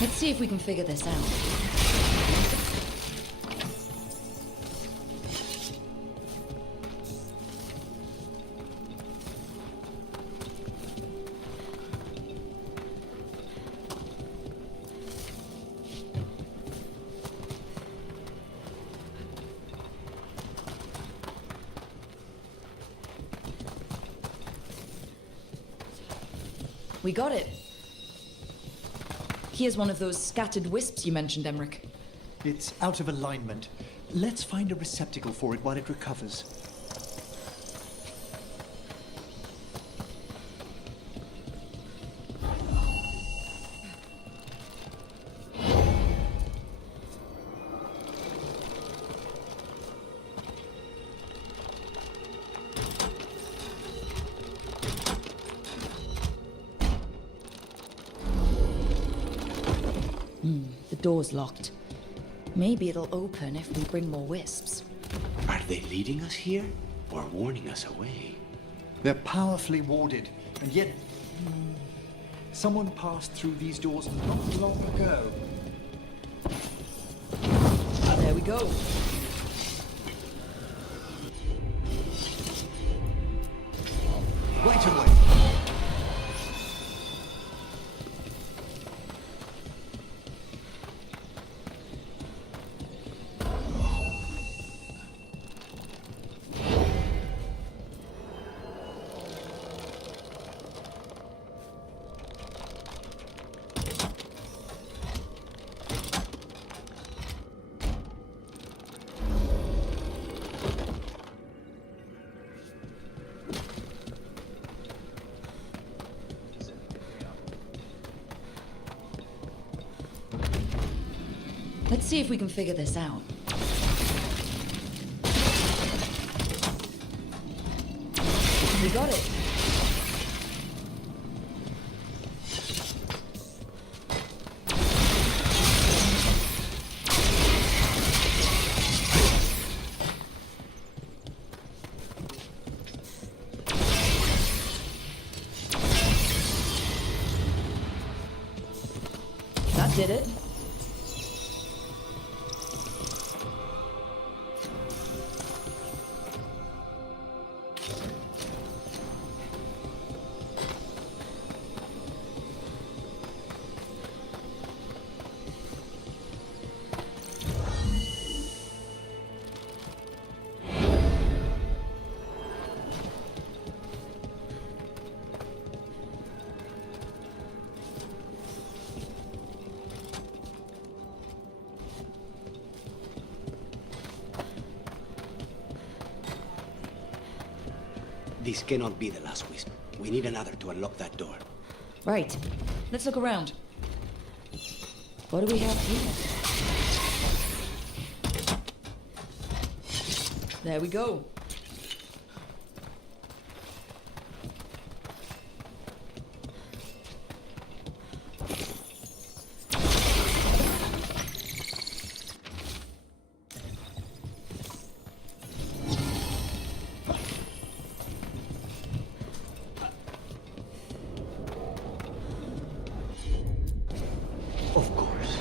Let's see if we can figure this out. We got it. Here's one of those scattered wisps you mentioned, Emmerich. It's out of alignment. Let's find a receptacle for it while it recovers. The door's locked. Maybe it'll open if we bring more wisps. Are they leading us here or warning us away? They're powerfully warded, and yet... someone passed through these doors not long ago. There we go. Right away. Let's see if we can figure this out. We got it. That did it. This cannot be the last wisp. We need another to unlock that door. Right. Let's look around. What do we have here? There we go. Of course.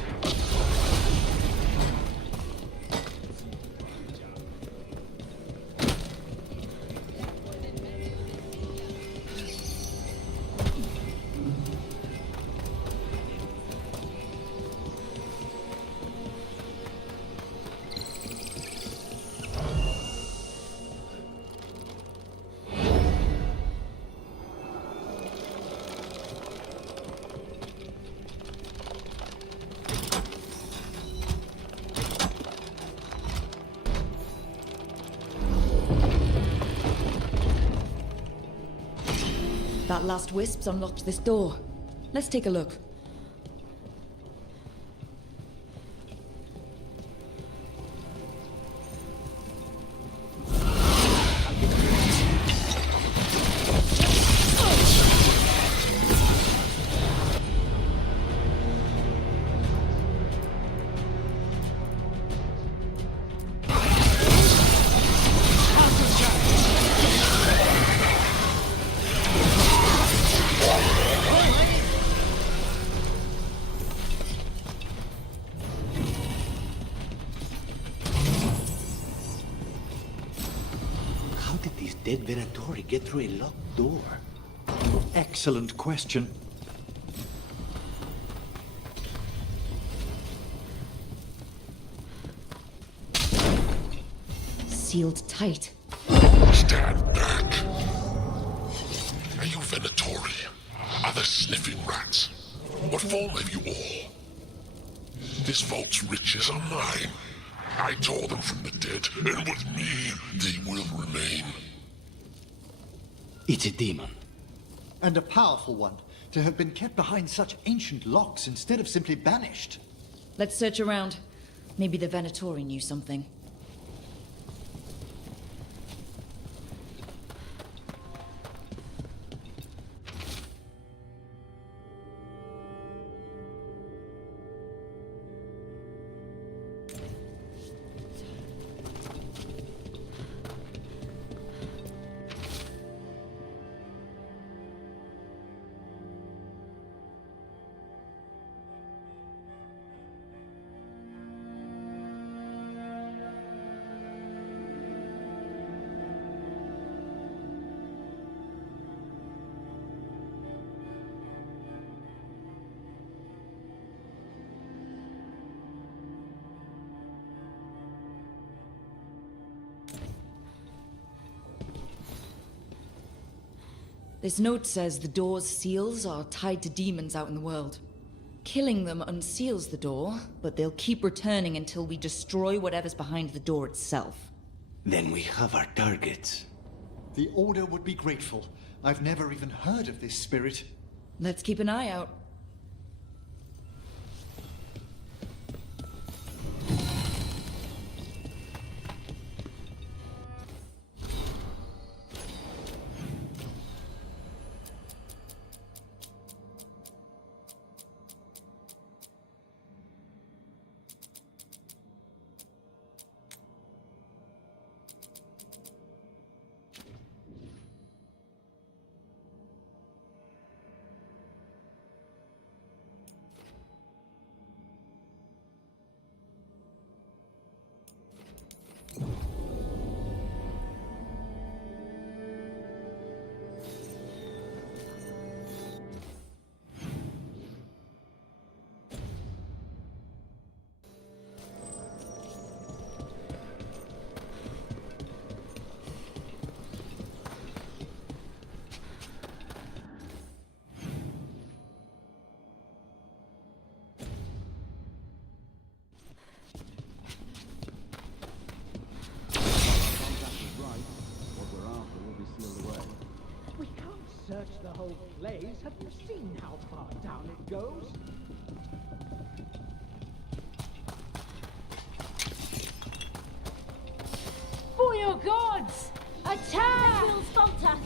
That last wisp's unlocked this door. Let's take a look. dead Venatori get through a locked door? Excellent question. Sealed tight. Stand back. Are you Venatori? Are the sniffing rats? What form have you all? This vault's riches are mine. I tore them from the dead, and with me, they will remain. It's a demon. And a powerful one, to have been kept behind such ancient locks instead of simply banished. Let's search around. Maybe the Venatori knew something. This note says the door's seals are tied to demons out in the world. Killing them unseals the door, but they'll keep returning until we destroy whatever's behind the door itself. Then we have our targets. The Order would be grateful. I've never even heard of this spirit. Let's keep an eye out. Search the whole place. Have you seen how far down it goes? For your gods! Attack! Will falter!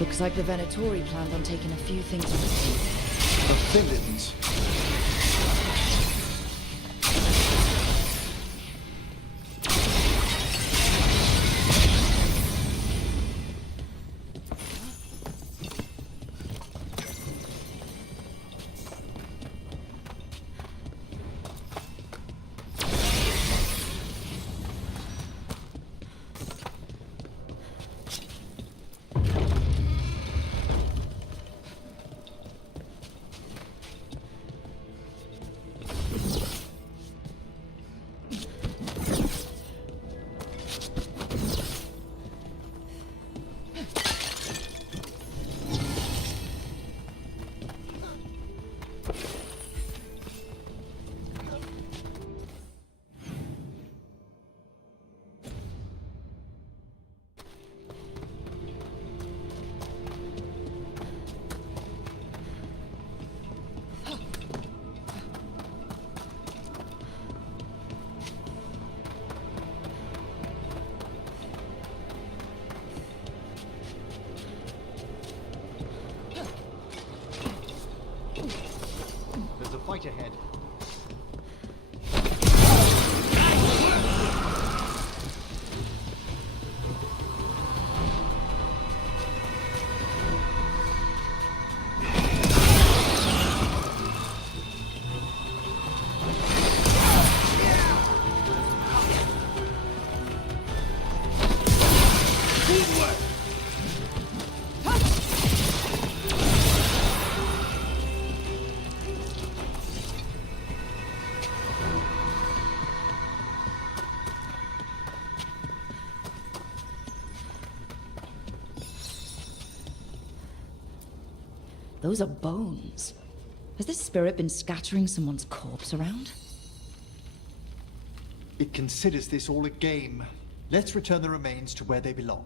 Looks like the Venatori planned on taking a few things with them. The villains. Fight ahead. Those are bones. Has this spirit been scattering someone's corpse around? It considers this all a game. Let's return the remains to where they belong.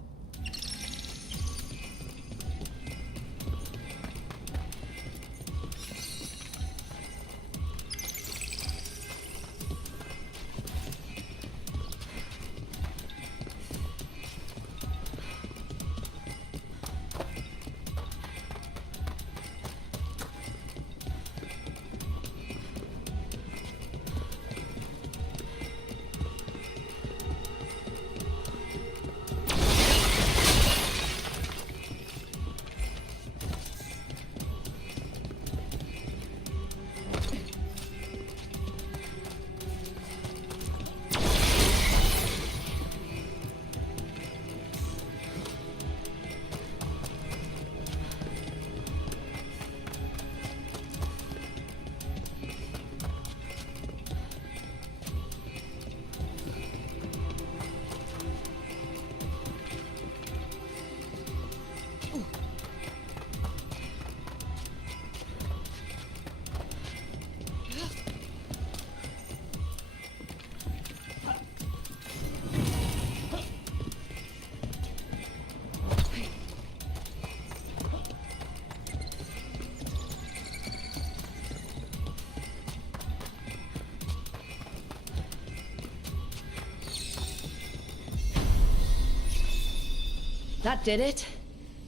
That did it.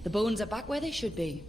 The bones are back where they should be.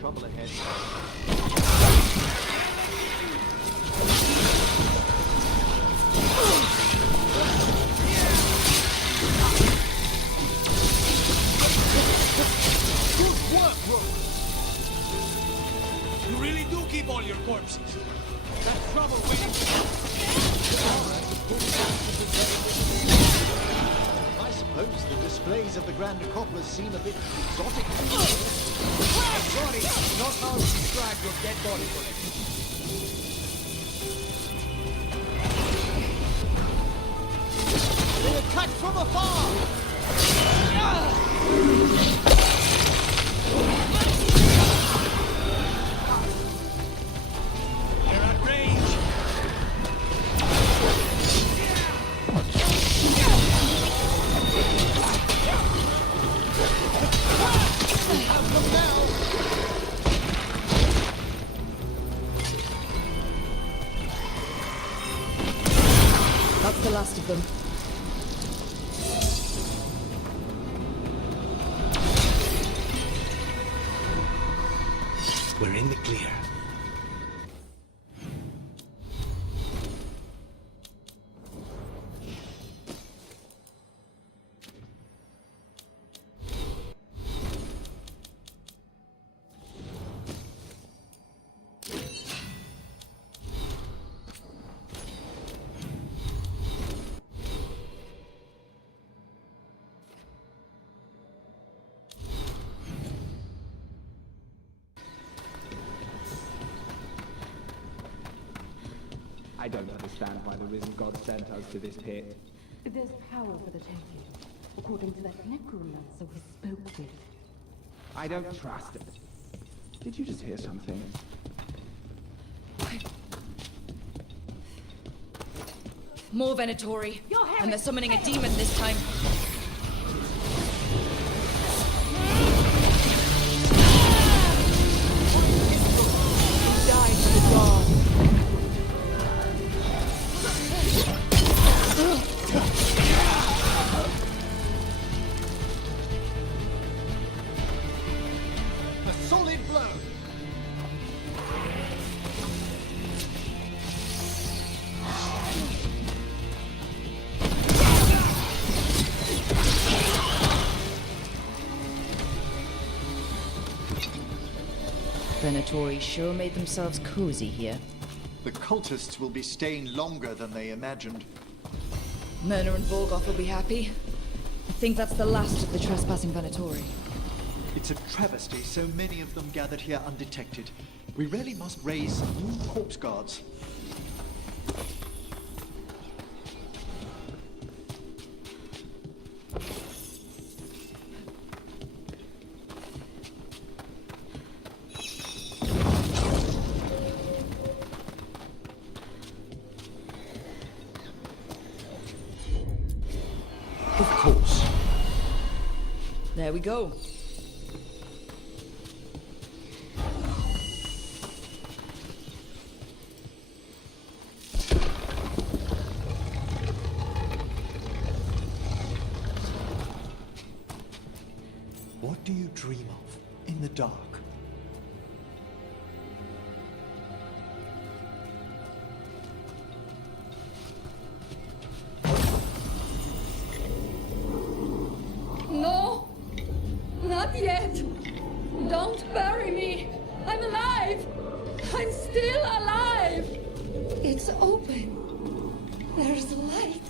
Trouble ahead. Good work, Rook! You really do keep all your corpses. That's trouble waiting. I suppose the displays of the Grand Acropolis seem a bit exotic. Sorry, not how to describe your dead body collection. They attack from afar! They're at range. Have them now! That's the last of them. We're in the clear. I don't understand why the risen god sent us to this pit. There's power for the taking, according to that necromancer we spoke with. I don't trust it. Did you just hear something? More Venatori. Your hair And they're is summoning a failed. demon this time. Die for the god. A solid blow! Venatori sure made themselves cozy here. The cultists will be staying longer than they imagined. Myrna and Volgoth will be happy. I think that's the last of the trespassing Venatori. It's a travesty so many of them gathered here undetected. We really must raise new corpse guards. Of course. There we go. What do you dream of in the dark? No! Not yet! Don't bury me! I'm alive! I'm still alive! It's open. There's light.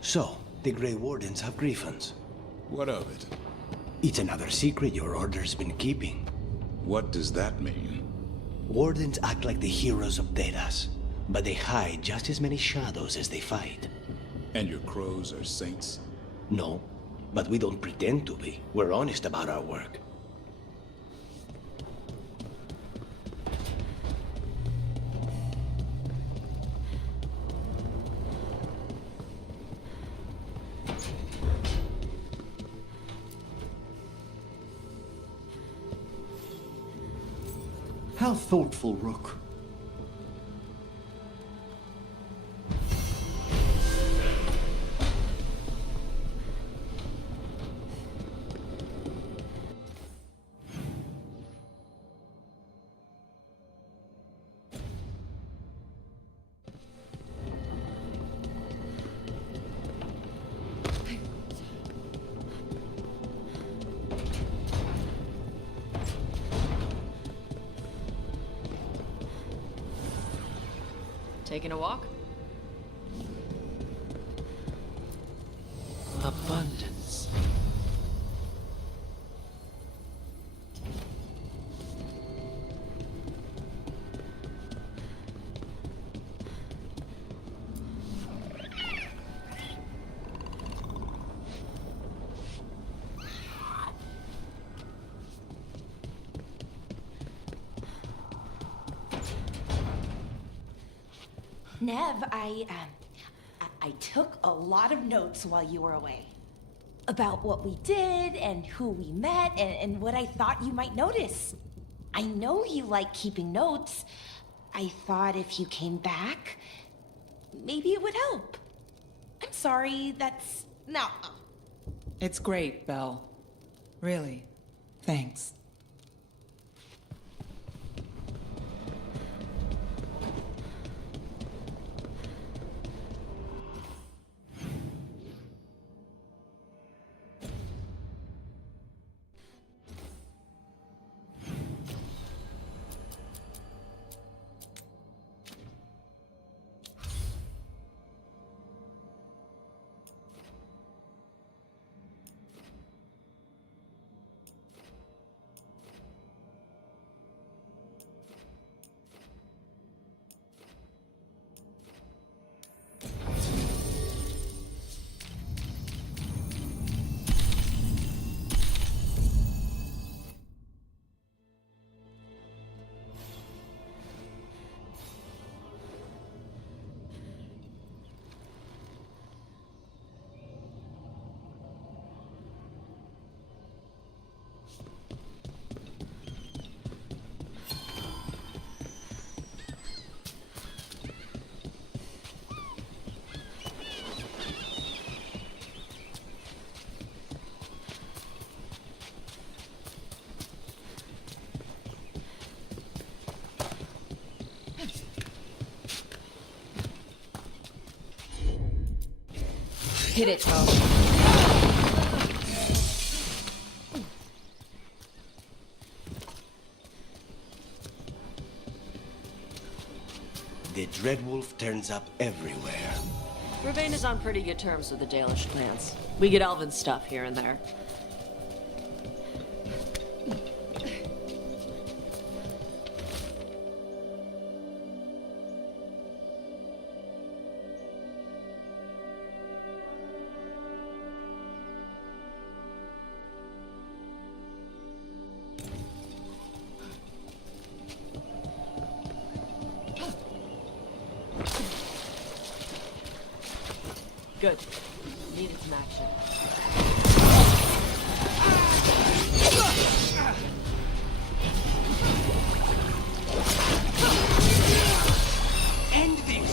So, the Grey Wardens have griffins. What of it? It's another secret your order's been keeping. What does that mean? Wardens act like the heroes of Thedas, but they hide just as many shadows as they fight. And your crows are saints? No, but we don't pretend to be. We're honest about our work. How thoughtful, Rook. Taking a walk? Abundance. Nev, I took a lot of notes while you were away. About what we did, and who we met, and what I thought you might notice. I know you like keeping notes. I thought if you came back, maybe it would help. I'm sorry, that's... No. It's great, Belle. Really. Thanks. Hit it, Tom. The Dreadwolf turns up everywhere. Ravane is on pretty good terms with the Dalish clans. We get elven stuff here and there. Good. Needed some action. End this!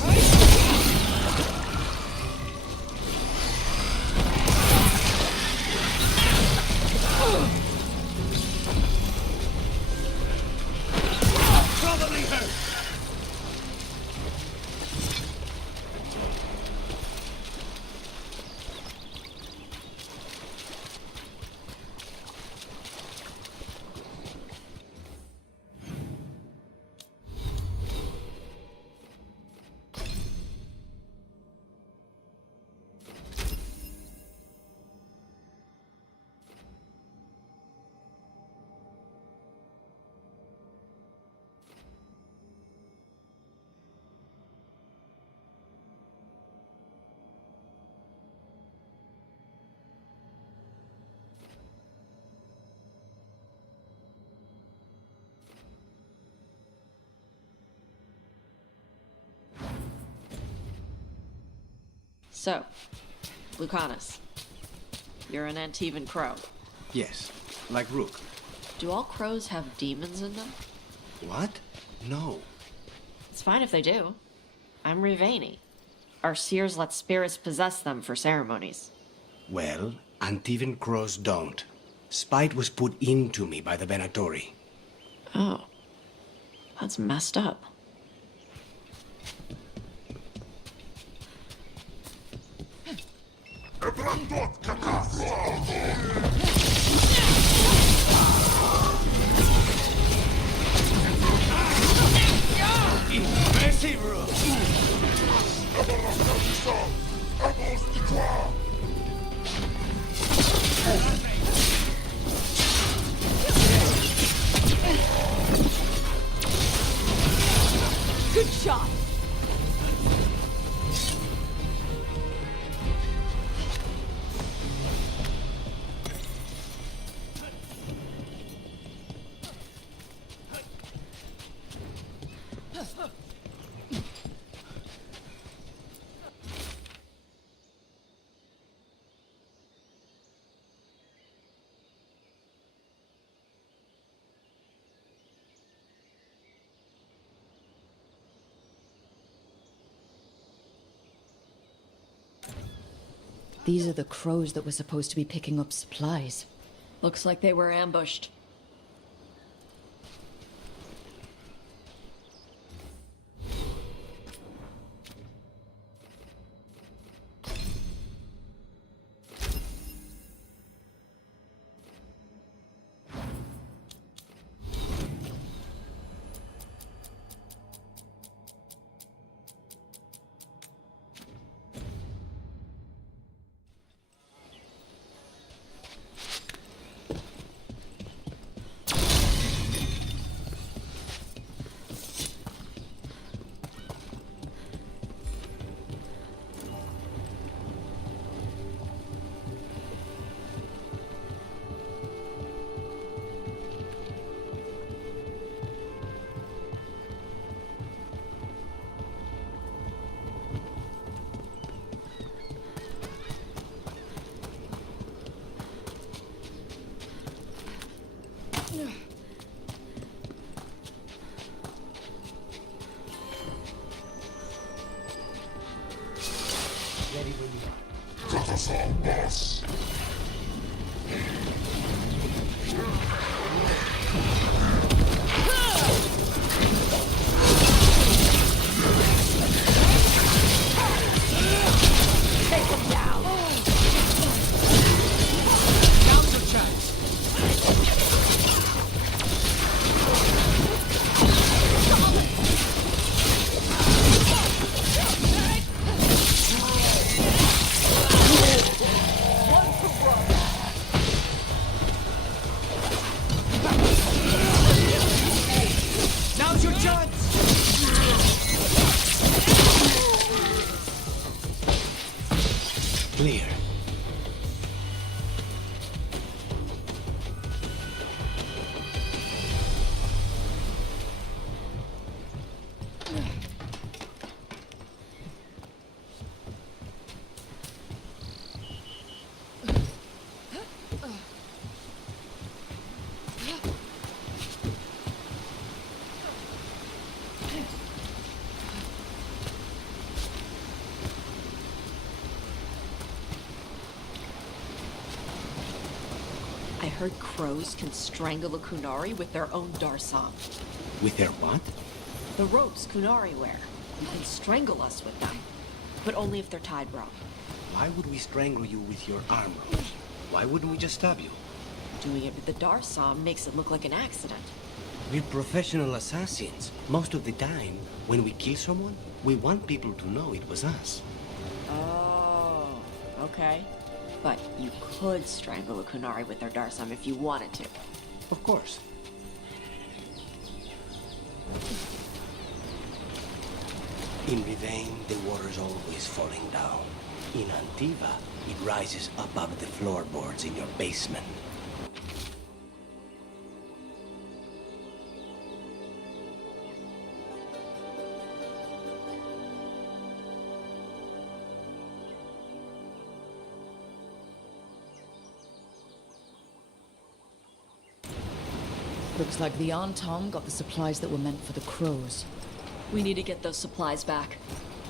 Probably hurt! So, Lucanus, you're an Antivan crow. Yes, like Rook. Do all crows have demons in them? What? No. It's fine if they do. I'm Rivani. Our seers let spirits possess them for ceremonies. Well, Antivan crows don't. Spite was put into me by the Venatori. Oh. That's messed up. Good shot! These are the crows that were supposed to be picking up supplies. Looks like they were ambushed. Cut us all, boss. Take him down! Now's your chance! Now's your chance! Clear. I heard crows can strangle a Kunari with their own darsam. With their what? The ropes Kunari wear. You can strangle us with them. But only if they're tied wrong. Why would we strangle you with your arm ropes? Why wouldn't we just stab you? Doing it with the darsam makes it look like an accident. We're professional assassins. Most of the time, when we kill someone, we want people to know it was us. Oh, okay. But you could strangle a Kunari with their darsam if you wanted to. Of course. In Rivain, the water's always falling down. In Antiva, it rises above the floorboards in your basement. Looks like the Antom got the supplies that were meant for the crows. We need to get those supplies back.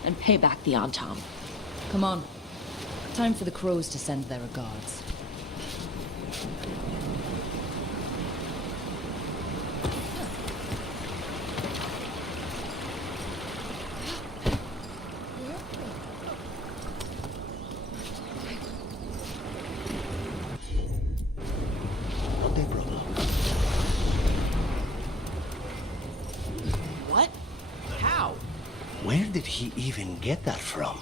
And pay back the Antom. Come on. Time for the crows to send their regards. Not a problem. What? How? Where did he even get that from?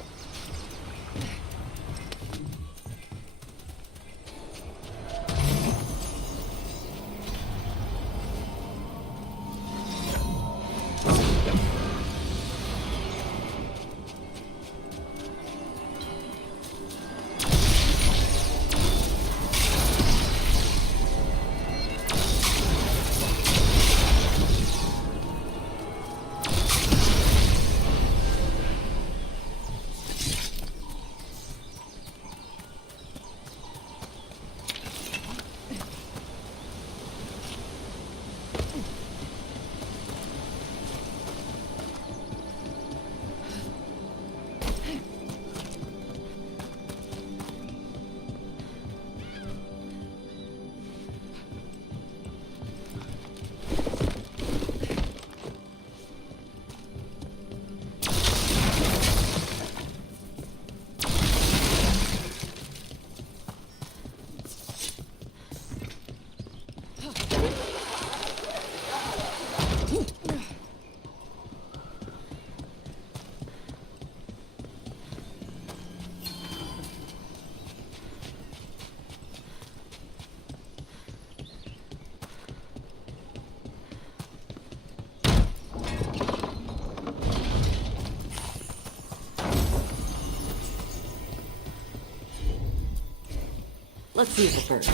Let's see if it burns.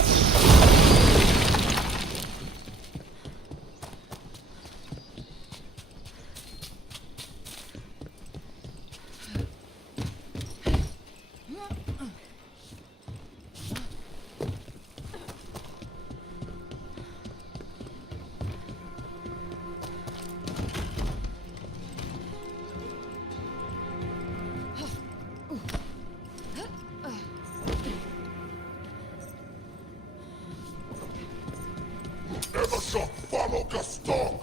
Ever shall follow Gaston.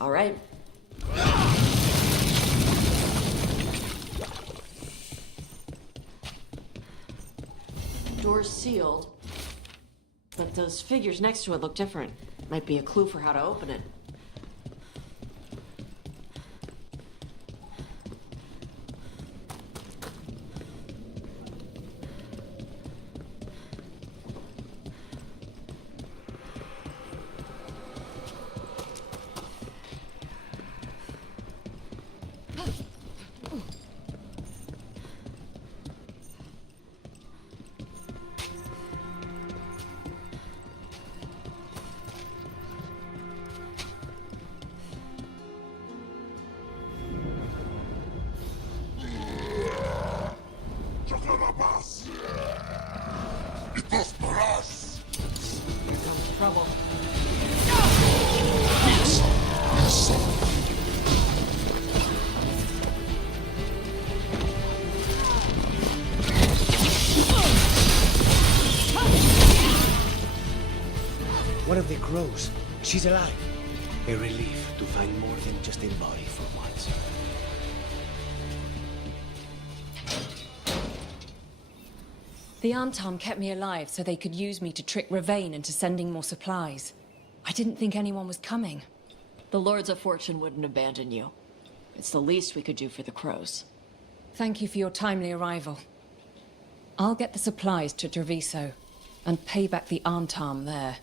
All right. Door's sealed, but those figures next to it look different. Might be a clue for how to open it. Here comes trouble. One of the crows. She's alive. A relief to find more than just a body for once. The Arntom kept me alive so they could use me to trick Ravain into sending more supplies. I didn't think anyone was coming. The Lords of Fortune wouldn't abandon you. It's the least we could do for the crows. Thank you for your timely arrival. I'll get the supplies to Treviso and pay back the Arntom there.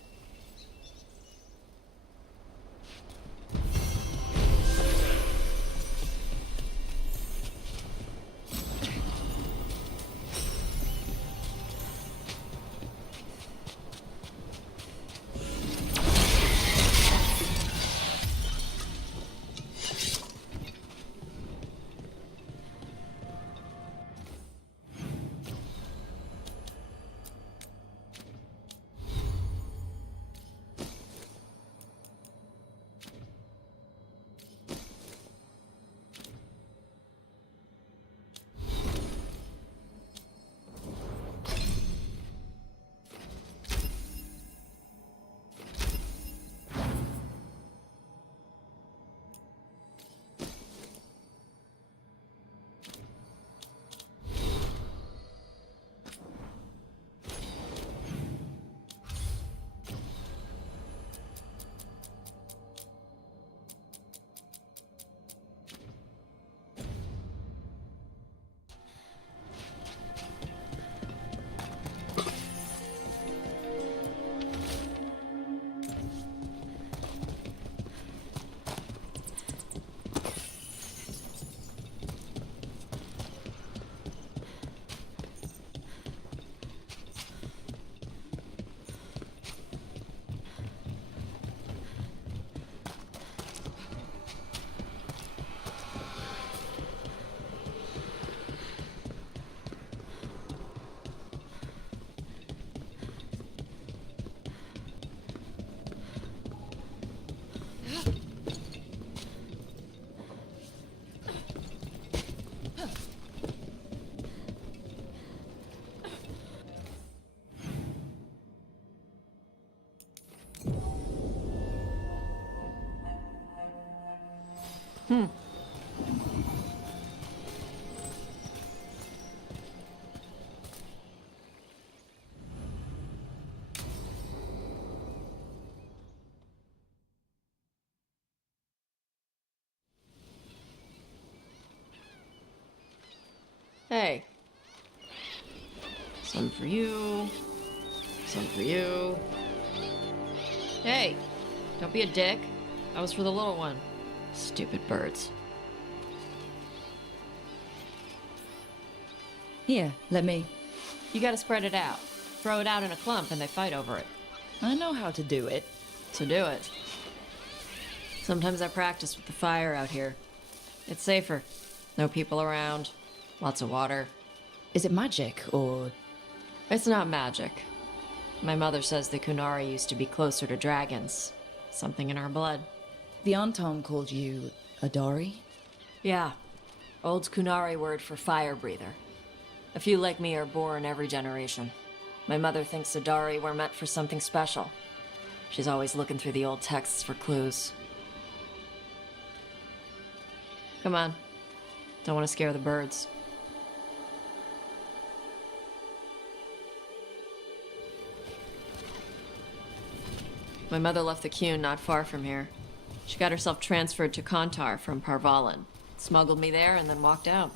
Hey. Some for you. Some for you. Hey, don't be a dick. That was for the little one. Stupid birds. Here, let me. You gotta spread it out. Throw it out in a clump and they fight over it. I know how to do it. So do it. Sometimes I practice with the fire out here. It's safer. No people around. Lots of water. Is it magic, or...? It's not magic. My mother says the Kunari used to be closer to dragons. Something in our blood. The Anton called you Adari? Yeah. Old Kunari word for fire breather. A few like me are born every generation. My mother thinks Adari were meant for something special. She's always looking through the old texts for clues. Come on. Don't want to scare the birds. My mother left the Qun not far from here. She got herself transferred to Kontar from Parvalan. Smuggled me there and then walked out.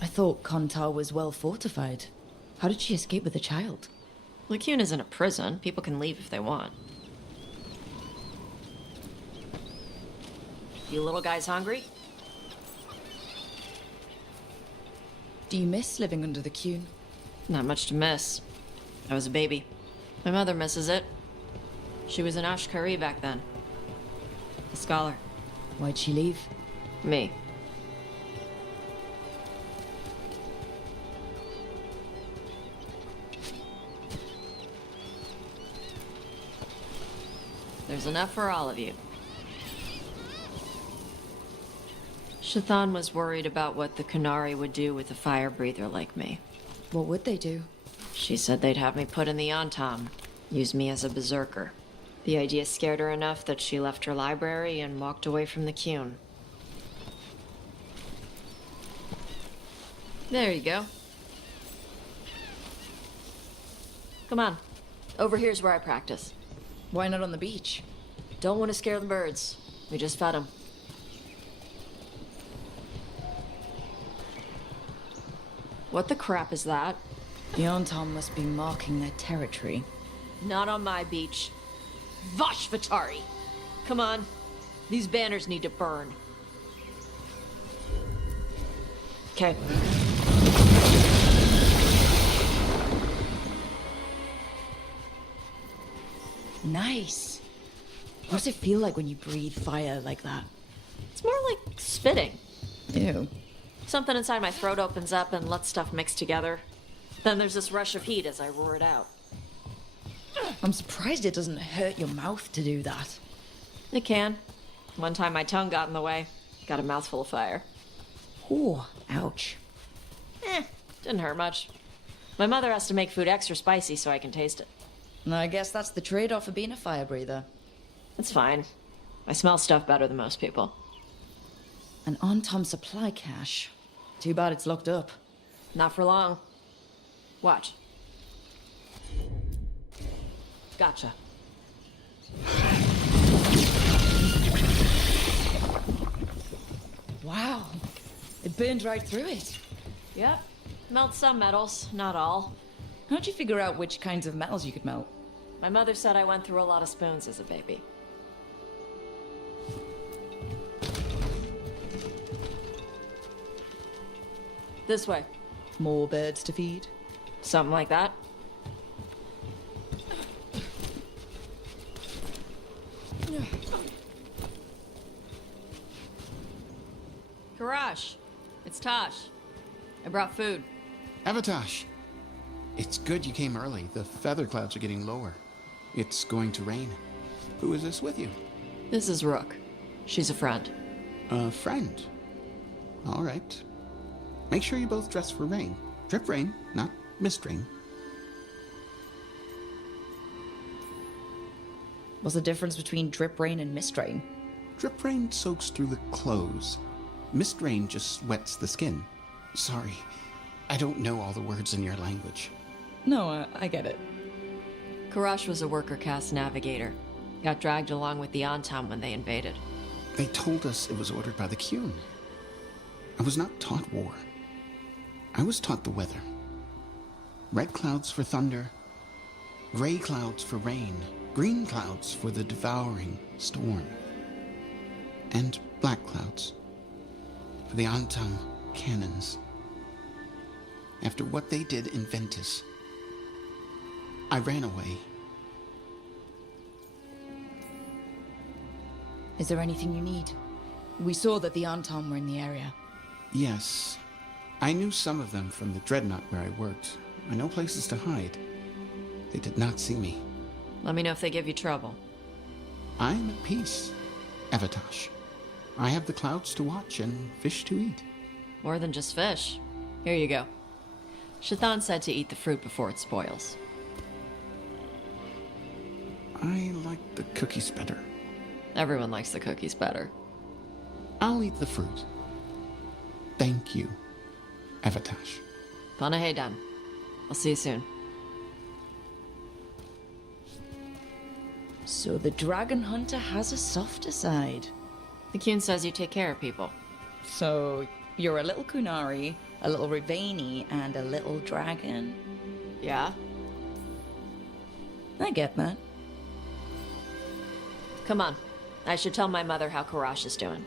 I thought Kontar was well fortified. How did she escape with a child? The Qun isn't a prison. People can leave if they want. You little guys hungry? Do you miss living under the Qun? Not much to miss. I was a baby. My mother misses it. She was an Ashkari back then. A scholar. Why'd she leave? Me. There's enough for all of you. Shathan was worried about what the Kunari would do with a fire breather like me. What would they do? She said they'd have me put in the Antam, use me as a berserker. The idea scared her enough that she left her library and walked away from the Qun. There you go. Come on. Over here's where I practice. Why not on the beach? Don't want to scare the birds. We just fed them. What the crap is that? The Anton must be marking their territory. Not on my beach. Vashvatari! Come on. These banners need to burn. Okay. Nice. What does it feel like when you breathe fire like that? It's more like spitting. Ew. Something inside my throat opens up and lets stuff mix together. Then there's this rush of heat as I roar it out. I'm surprised it doesn't hurt your mouth to do that. It can. One time my tongue got in the way. Got a mouthful of fire. Ooh, ouch. Didn't hurt much. My mother has to make food extra spicy so I can taste it. I guess that's the trade-off of being a fire breather. It's fine. I smell stuff better than most people. An Antom supply cache. Too bad it's locked up. Not for long. Watch. Gotcha. Wow. It burned right through it. Yep. Melt some metals, not all. How'd you figure out which kinds of metals you could melt? My mother said I went through a lot of spoons as a baby. This way. More birds to feed? Something like that. Karash, it's Tosh. I brought food. Avatosh! It's good you came early. The feather clouds are getting lower. It's going to rain. Who is this with you? This is Rook. She's a friend. A friend? All right. Make sure you both dress for rain. Drip rain, not mist rain. What's the difference between drip rain and mist rain? Drip rain soaks through the clothes. Mist rain just wets the skin. Sorry, I don't know all the words in your language. No, I get it. Karash was a worker caste navigator. Got dragged along with the Antam when they invaded. They told us it was ordered by the Qun. I was not taught war. I was taught the weather. Red clouds for thunder, gray clouds for rain, green clouds for the devouring storm, and black clouds for the Antam cannons. After what they did in Ventus, I ran away. Is there anything you need? We saw that the Antam were in the area. Yes. I knew some of them from the Dreadnought where I worked. I know places to hide. They did not see me. Let me know if they give you trouble. I'm at peace, Evatosh. I have the clouds to watch and fish to eat. More than just fish. Here you go. Shathan said to eat the fruit before it spoils. I like the cookies better. Everyone likes the cookies better. I'll eat the fruit. Thank you, Evatosh. Panahedan. I'll see you soon. So the dragon hunter has a softer side. The Qun says you take care of people. So you're a little Kunari, a little Rivani, and a little dragon? Yeah? I get that. Come on. I should tell my mother how Karash is doing.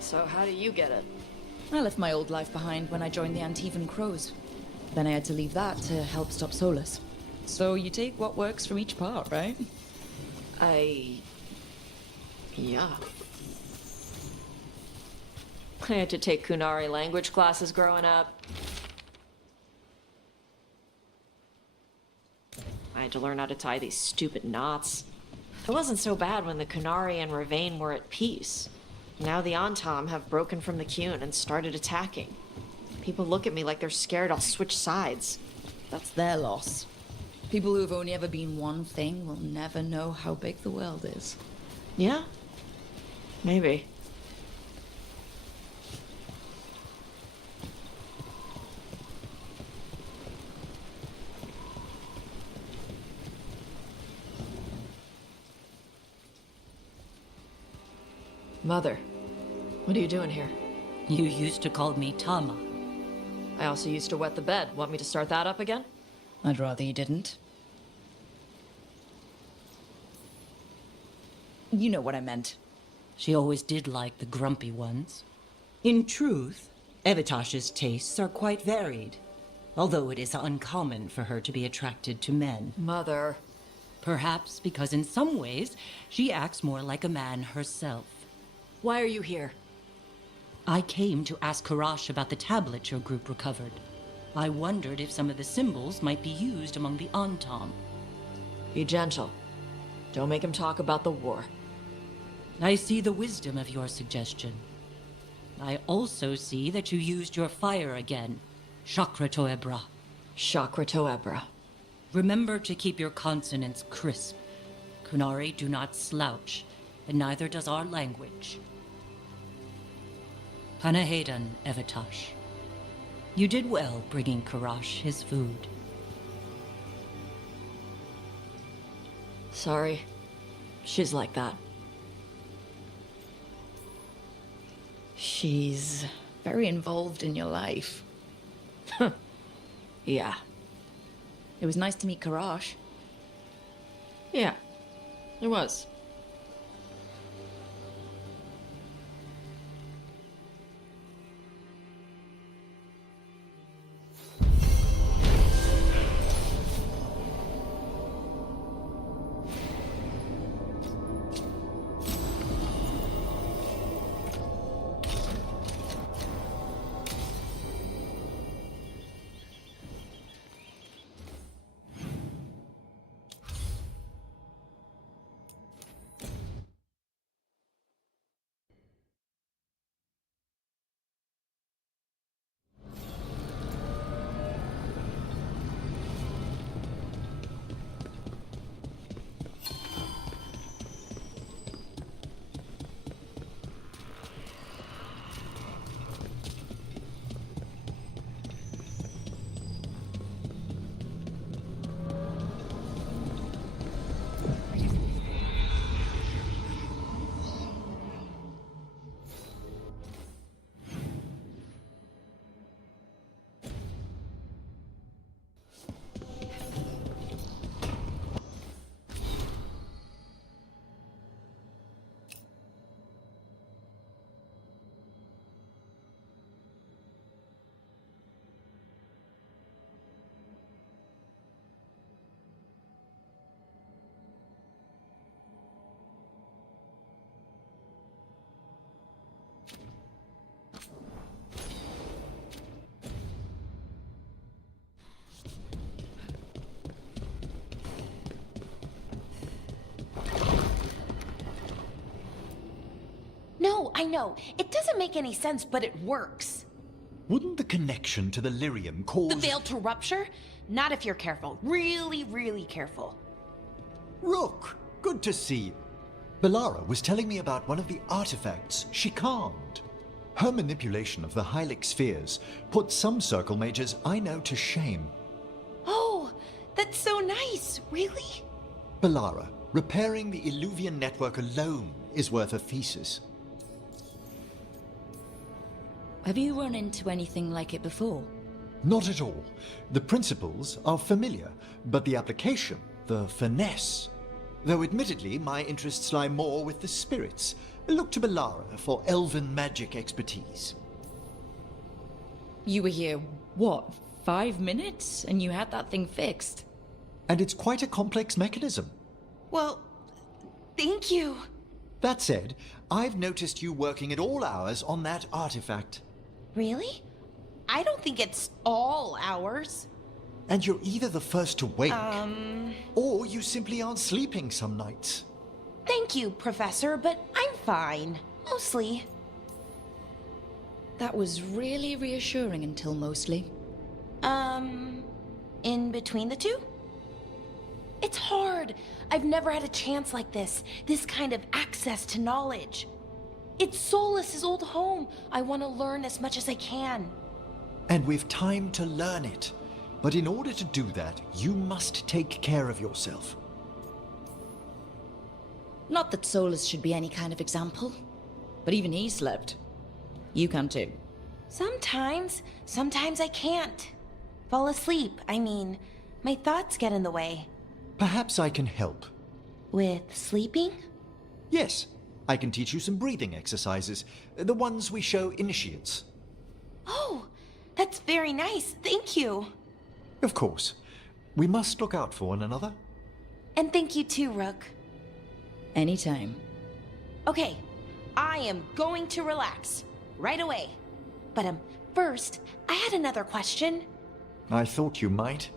So how do you get it? I left my old life behind when I joined the Antivan Crows. Then I had to leave that to help stop Solus. So you take what works from each part, right? Yeah. I had to take Kunari language classes growing up. I had to learn how to tie these stupid knots. It wasn't so bad when the Kunari and Ravain were at peace. Now the Antam have broken from the Qun and started attacking. People look at me like they're scared I'll switch sides. That's their loss. People who've only ever been one thing will never know how big the world is. Yeah? Maybe. Mother, what are you doing here? You used to call me Tama. I also used to wet the bed. Want me to start that up again? I'd rather you didn't. You know what I meant. She always did like the grumpy ones. In truth, Evatosh's tastes are quite varied, although it is uncommon for her to be attracted to men. Mother. Perhaps because in some ways, she acts more like a man herself. Why are you here? I came to ask Karash about the tablet your group recovered. I wondered if some of the symbols might be used among the Antam. Be gentle. Don't make him talk about the war. I see the wisdom of your suggestion. I also see that you used your fire again, Chakra Toebra. Chakra Toebra. Remember to keep your consonants crisp. Kunari do not slouch, and neither does our language. Panahedan, Evatosh. You did well bringing Karash his food. Sorry. She's like that. She's very involved in your life. Yeah. It was nice to meet Karash. Yeah, it was. I know. It doesn't make any sense, but it works. Wouldn't the connection to the lyrium cause... The veil to rupture? Not if you're careful. Really, really careful. Rook, good to see you. Belara was telling me about one of the artifacts she calmed. Her manipulation of the Hylic spheres put some circle mages I know to shame. Oh, that's so nice. Really? Belara, repairing the Illuvian network alone is worth a thesis. Have you run into anything like it before? Not at all. The principles are familiar, but the application, the finesse. Though admittedly, my interests lie more with the spirits. Look to Belara for elven magic expertise. You were here, what, 5 minutes? And you had that thing fixed? And it's quite a complex mechanism. Well, thank you. That said, I've noticed you working at all hours on that artifact. Really? I don't think it's all hours. And you're either the first to wake, or you simply aren't sleeping some nights. Thank you, Professor, but I'm fine. Mostly. That was really reassuring until mostly. In between the two? It's hard. I've never had a chance like this kind of access to knowledge. It's Solas's old home. I want to learn as much as I can. And we've time to learn it. But in order to do that, you must take care of yourself. Not that Solus should be any kind of example, but even he slept. You can too. Sometimes I can't. Fall asleep, I mean. My thoughts get in the way. Perhaps I can help. With sleeping? Yes, I can teach you some breathing exercises, the ones we show initiates. Oh, that's very nice, thank you. Of course. We must look out for one another. And thank you too, Rook. Anytime. Okay, I am going to relax. Right away. But first, I had another question. I thought you might.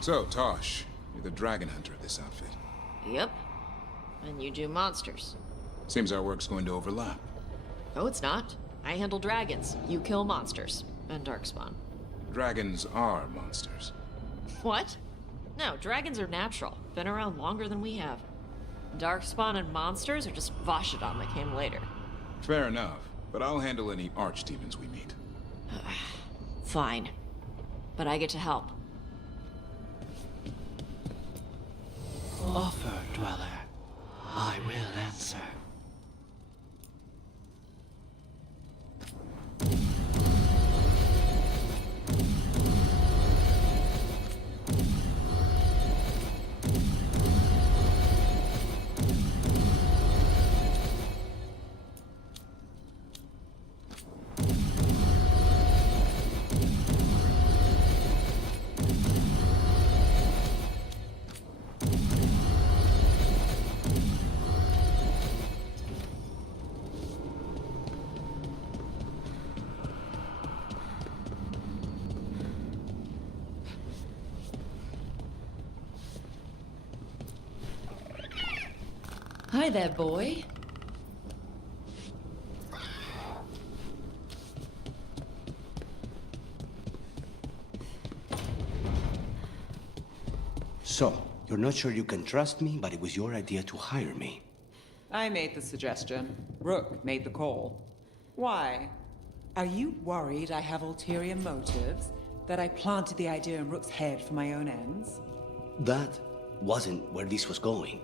So, Tosh, you're the dragon hunter of this outfit. Yep. And you do monsters. Seems our work's going to overlap. Oh, it's not. I handle dragons. You kill monsters. And Darkspawn. Dragons are monsters. What? No, dragons are natural. Been around longer than we have. Darkspawn and monsters are just Vashidon that came later. Fair enough, but I'll handle any archdemons we meet. Fine. But I get to help. Offer, Dweller. I will answer. Hi there, boy. So, you're not sure you can trust me, but it was your idea to hire me. I made the suggestion. Rook made the call. Why? Are you worried I have ulterior motives? That I planted the idea in Rook's head for my own ends? That wasn't where this was going.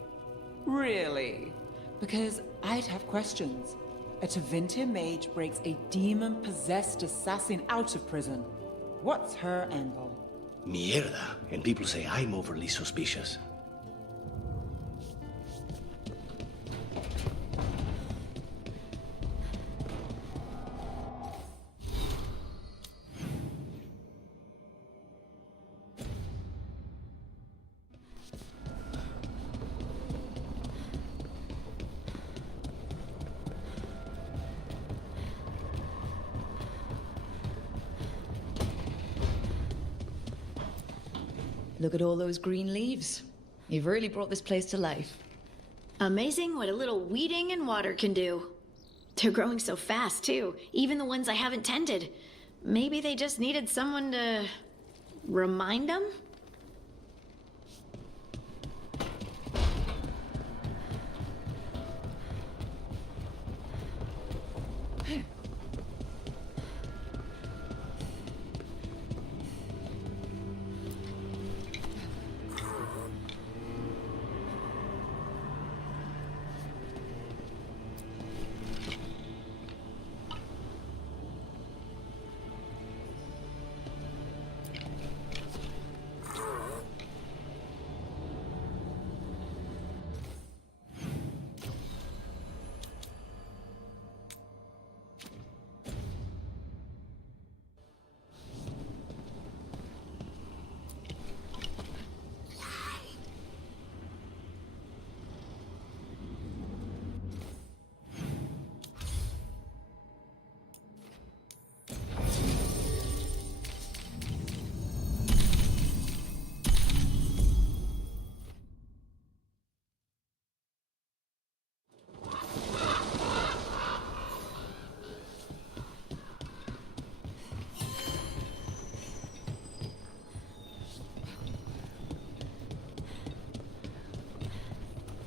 Really? Because I'd have questions. A Tevinter mage breaks a demon-possessed assassin out of prison. What's her angle? Mierda. And people say I'm overly suspicious. Look at all those green leaves. You've really brought this place to life. Amazing what a little weeding and water can do. They're growing so fast, too. Even the ones I haven't tended. Maybe they just needed someone to remind them?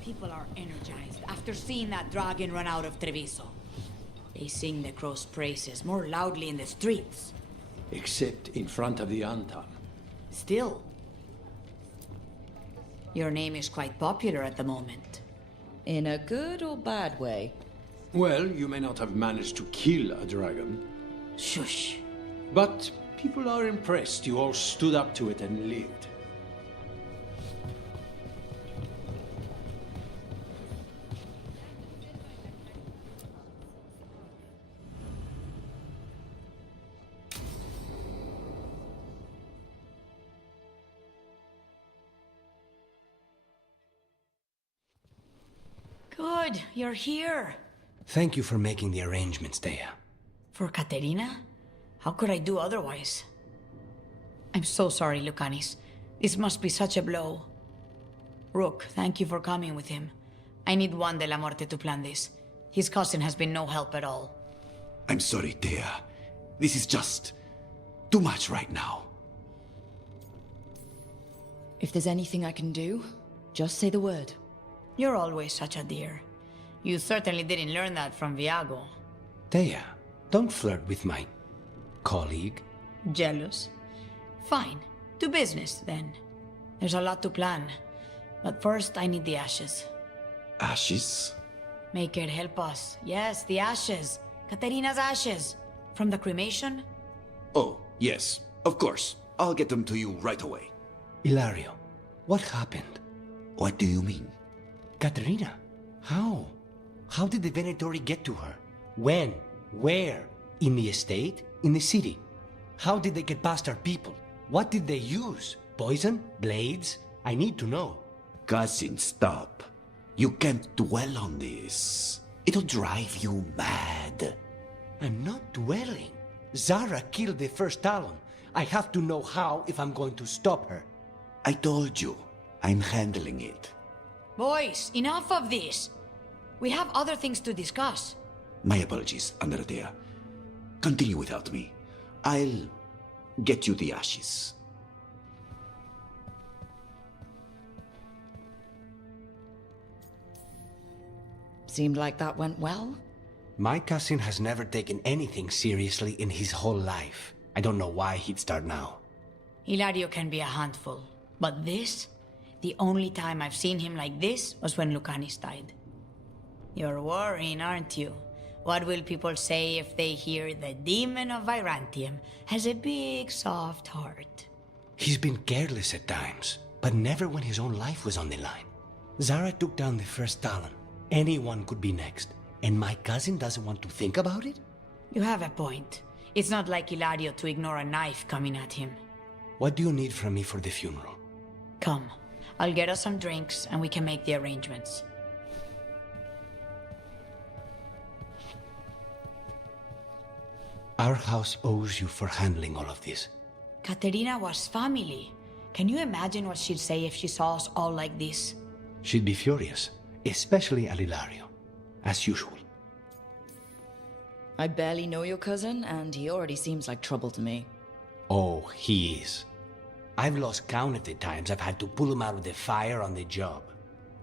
People are energized after seeing that dragon run out of Treviso. They sing the crow's praises more loudly in the streets. Except in front of the Anton. Still, your name is quite popular at the moment. In a good or bad way? Well, you may not have managed to kill a dragon. Shush. But people are impressed you all stood up to it and lived. Good, you're here. Thank you for making the arrangements, Dea. For Katerina? How could I do otherwise? I'm so sorry, Lucanis. This must be such a blow. Rook, thank you for coming with him. I need Juan de la Muerte to plan this. His cousin has been no help at all. I'm sorry, Dea. This is just too much right now. If there's anything I can do, just say the word. You're always such a dear. You certainly didn't learn that from Viago. Dea, don't flirt with my colleague. Jealous? Fine. To business, then. There's a lot to plan. But first, I need the ashes. Ashes? Make it help us. Yes, the ashes. Katerina's ashes. From the cremation? Oh, yes, of course. I'll get them to you right away. Ilario, what happened? What do you mean? Katerina, how? How did the Venatori get to her? When? Where? In the estate? In the city? How did they get past our people? What did they use? Poison? Blades? I need to know. Cousin, stop. You can't dwell on this. It'll drive you mad. I'm not dwelling. Zara killed the first Talon. I have to know how if I'm going to stop her. I told you, I'm handling it. Boys, enough of this. We have other things to discuss. My apologies, Andradea. Continue without me. I'll get you the ashes. Seemed like that went well. My cousin has never taken anything seriously in his whole life. I don't know why he'd start now. Hilario can be a handful, but this? The only time I've seen him like this was when Lucanis died. You're worrying, aren't you? What will people say if they hear the demon of Virantium has a big, soft heart? He's been careless at times, but never when his own life was on the line. Zara took down the first Talon. Anyone could be next, and my cousin doesn't want to think about it? You have a point. It's not like Hilario to ignore a knife coming at him. What do you need from me for the funeral? Come, I'll get us some drinks and we can make the arrangements. Our house owes you for handling all of this. Katerina was family. Can you imagine what she'd say if she saw us all like this? She'd be furious, especially at Hilario, as usual. I barely know your cousin, and he already seems like trouble to me. Oh, he is. I've lost count of the times I've had to pull him out of the fire on the job.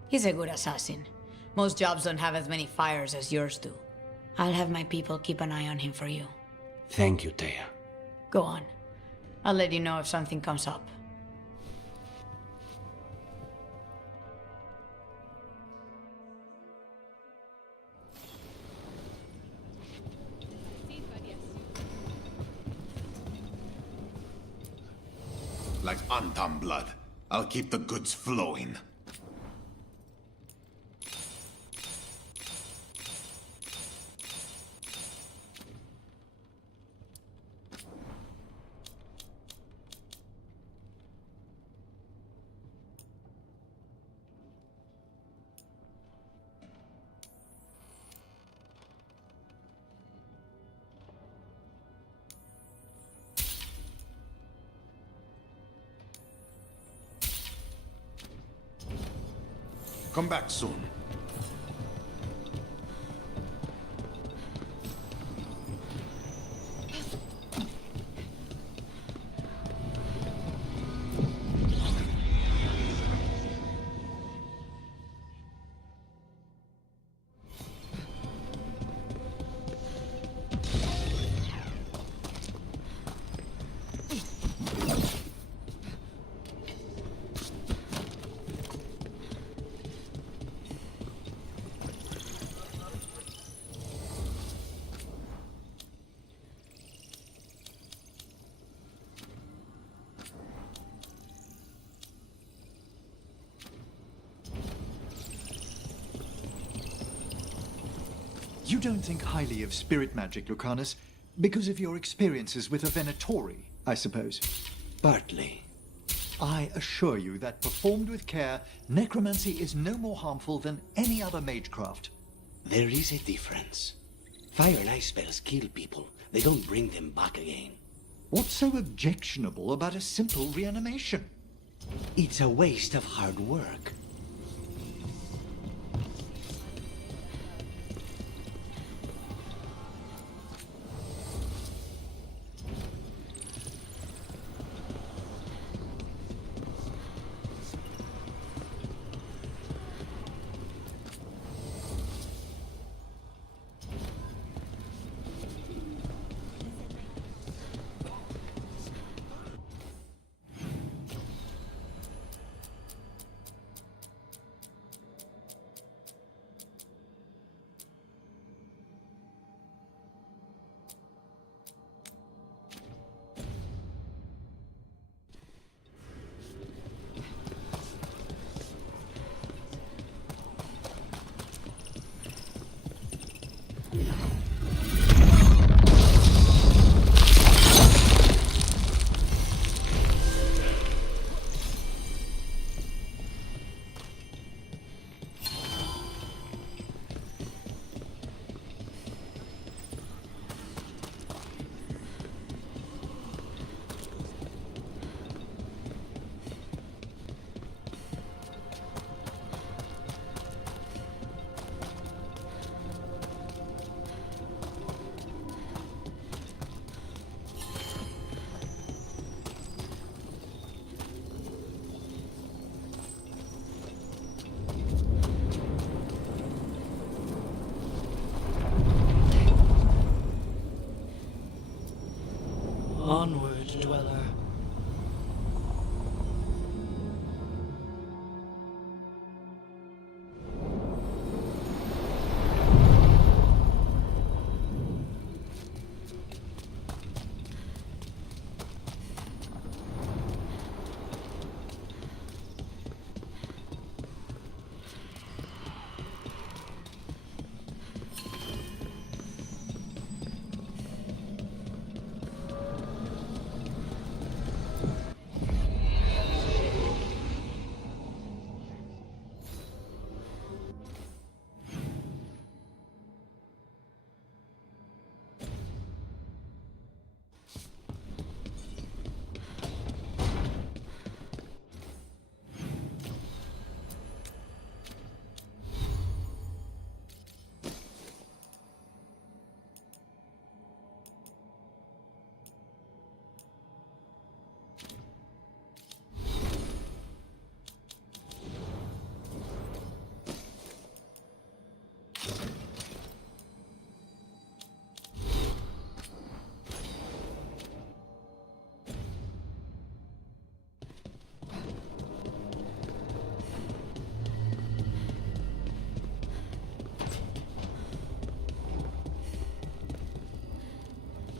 He's a good assassin. Most jobs don't have as many fires as yours do. I'll have my people keep an eye on him for you. Thank you, Taya. Go on. I'll let you know if something comes up. Like Antam blood. I'll keep the goods flowing. Come back soon. You don't think highly of spirit magic, Lucanus, because of your experiences with a Venatori, I suppose? Partly. I assure you that performed with care, necromancy is no more harmful than any other magecraft. There is a difference. Fire and ice spells kill people. They don't bring them back again. What's so objectionable about a simple reanimation? It's a waste of hard work.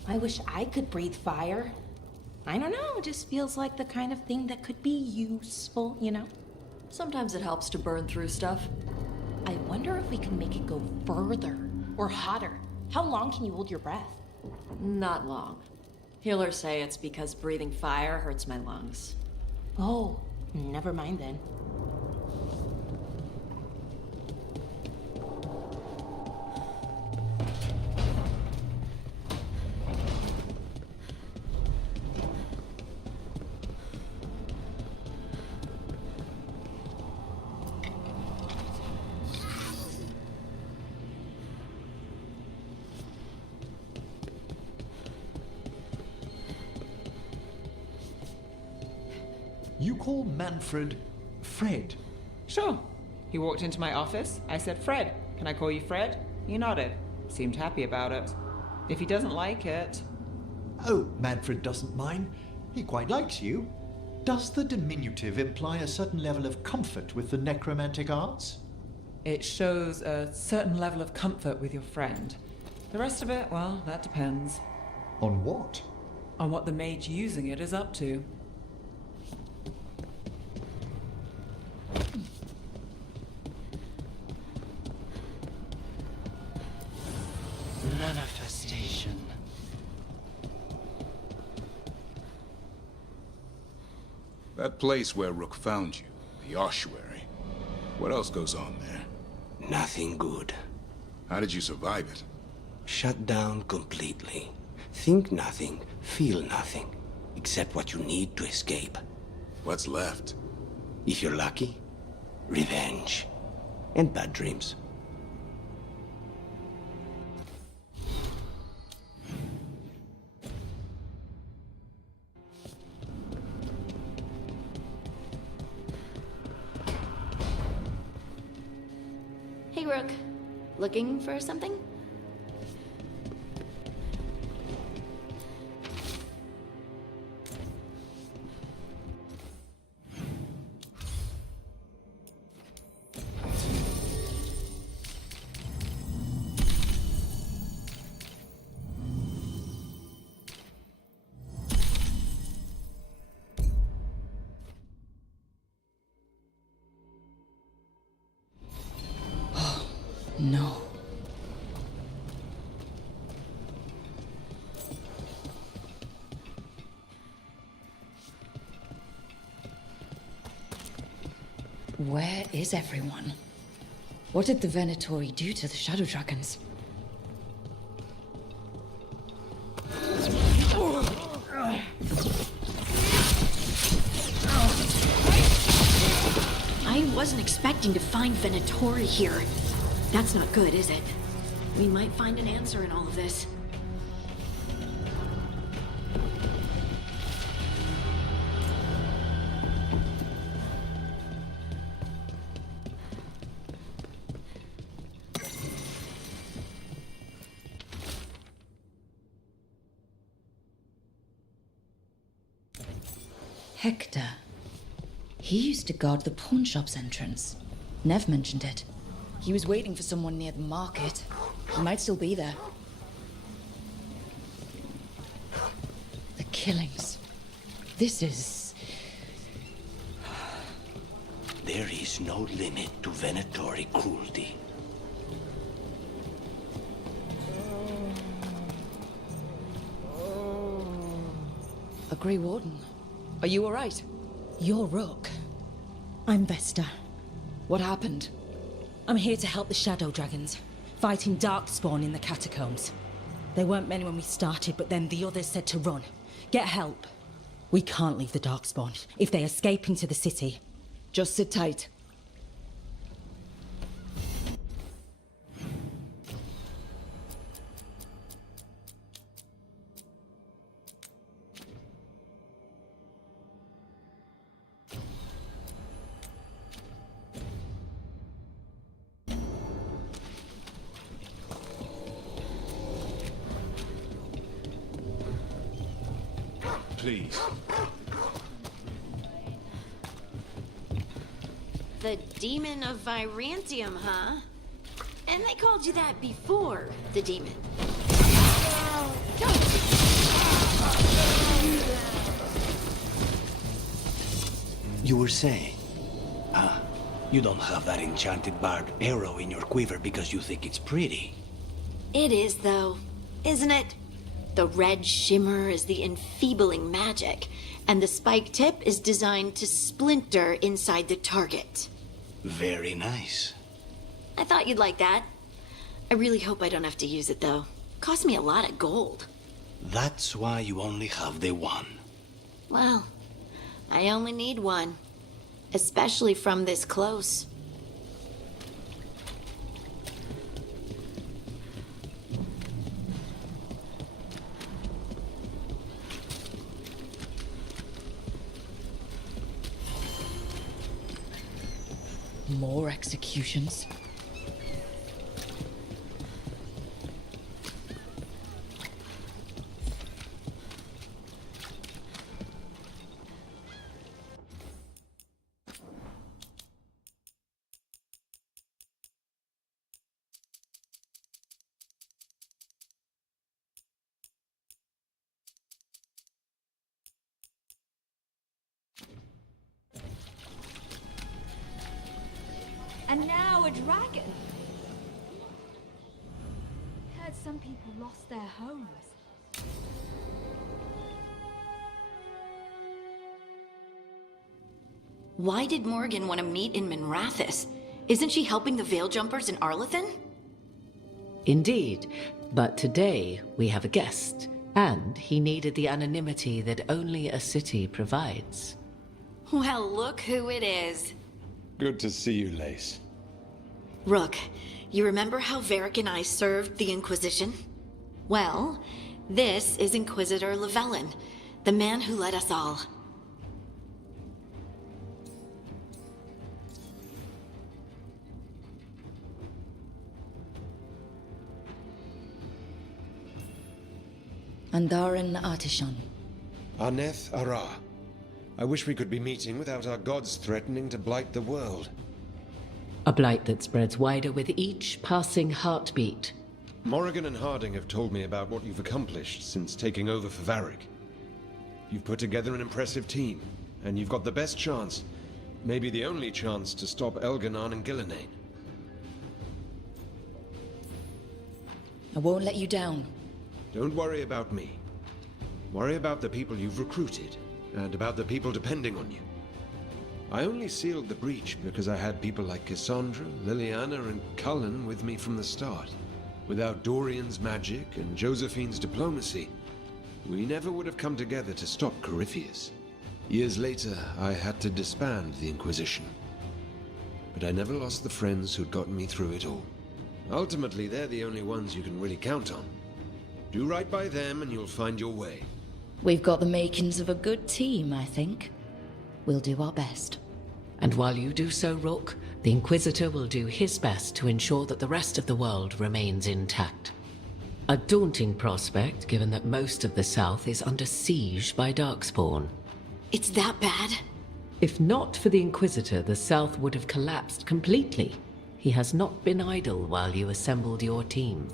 I wish I could breathe fire. I don't know, it just feels like the kind of thing that could be useful, you know? Sometimes it helps to burn through stuff. I wonder if we can make it go further or hotter. How long can you hold your breath? Not long. Healers say it's because breathing fire hurts my lungs. Oh, never mind then. You call Manfred Fred? Sure. He walked into my office. I said, Fred, can I call you Fred? He nodded. Seemed happy about it. If he doesn't like it... Oh, Manfred doesn't mind. He quite likes you. Does the diminutive imply a certain level of comfort with the necromantic arts? It shows a certain level of comfort with your friend. The rest of it, well, that depends. On what? On what the mage using it is up to. Manifestation. That place where Rook found you, the ossuary. What else goes on there? Nothing good. How did you survive it? Shut down completely. Think nothing, feel nothing, except what you need to escape. What's left? If you're lucky, revenge. And bad dreams. Hey, Rook. Looking for something? No. Where is everyone? What did the Venatori do to the Shadow Dragons? I wasn't expecting to find Venatori here. That's not good, is it? We might find an answer in all of this. Hector. He used to guard the pawn shop's entrance. Nev mentioned it. He was waiting for someone near the market. He might still be there. The killings. This is... There is no limit to Venatori cruelty. A Grey Warden. Are you alright? You're Rook. I'm Vesta. What happened? I'm here to help the Shadow Dragons, fighting Darkspawn in the catacombs. There weren't many when we started, but then the others said to run. Get help. We can't leave the Darkspawn. If they escape into the city... Just sit tight. Please. The Demon of Virantium, huh? And they called you that before, the demon. Come. You were saying? You don't have that enchanted barbed arrow in your quiver because you think it's pretty. It is, though, isn't it? The red shimmer is the enfeebling magic, and the spike tip is designed to splinter inside the target. Very nice. I thought you'd like that. I really hope I don't have to use it, though. Cost me a lot of gold. That's why you only have the one. Well, I only need one. Especially from this close. More executions? And now a dragon. Heard some people lost their homes. Why did Morgan want to meet in Minrathous? Isn't she helping the Veil Jumpers in Arlathan? Indeed, but today we have a guest, and he needed the anonymity that only a city provides. Well, look who it is. Good to see you, Lace. Rook, you remember how Varric and I served the Inquisition? Well, this is Inquisitor Llewellyn, the man who led us all. Andaran Artishan. Arneth Ara. I wish we could be meeting without our gods threatening to blight the world. A blight that spreads wider with each passing heartbeat. Morrigan and Harding have told me about what you've accomplished since taking over for Varric. You've put together an impressive team, and you've got the best chance, maybe the only chance, to stop Elganon and Gillenane. I won't let you down. Don't worry about me. Worry about the people you've recruited, and about the people depending on you. I only sealed the breach because I had people like Cassandra, Liliana, and Cullen with me from the start. Without Dorian's magic and Josephine's diplomacy, we never would have come together to stop Corypheus. Years later, I had to disband the Inquisition. But I never lost the friends who'd gotten me through it all. Ultimately, they're the only ones you can really count on. Do right by them and you'll find your way. We've got the makings of a good team, I think. We'll do our best. And while you do so, Rook, the Inquisitor will do his best to ensure that the rest of the world remains intact. A daunting prospect, given that most of the South is under siege by Darkspawn. It's that bad? If not for the Inquisitor, the South would have collapsed completely. He has not been idle while you assembled your team.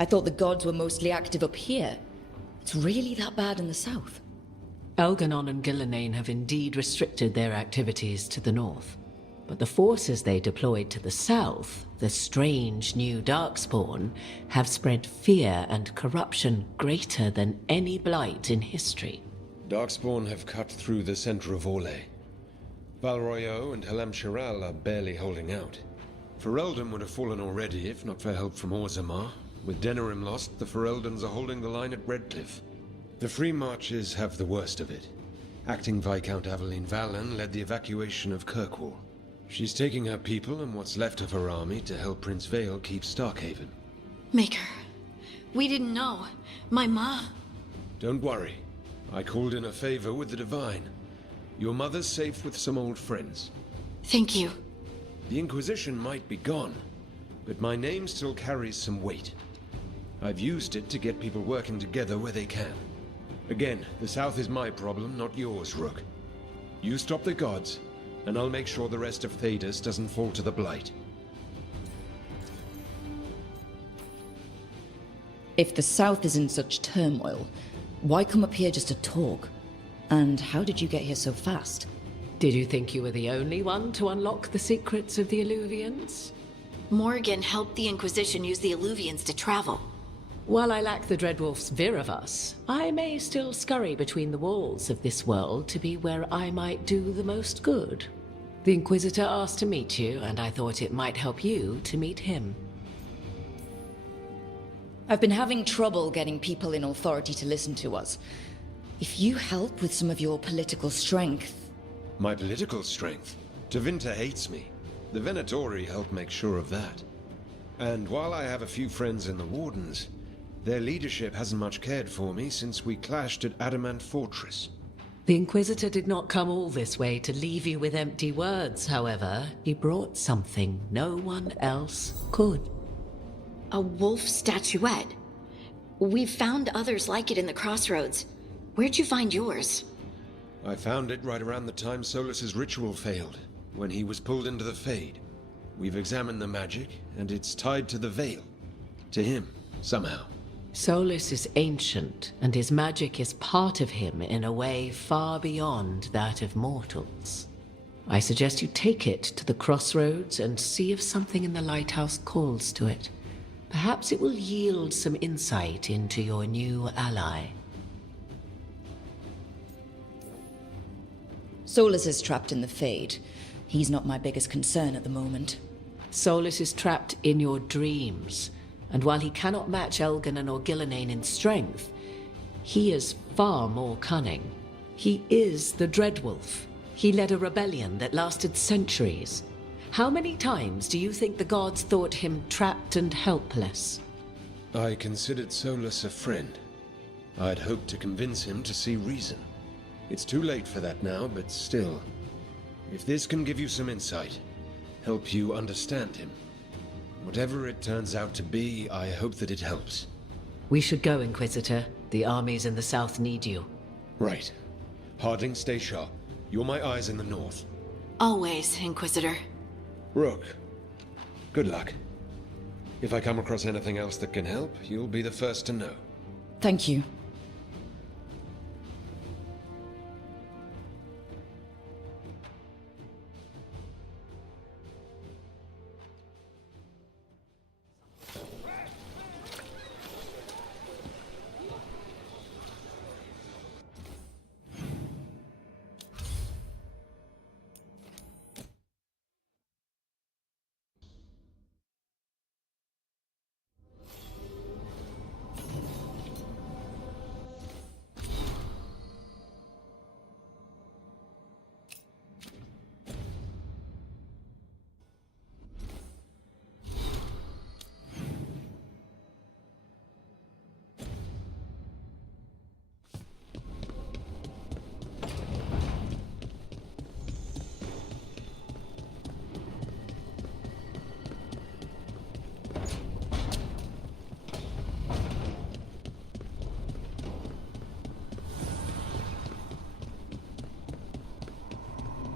I thought the gods were mostly active up here. It's really that bad in the south? Elganon and Gillenane have indeed restricted their activities to the north. But the forces they deployed to the south, the strange new Darkspawn, have spread fear and corruption greater than any blight in history. Darkspawn have cut through the center of Orlais. Valroyo and Halam Shiral are barely holding out. Ferelden would have fallen already if not for help from Orzammar. With Denerim lost, the Fereldans are holding the line at Redcliffe. The Free Marches have the worst of it. Acting Viscount Aveline Valen led the evacuation of Kirkwall. She's taking her people and what's left of her army to help Prince Vale keep Starkhaven. Maker, we didn't know. My ma... Don't worry. I called in a favor with the Divine. Your mother's safe with some old friends. Thank you. The Inquisition might be gone, but my name still carries some weight. I've used it to get people working together where they can. Again, the South is my problem, not yours, Rook. You stop the gods, and I'll make sure the rest of Thedas doesn't fall to the Blight. If the south is in such turmoil, Why come up here just to talk? And how did you get here so fast? Did you think you were the only one to unlock the secrets of the Illuvians? Morgan helped the Inquisition use the Illuvians to travel. While I lack the Dreadwolf's Viravus, I may still scurry between the walls of this world to be where I might do the most good. The Inquisitor asked to meet you, and I thought it might help you to meet him. I've been having trouble getting people in authority to listen to us. If you help with some of your political strength... My political strength? Tevinter hates me. The Venatori help make sure of that. And while I have a few friends in the Wardens, their leadership hasn't much cared for me since we clashed at Adamant Fortress. The Inquisitor did not come all this way to leave you with empty words, however. He brought something no one else could. A wolf statuette. We've found others like it in the crossroads. Where'd you find yours? I found it right around the time Solus's ritual failed, when he was pulled into the Fade. We've examined the magic, and it's tied to the Veil. To him, somehow. Solus is ancient, and his magic is part of him in a way far beyond that of mortals. I suggest you take it to the crossroads and see if something in the lighthouse calls to it. Perhaps it will yield some insight into your new ally. Solus is trapped in the Fade. He's not my biggest concern at the moment. Solus is trapped in your dreams, and while he cannot match Elganon or Gillenane in strength, he is far more cunning. He is the Dreadwolf. He led a rebellion that lasted centuries. How many times do you think the gods thought him trapped and helpless? I considered Solus a friend. I'd hoped to convince him to see reason. It's too late for that now, but still. If this can give you some insight, help you understand him. Whatever it turns out to be, I hope that it helps. We should go, Inquisitor. The armies in the south need you. Right. Harding, stay sharp. You're my eyes in the north. Always, Inquisitor. Rook, good luck. If I come across anything else that can help, you'll be the first to know. Thank you.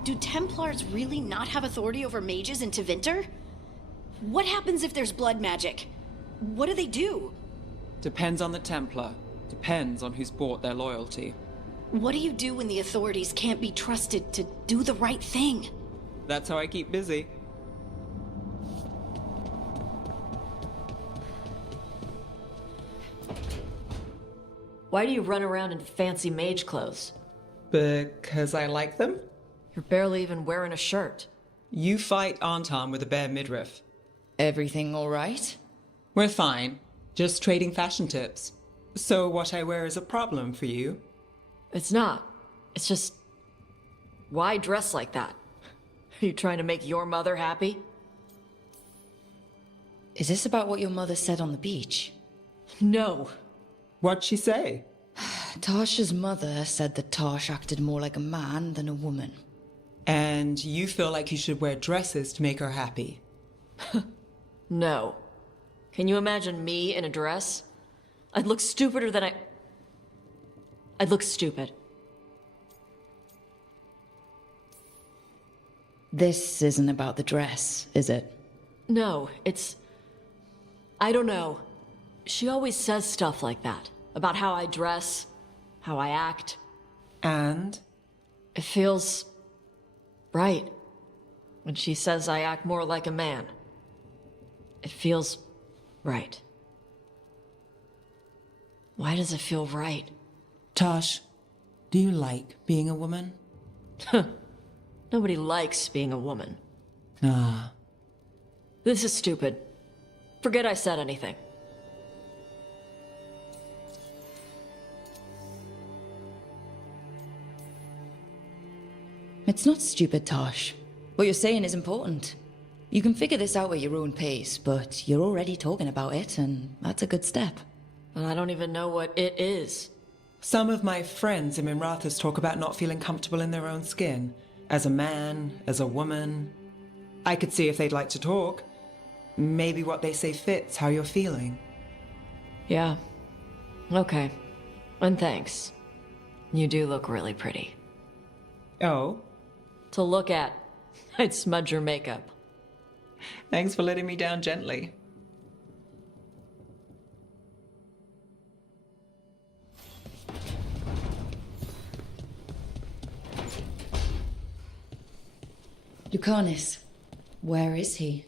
Do Templars really not have authority over mages in Tevinter? What happens if there's blood magic? What do they do? Depends on the Templar. Depends on who's bought their loyalty. What do you do when the authorities can't be trusted to do the right thing? That's how I keep busy. Why do you run around in fancy mage clothes? Because I like them? You're barely even wearing a shirt. You fight Anton with a bare midriff. Everything all right? We're fine. Just trading fashion tips. So what I wear is a problem for you? It's not. It's just... Why dress like that? Are you trying to make your mother happy? Is this about what your mother said on the beach? No. What'd she say? Tasha's mother said that Tash acted more like a man than a woman. And you feel like you should wear dresses to make her happy? No. Can you imagine me in a dress? I'd look stupider than I'd look stupid. This isn't about the dress, is it? No, it's... I don't know. She always says stuff like that. About how I dress. how I act. And? It feels right when she says I act more like a man. It feels right. Why does it feel right? Tosh, do you like being a woman? Nobody likes being a woman. Ah. This is stupid. Forget I said anything. It's not stupid, Tosh. What you're saying is important. You can figure this out at your own pace, but you're already talking about it, and that's a good step. And I don't even know what it is. Some of my friends in Minrathous talk about not feeling comfortable in their own skin. As a man, as a woman. I could see if they'd like to talk. Maybe what they say fits how you're feeling. Yeah. Okay. And thanks. You do look really pretty. Oh? To look at. I'd smudge your makeup. Thanks for letting me down gently. Lucanus, where is he?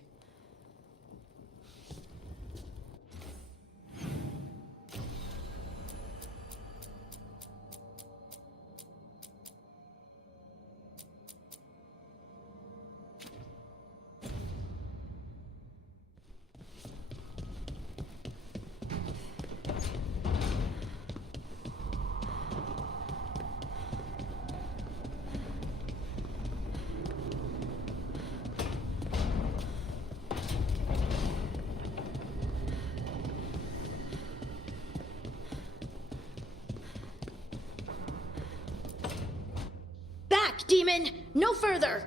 Back, demon! No further!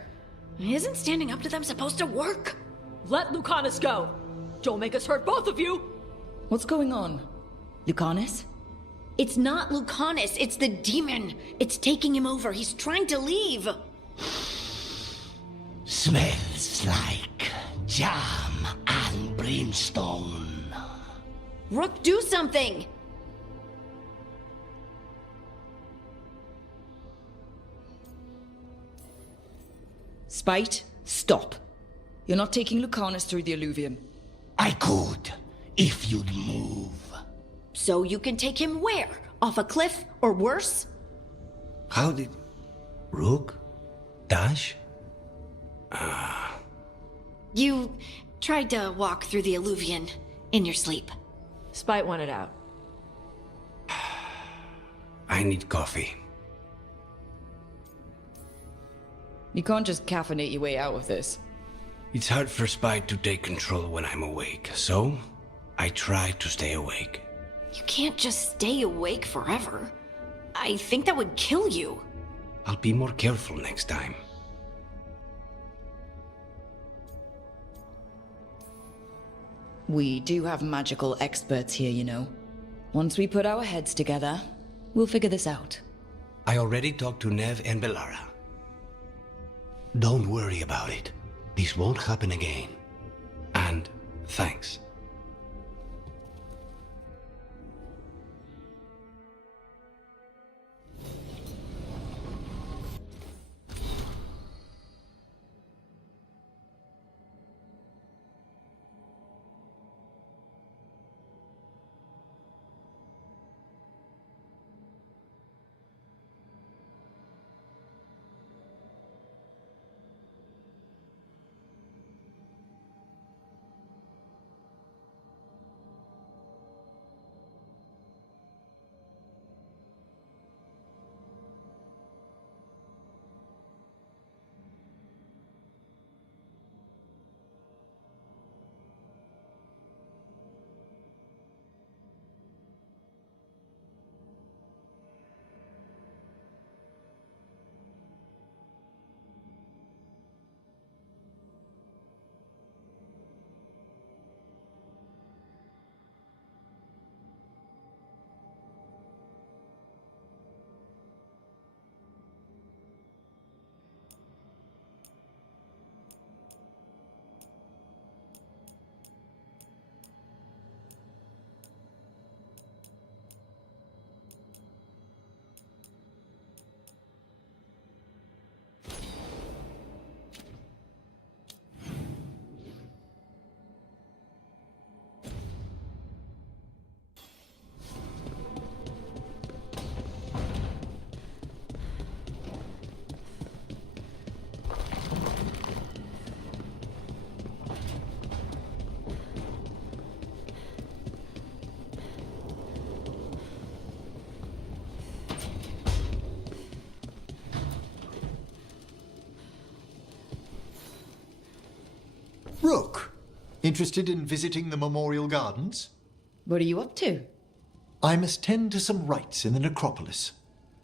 Isn't standing up to them supposed to work? Let Lucanus go! Don't make us hurt both of you! What's going on? Lucanus? It's not Lucanus, it's the demon! It's taking him over, he's trying to leave! Smells like jam and brimstone. Rook, do something! Spite, stop. You're not taking Lucanus through the alluvium. I could, if you'd move. So you can take him where? Off a cliff, or worse? How did... Rook? Dash? You tried to walk through the alluvium in your sleep. Spite wanted out. I need coffee. You can't just caffeinate your way out of this. It's hard for Spite to take control when I'm awake, so I try to stay awake. You can't just stay awake forever. I think that would kill you. I'll be more careful next time. We do have magical experts here, you know. Once we put our heads together, we'll figure this out. I already talked to Nev and Bellara. Don't worry about it. This won't happen again. And thanks. Rook, interested in visiting the Memorial Gardens? What are you up to? I must tend to some rites in the necropolis.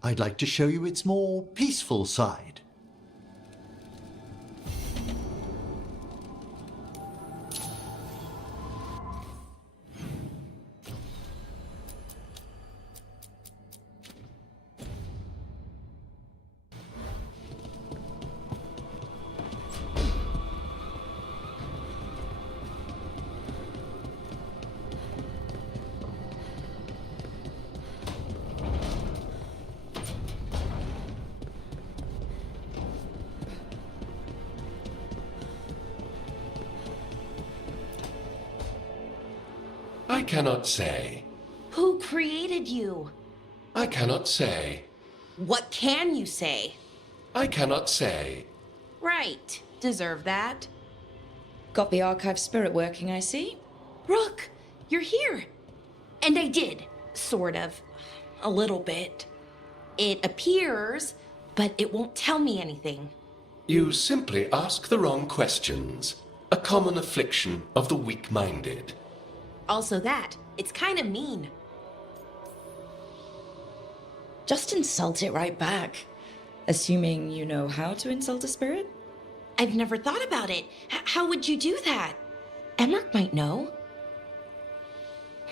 I'd like to show you its more peaceful side. I cannot say. Who created you? I cannot say. What can you say? I cannot say. Right. Deserve that. Got the archive spirit working, I see. Rook, you're here. And I did. Sort of. A little bit. It appears, but it won't tell me anything. You simply ask the wrong questions. A common affliction of the weak-minded. Also that. It's kind of mean. Just insult it right back. Assuming you know how to insult a spirit? I've never thought about it. How would you do that? Emmerich might know.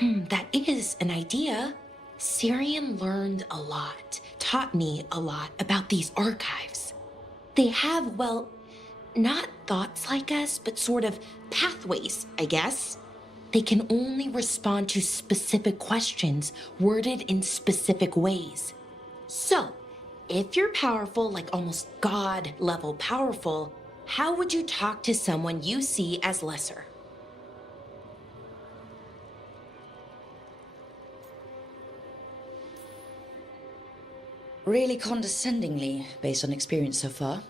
That is an idea. Syrian learned a lot, taught me a lot about these archives. They have, well, not thoughts like us, but sort of pathways, I guess. They can only respond to specific questions worded in specific ways. So, if you're powerful, like almost God-level powerful, how would you talk to someone you see as lesser? Really condescendingly, based on experience so far.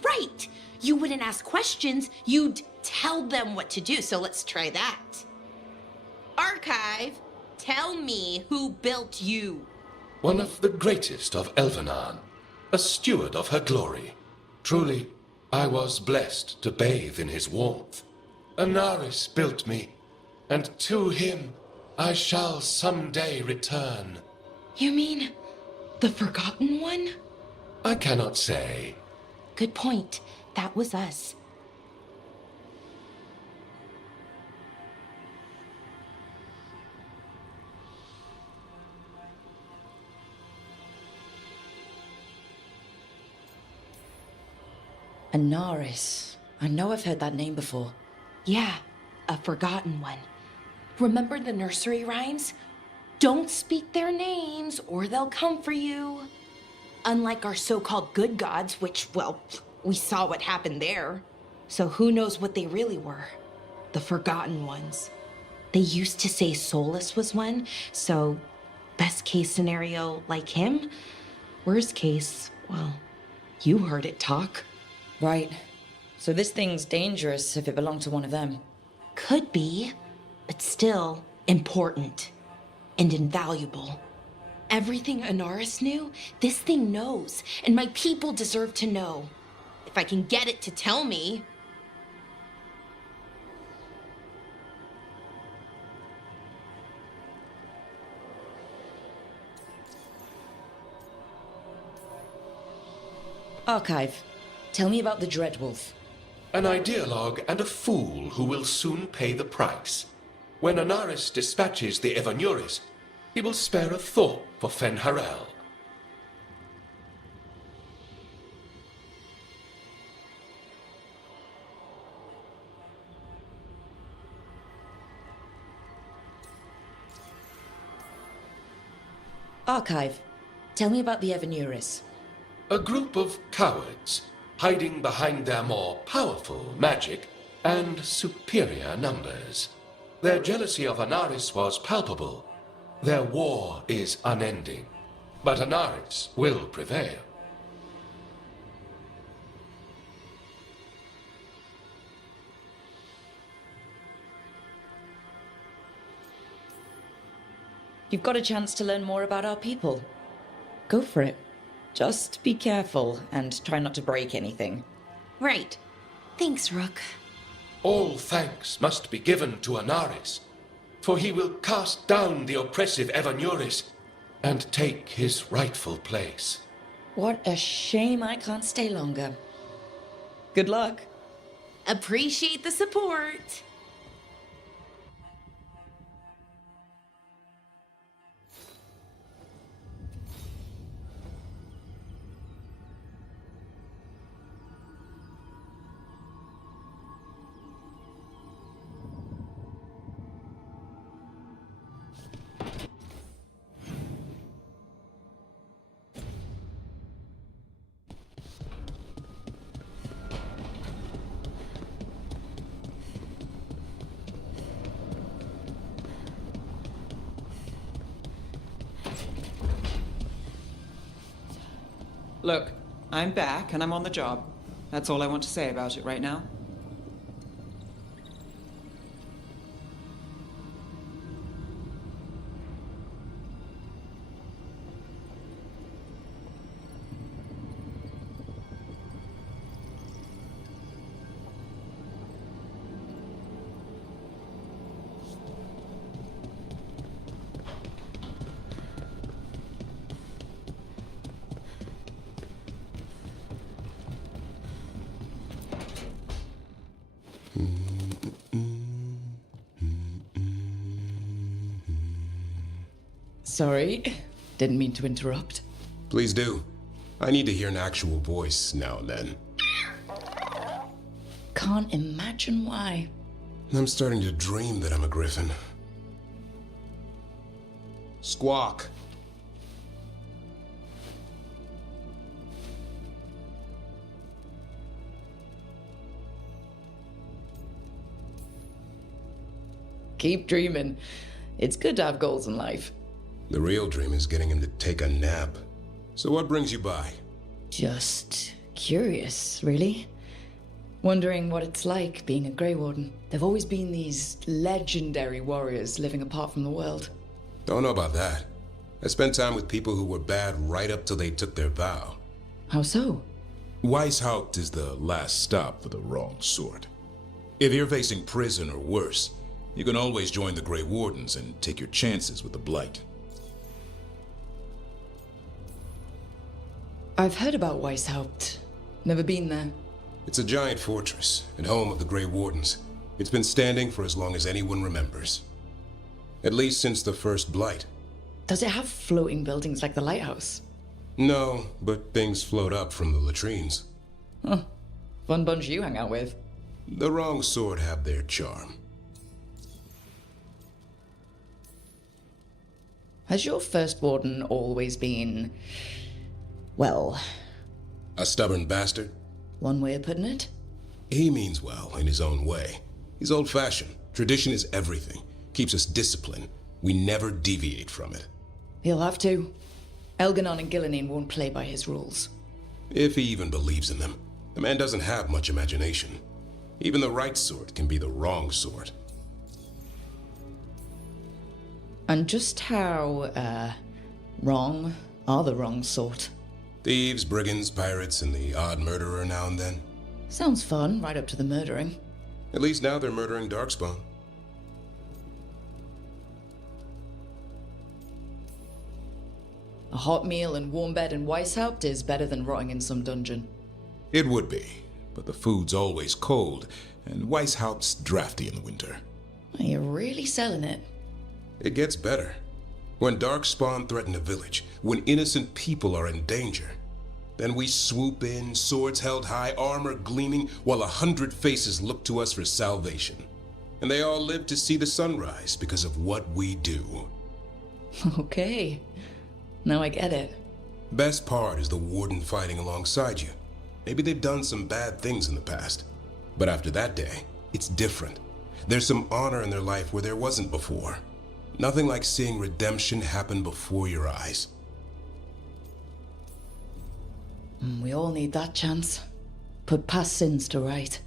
Right! You wouldn't ask questions, you'd tell them what to do, so let's try that. Archive, tell me who built you. One of the greatest of Elvenan, a steward of her glory. Truly, I was blessed to bathe in his warmth. Anaris built me, and to him I shall someday return. You mean the Forgotten One? I cannot say. Good point. That was us. Anaris. I know I've heard that name before. Yeah, a Forgotten One. Remember the nursery rhymes? Don't speak their names or they'll come for you. Unlike our so-called good gods, which, well, we saw what happened there. So who knows what they really were? The Forgotten Ones. They used to say Solus was one, so best case scenario, like him. Worst case, well, you heard it talk. Right. So this thing's dangerous if it belonged to one of them. Could be, but still important and invaluable. Everything Anaris knew, this thing knows, and my people deserve to know. If I can get it to tell me. Archive. Tell me about the Dreadwolf. An ideologue and a fool who will soon pay the price. When Anaris dispatches the Evanuris, he will spare a thought for Fenharel. Archive. Tell me about the Evanuris. A group of cowards, hiding behind their more powerful magic and superior numbers. Their jealousy of Anaris was palpable. Their war is unending, but Anaris will prevail. You've got a chance to learn more about our people. Go for it. Just be careful and try not to break anything. Right. Thanks, Rook. all thanks must be given to Anaris, for he will cast down the oppressive Evanuris and take his rightful place. What a shame I can't stay longer. Good luck. Appreciate the support. Look, I'm back and I'm on the job. That's all I want to say about it right now. Sorry, didn't mean to interrupt. Please do. I need to hear an actual voice now and then. Can't imagine why. I'm starting to dream that I'm a griffin. Squawk. Keep dreaming. It's good to have goals in life. The real dream is getting him to take a nap. So what brings you by? Just curious, really. Wondering what it's like being a Grey Warden. There've always been these legendary warriors living apart from the world. Don't know about that. I spent time with people who were bad right up till they took their vow. How so? Weishaupt is the last stop for the wrong sort. If you're facing prison or worse, you can always join the Grey Wardens and take your chances with the Blight. I've heard about Weishaupt. Never been there. It's a giant fortress and home of the Grey Wardens. It's been standing for as long as anyone remembers. At least since the first Blight. Does it have floating buildings like the lighthouse? No, but things float up from the latrines. Huh. Fun bunch you hang out with. The wrong sort have their charm. Has your first warden always been... well... a stubborn bastard? One way of putting it? He means well in his own way. He's old-fashioned. Tradition is everything. Keeps us disciplined. We never deviate from it. He'll have to. Elganon and Gillenane won't play by his rules. If he even believes in them. The man doesn't have much imagination. Even the right sort can be the wrong sort. And just how, wrong are the wrong sort? Thieves, brigands, pirates, and the odd murderer now and then. Sounds fun, right up to the murdering. At least now they're murdering Darkspawn. A hot meal and warm bed in Weishaupt is better than rotting in some dungeon. It would be, but the food's always cold, and Weishaupt's drafty in the winter. You're really selling it. It gets better. When Darkspawn threaten a village, when innocent people are in danger, then we swoop in, swords held high, armor gleaming, while 100 faces look to us for salvation. And they all live to see the sunrise because of what we do. Okay. Now I get it. Best part is the warden fighting alongside you. Maybe they've done some bad things in the past. But after that day, it's different. There's some honor in their life where there wasn't before. Nothing like seeing redemption happen before your eyes. We all need that chance. Put past sins to right.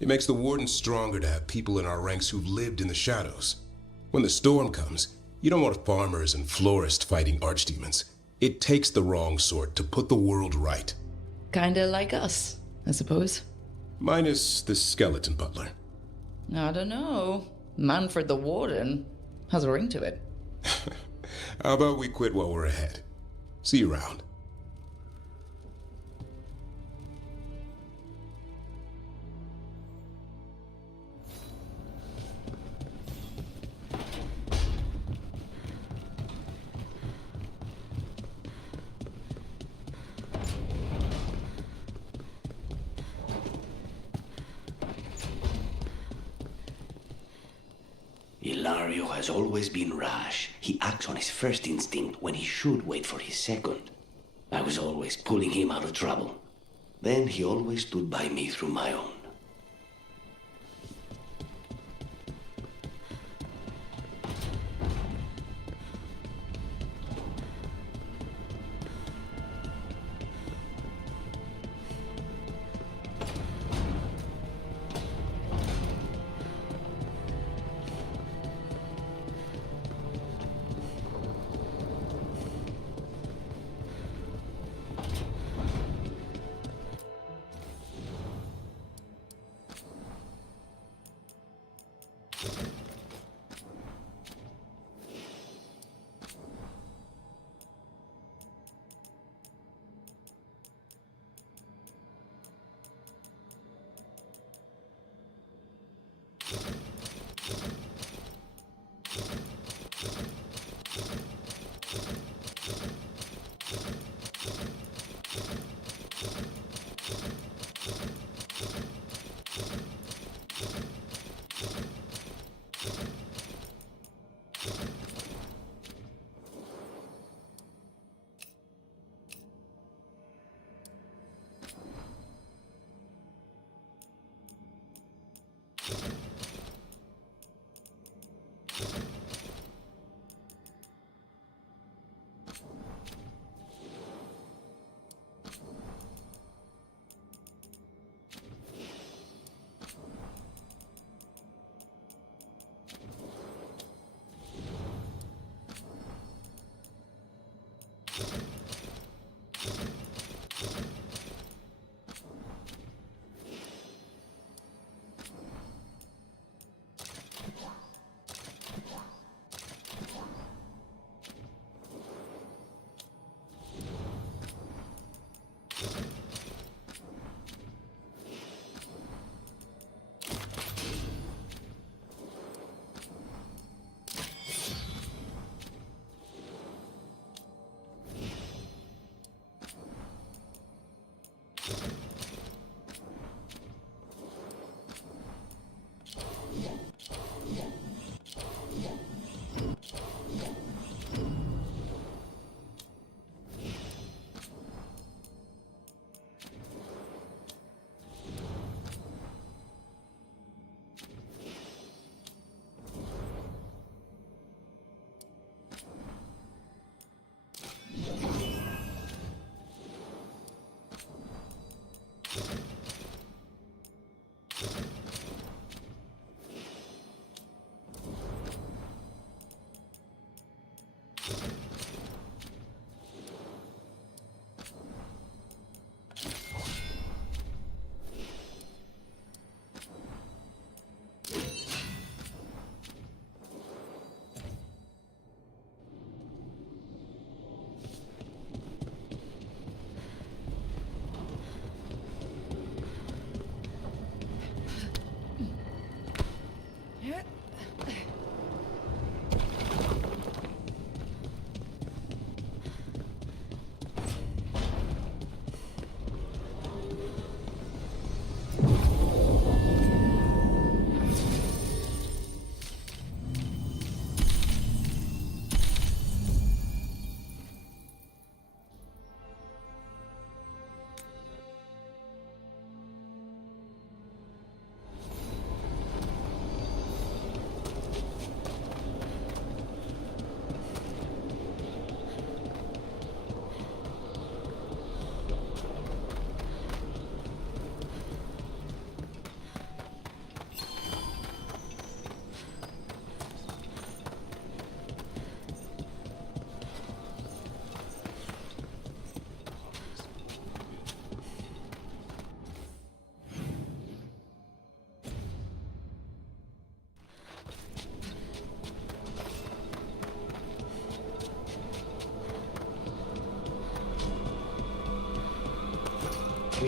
It makes the warden stronger to have people in our ranks who've lived in the shadows. When the storm comes, you don't want farmers and florists fighting archdemons. It takes the wrong sort to put the world right. Kinda like us, I suppose. Minus the skeleton butler. I don't know. Manfred the Warden has a ring to it. How about we quit while we're ahead? See you around. Ilario has always been rash. He acts on his first instinct when he should wait for his second. I was always pulling him out of trouble. Then he always stood by me through my own.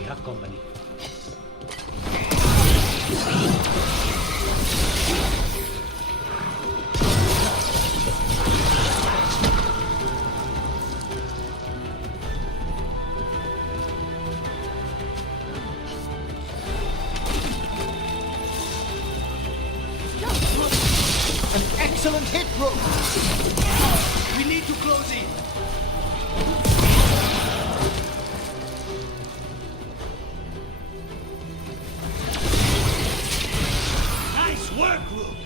have company. An excellent hit, Rook! We need to close in. Nice work, Rook!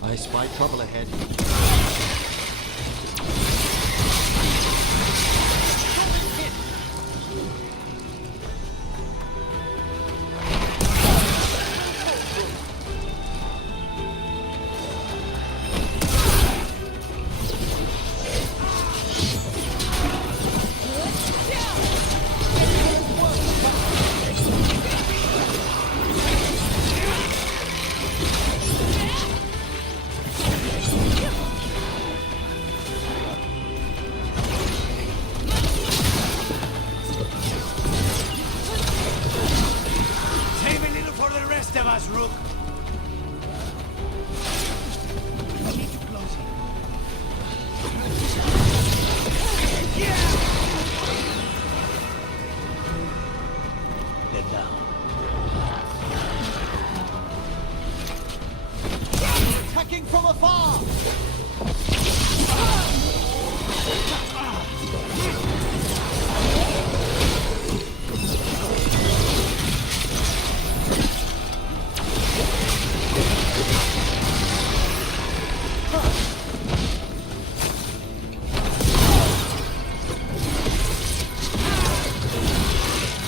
I spy trouble ahead. Save a little for the rest of us, Rook. We need to close it. They're down. Attacking from afar!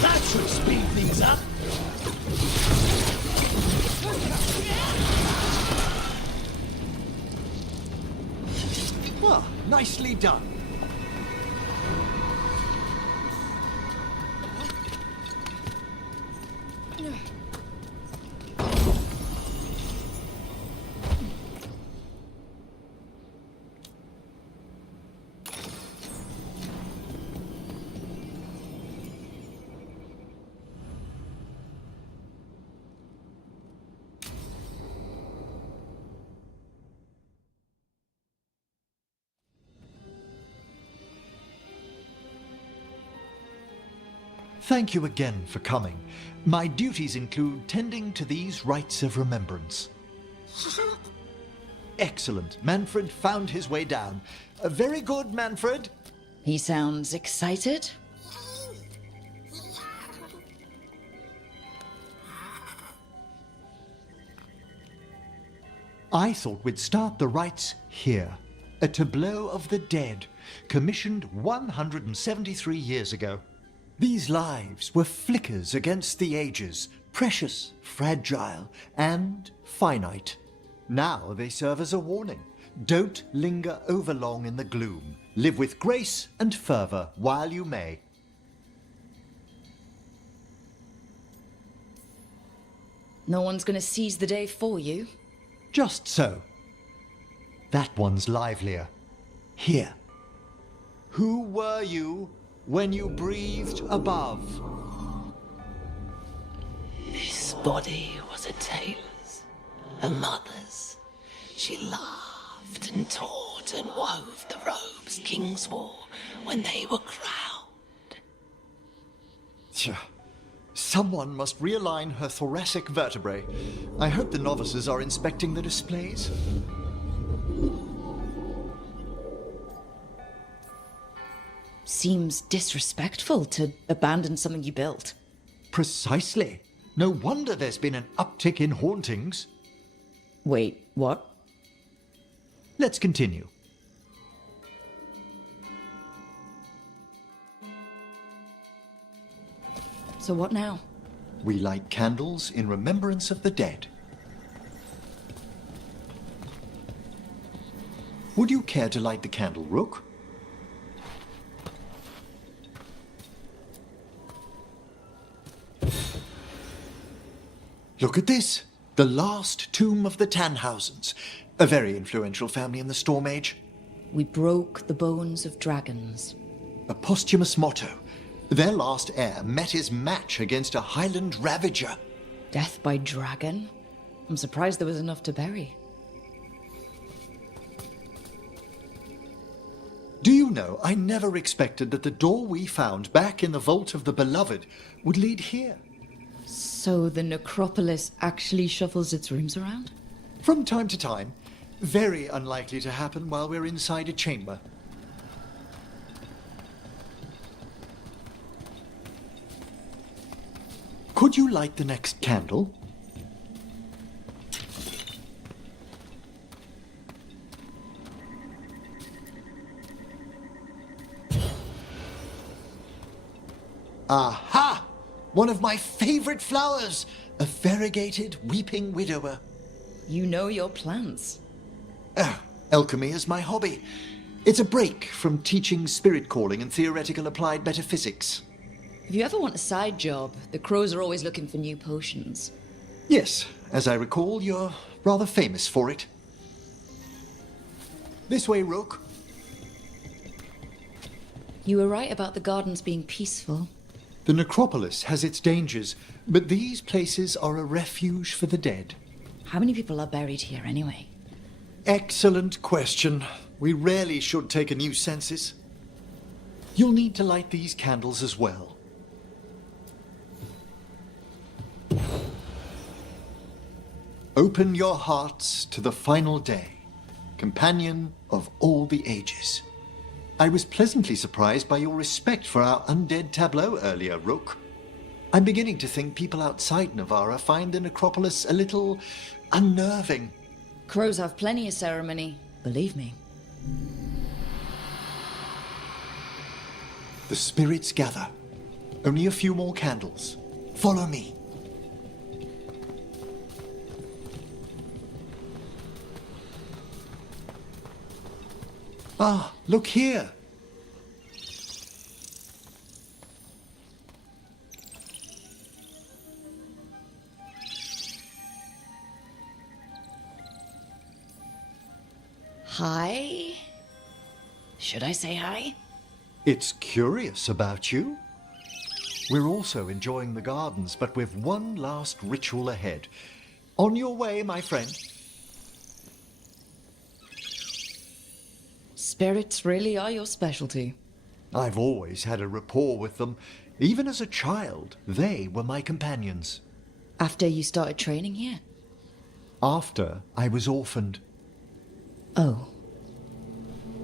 That should speed things up. Ah, nicely done. Thank you again for coming. My duties include tending to these rites of remembrance. Excellent. Manfred found his way down. Very good, Manfred. He sounds excited. I thought we'd start the rites here. A tableau of the dead, commissioned 173 years ago. These lives were flickers against the ages, precious, fragile, and finite. Now they serve as a warning. Don't linger overlong in the gloom. Live with grace and fervor while you may. No one's gonna seize the day for you. Just so. That one's livelier. Here. Who were you when you breathed above? This body was a tailor's, a mother's. She laughed and taught and wove the robes kings wore when they were crowned. Tja. Someone must realign her thoracic vertebrae. I hope the novices are inspecting the displays. Seems disrespectful to abandon something you built. Precisely. No wonder there's been an uptick in hauntings. Wait, what? let's continue. So what now? We light candles in remembrance of the dead. Would you care to light the candle, Rook? Look at this! The last tomb of the Tannhausens, a very influential family in the Storm Age. We broke the bones of dragons. A posthumous motto. Their last heir met his match against a Highland Ravager. Death by dragon? I'm surprised there was enough to bury. Do you know, I never expected that the door we found back in the Vault of the Beloved would lead here. So the necropolis actually shuffles its rooms around? From time to time. Very unlikely to happen while we're inside a chamber. Could you light the next candle? Aha! One of my favorite flowers! A variegated weeping widower. You know your plants. Alchemy is my hobby. It's a break from teaching spirit calling and theoretical applied metaphysics. If you ever want a side job, the crows are always looking for new potions. Yes, as I recall, you're rather famous for it. This way, Rook. You were right about the gardens being peaceful. The necropolis has its dangers, but these places are a refuge for the dead. How many people are buried here anyway? Excellent question. We rarely should take a new census. You'll need to light these candles as well. Open your hearts to the final day, companion of all the ages. I was pleasantly surprised by your respect for our undead tableau earlier, Rook. I'm beginning to think people outside Navarra find the necropolis a little unnerving. Crows have plenty of ceremony, believe me. The spirits gather. Only a few more candles. Follow me. Ah, look here. Hi? Should I say hi? It's curious about you. We're also enjoying the gardens, but with one last ritual ahead. On your way, my friend. Spirits really are your specialty. I've always had a rapport with them. Even as a child, they were my companions. After you started training here? After I was orphaned. Oh.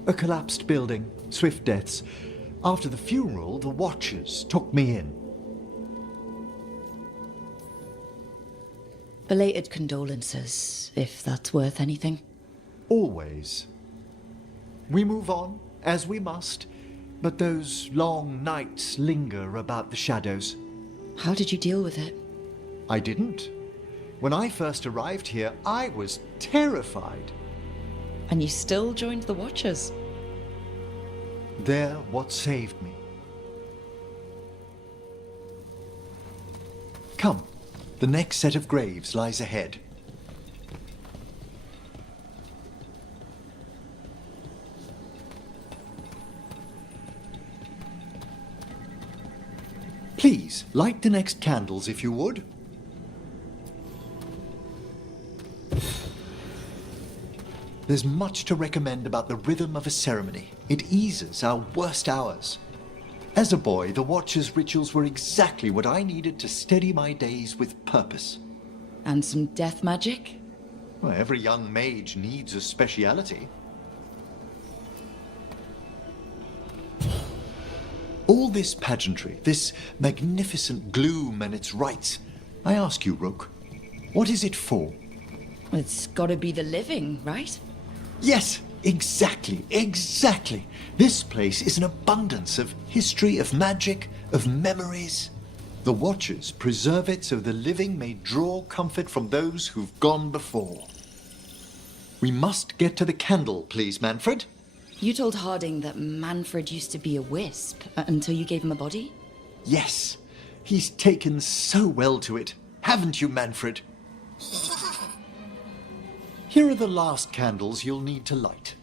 A collapsed building, swift deaths. After the funeral, the Watchers took me in. Belated condolences, if that's worth anything. Always. We move on, as we must, but those long nights linger about the shadows. How did you deal with it? I didn't. When I first arrived here, I was terrified. And you still joined the Watchers? They're what saved me. Come, the next set of graves lies ahead. Please, light the next candles if you would. There's much to recommend about the rhythm of a ceremony. It eases our worst hours. As a boy, the Watcher's rituals were exactly what I needed to steady my days with purpose. And some death magic? Well, every young mage needs a speciality. All this pageantry, this magnificent gloom and its rites, I ask you, Rook, what is it for? It's gotta be the living, right? Yes, Exactly. This place is an abundance of history, of magic, of memories. The Watchers preserve it so the living may draw comfort from those who've gone before. We must get to the candle, please, Manfred. You told Harding that Manfred used to be a wisp until you gave him a body? Yes, he's taken so well to it. Haven't you, Manfred? Here are the last candles you'll need to light.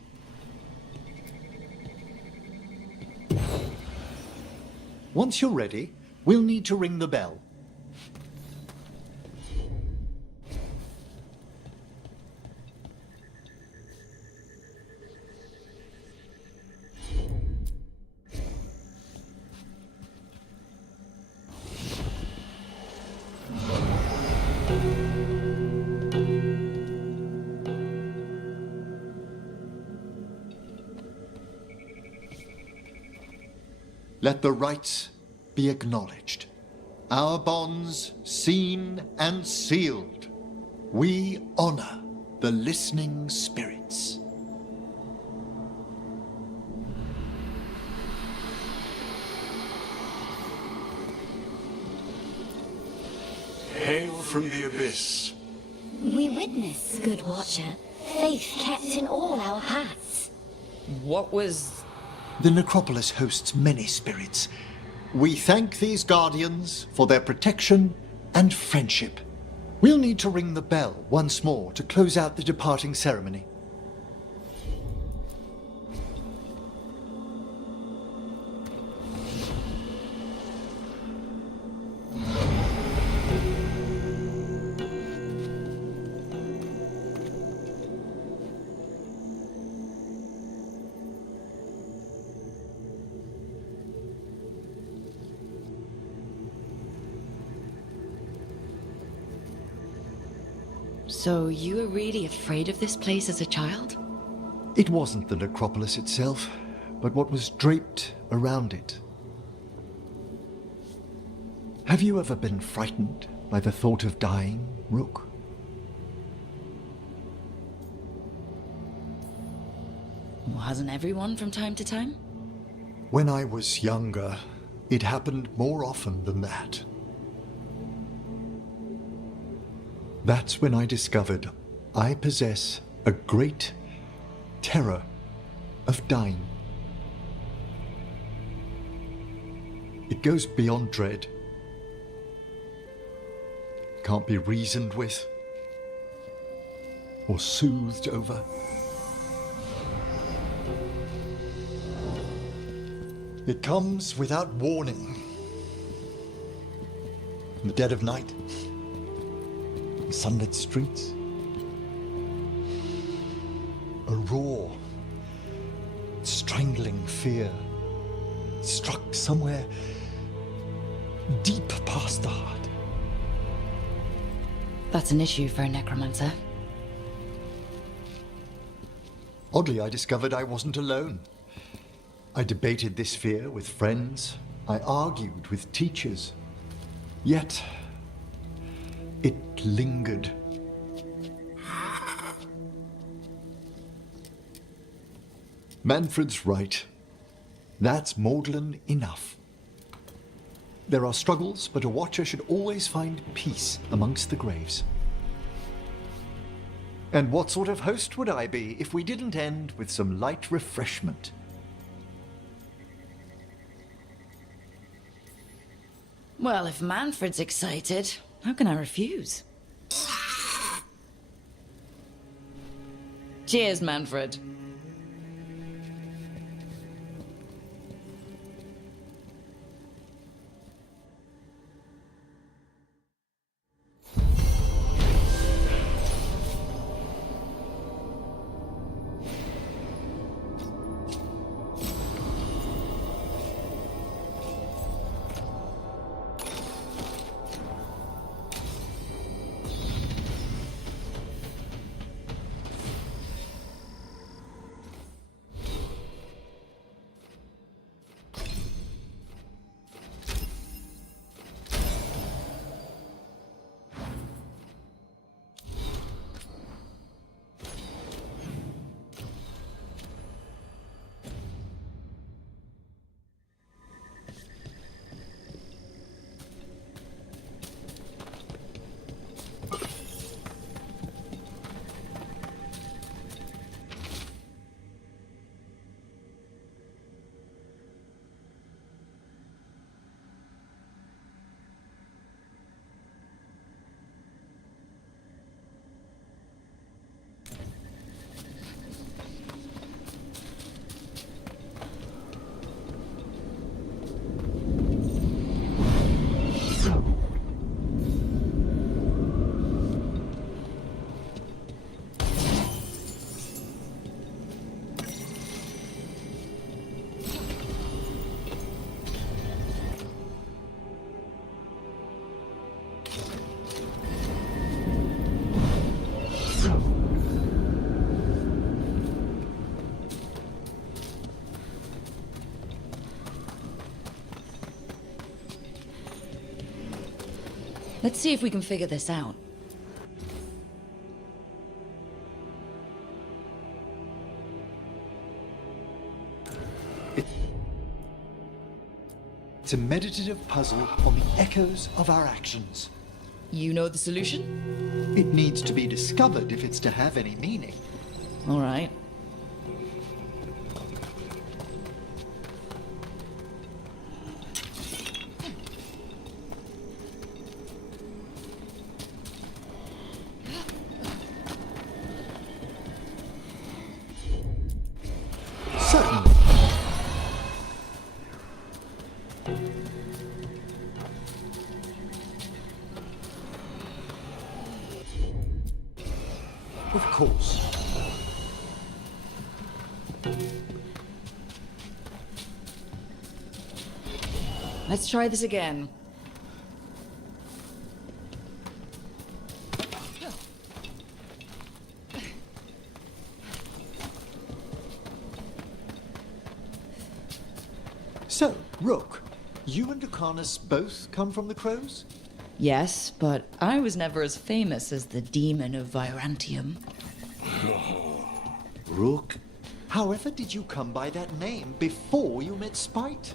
Once you're ready, we'll need to ring the bell. Let the rites be acknowledged. Our bonds seen and sealed. We honor the listening spirits. Hail from the abyss. We witness, good Watcher, faith kept in all our paths. What was... The necropolis hosts many spirits. We thank these guardians for their protection and friendship. We'll need to ring the bell once more to close out the departing ceremony. So you were really afraid of this place as a child? It wasn't the necropolis itself, but what was draped around it. Have you ever been frightened by the thought of dying, Rook? Well, hasn't everyone from time to time? When I was younger, it happened more often than that. That's when I discovered I possess a great terror of dying. It goes beyond dread. Can't be reasoned with or soothed over. It comes without warning. In the dead of night, sunlit streets, a raw, strangling fear struck somewhere deep past the heart. That's an issue for a necromancer. Oddly, I discovered I wasn't alone. I debated this fear with friends. I argued with teachers. Yet, it lingered. Manfred's right. That's maudlin enough. There are struggles, but a watcher should always find peace amongst the graves. And what sort of host would I be if we didn't end with some light refreshment? Well, if Manfred's excited, how can I refuse? Cheers, Manfred. Let's see if we can figure this out. It's a meditative puzzle on the echoes of our actions. You know the solution? It needs to be discovered if it's to have any meaning. All right. Certainly. Of course. Let's try this again. So, Rook, you and Lucanus both come from the Crows? Yes, but I was never as famous as the demon of Virantium. Rook, however did you come by that name before you met Spite?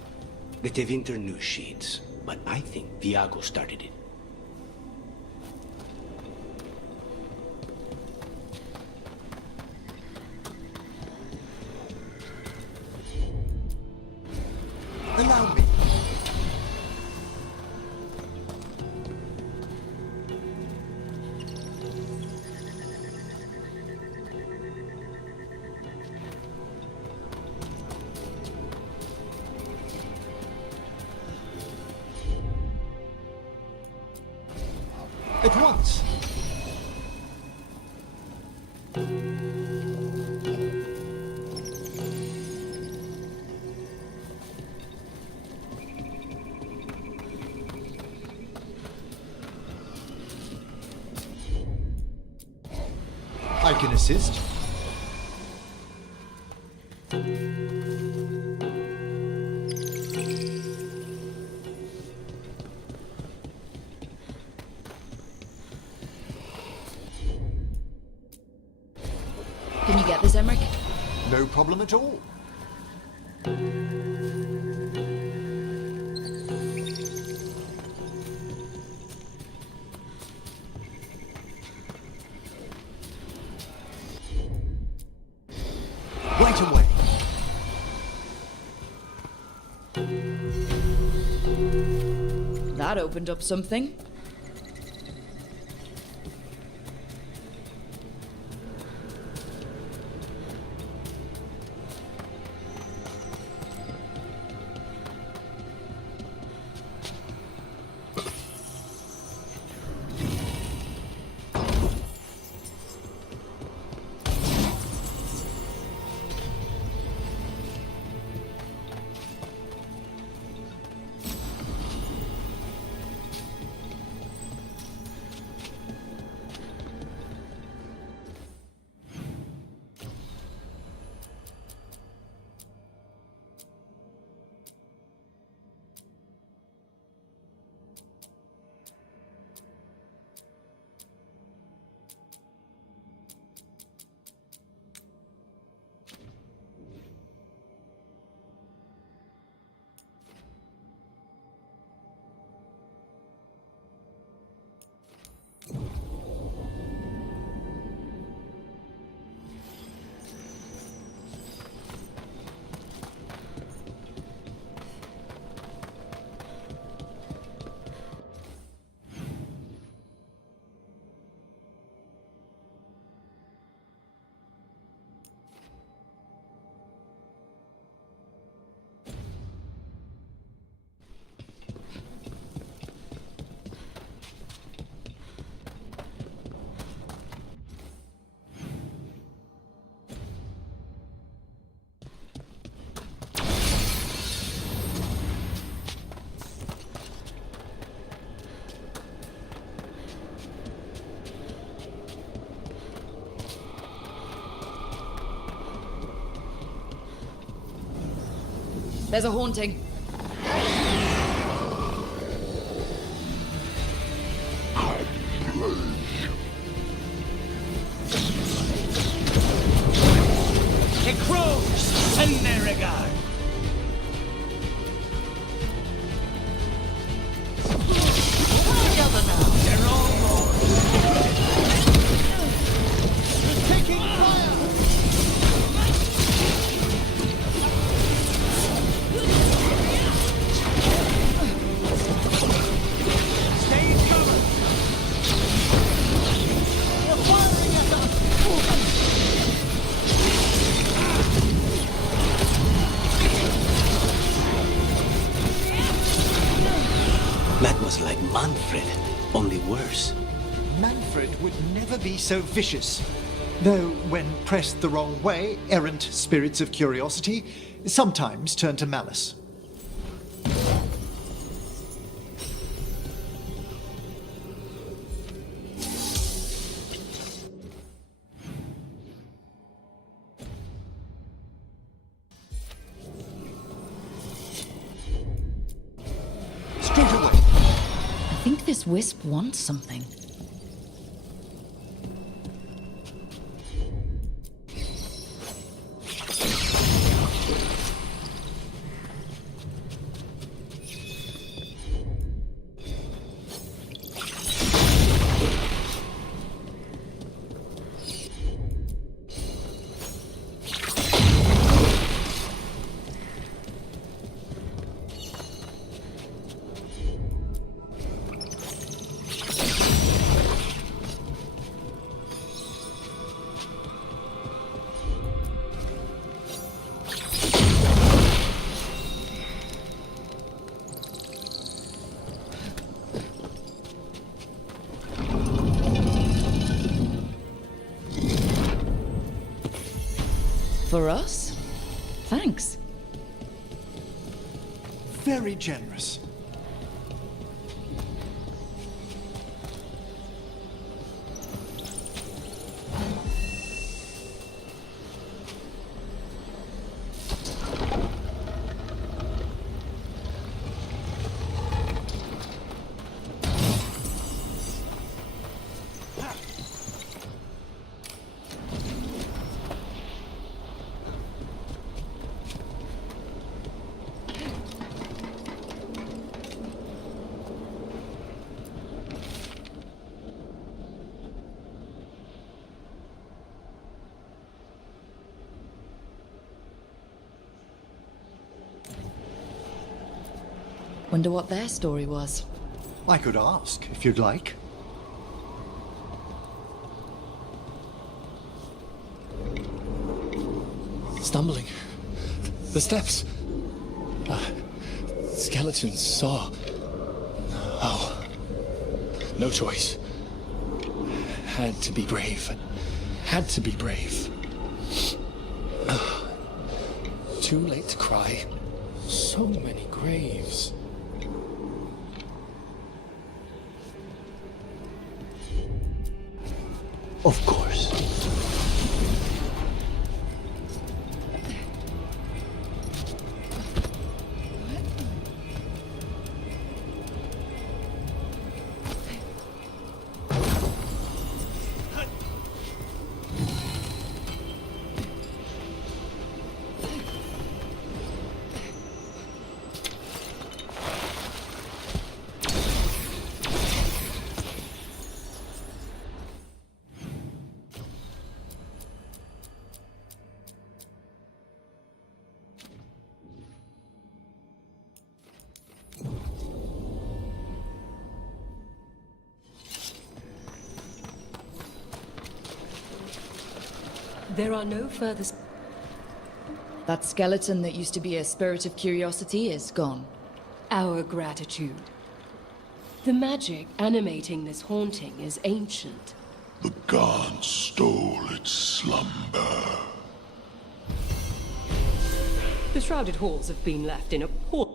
The Tevinter news sheets, but I think Viago started it. Allow me. At once. I can assist. Can you get this, Emmerich? No problem at all. Right away. That opened up something. There's a haunting. That was like Manfred, only worse. Manfred would never be so vicious. Though, when pressed the wrong way, errant spirits of curiosity sometimes turn to malice. Straight away. I think this wisp wants something. For us? Thanks. Very generous. Wonder what their story was. I could ask, if you'd like. Stumbling. The steps. Skeletons saw. Oh. No choice. Had to be brave. Had to be brave. Too late to cry. So many graves. Of course. There are no further... That skeleton that used to be a spirit of curiosity is gone. Our gratitude. The magic animating this haunting is ancient. The gods stole its slumber. The shrouded halls have been left in a poor...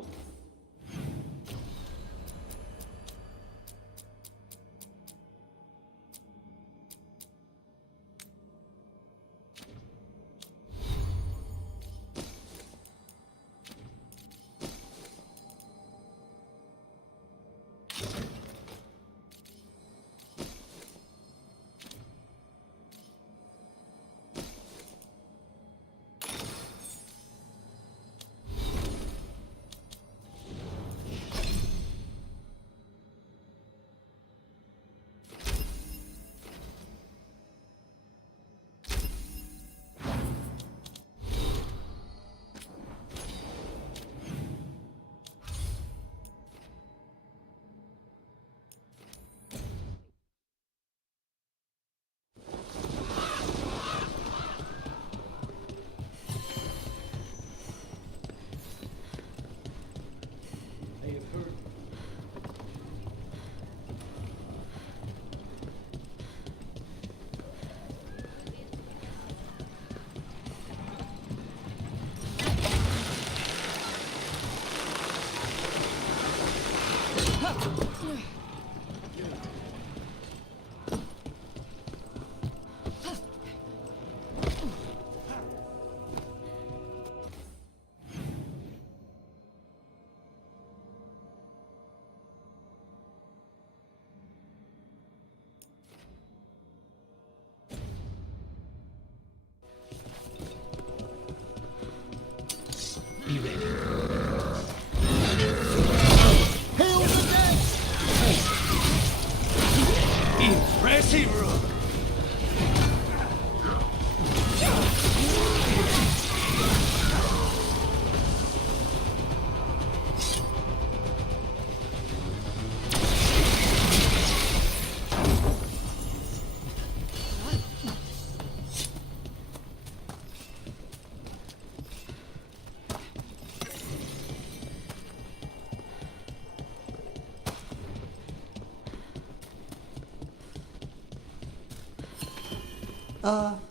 Be ready. Impressive, Rook.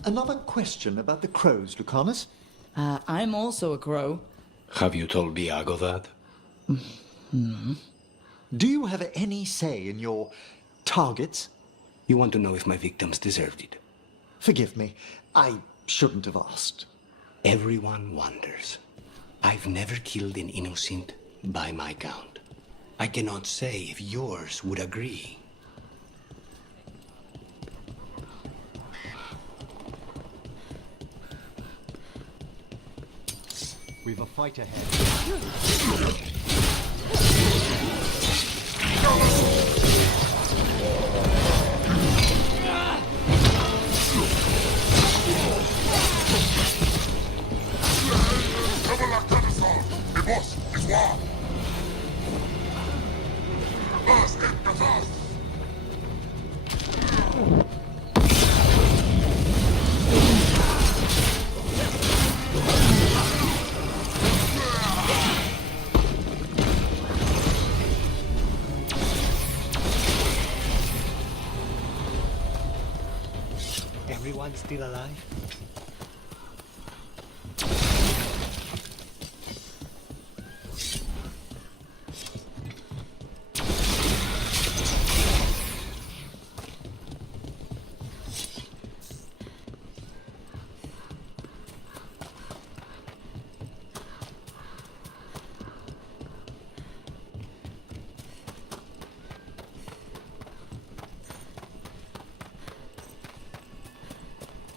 Another question about the crows, Lucanus. I'm also a crow. Have you told Viago that? Hmm. Do you have any say in your targets? You want to know if my victims deserved it? Forgive me, I shouldn't have asked. Everyone wonders. I've never killed an innocent by my count. I cannot say if yours would agree. We've a fight ahead. Everyone still alive?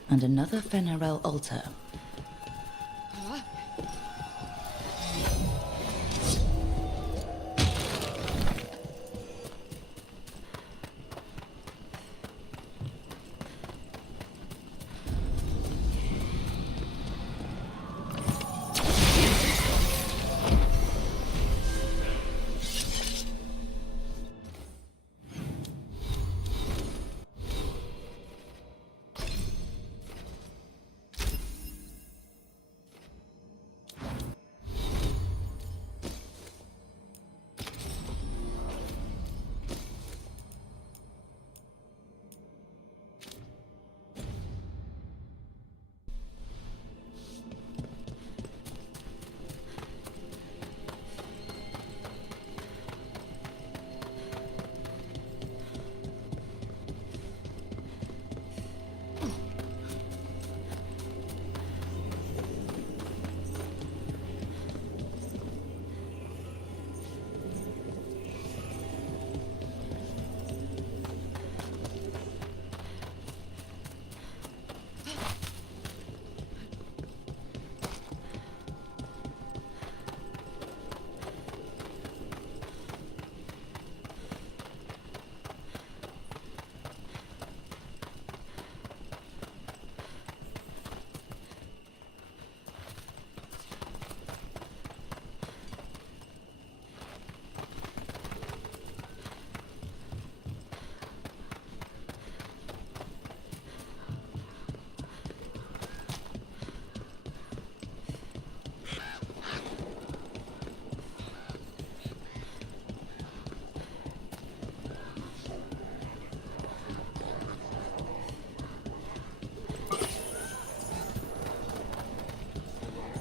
And another Fenarel altar.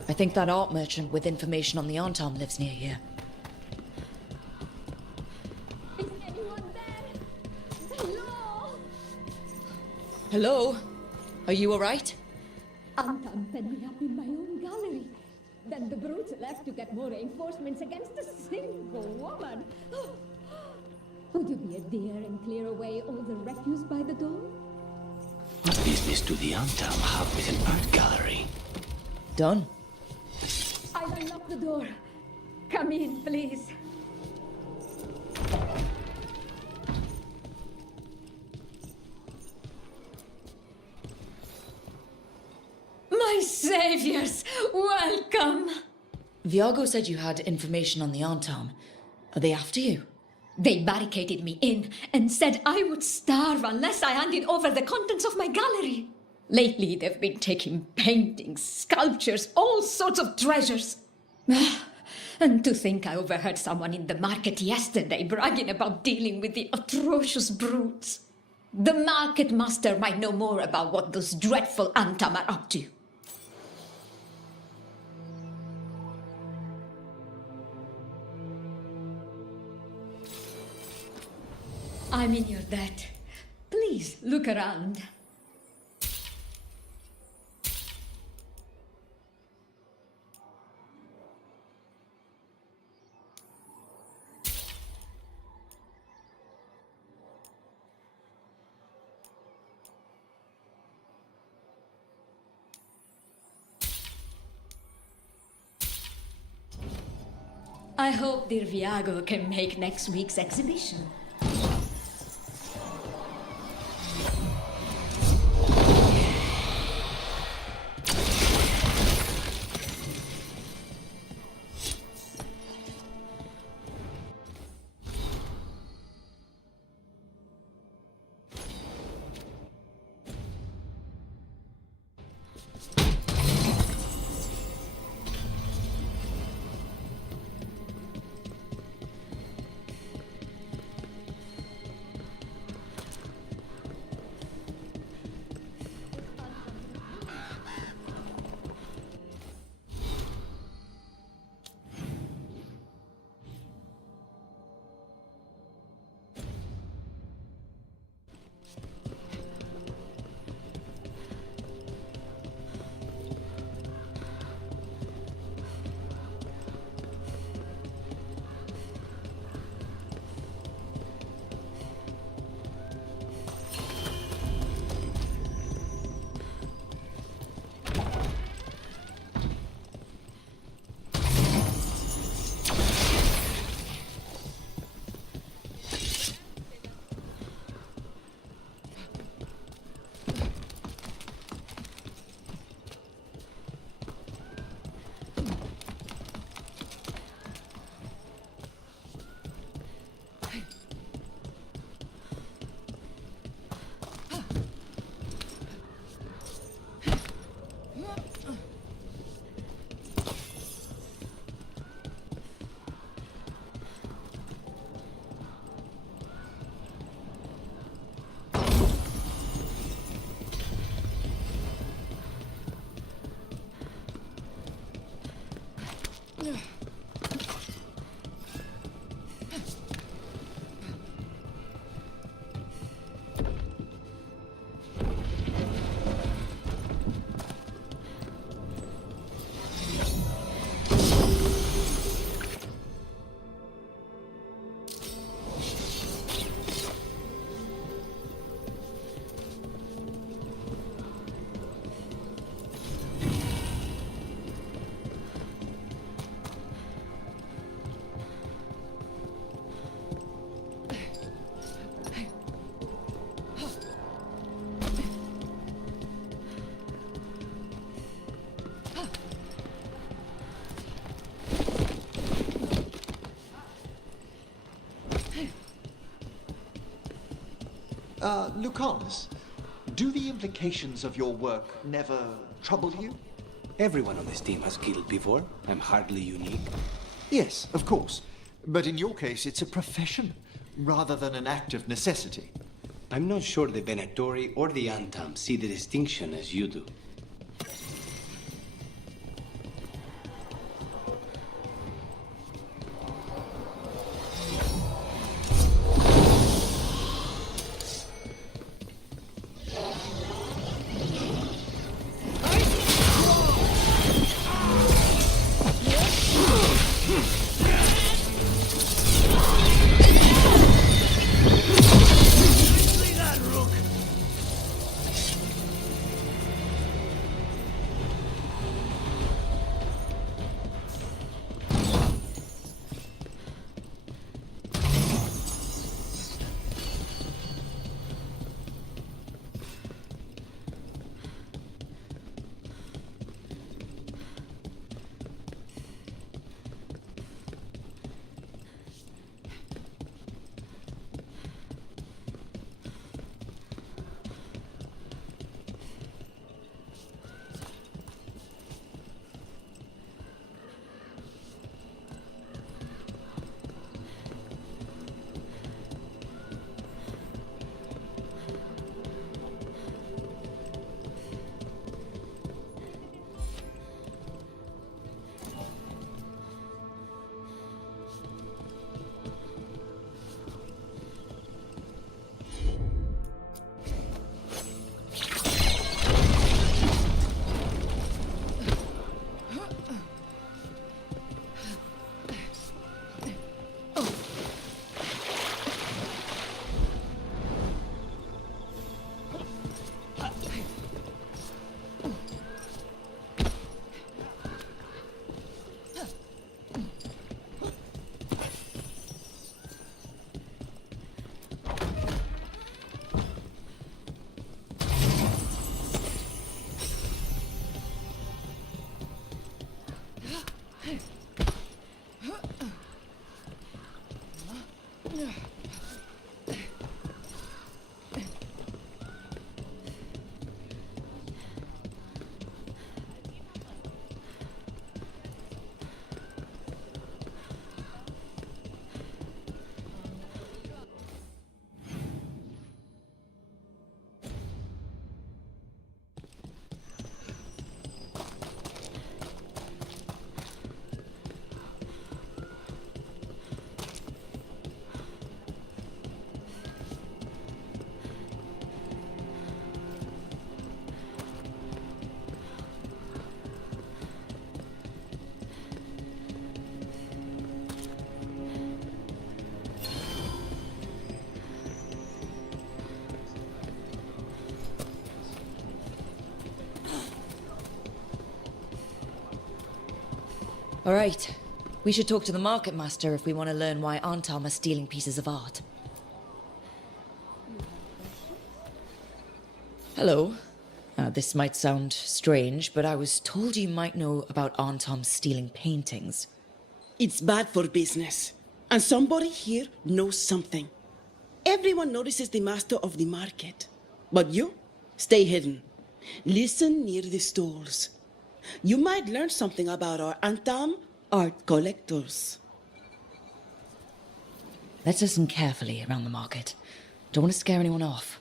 I think that art merchant with information on the Arntom lives near here. Hello? Are you alright? Anton fed me up in my own gallery. Then the brutes left to get more reinforcements against a single woman. Would you be a dear and clear away all the refuse by the door? What business do the Antam have with an art gallery? Done. I'll unlock the door. Come in, please. My saviors, welcome! Viago said you had information on the Antam. Are they after you? They barricaded me in and said I would starve unless I handed over the contents of my gallery. Lately, they've been taking paintings, sculptures, all sorts of treasures. And to think I overheard someone in the market yesterday bragging about dealing with the atrocious brutes. The market master might know more about what those dreadful Antam are up to. I'm in your debt. Please look around. I hope dear Viago can make next week's exhibition. Lucanus, do the implications of your work never trouble you? Everyone on this team has killed before. I'm hardly unique. Yes, of course. But in your case, it's a profession, rather than an act of necessity. I'm not sure the Venatori or the Antam see the distinction as you do. All right. We should talk to the market master if we want to learn why Antam are stealing pieces of art. Hello. This might sound strange, but I was told you might know about Antam stealing paintings. It's bad for business. And somebody here knows something. Everyone notices the master of the market. But you, stay hidden. Listen near the stalls. You might learn something about our Antam art collectors. Let's listen carefully around the market. Don't want to scare anyone off.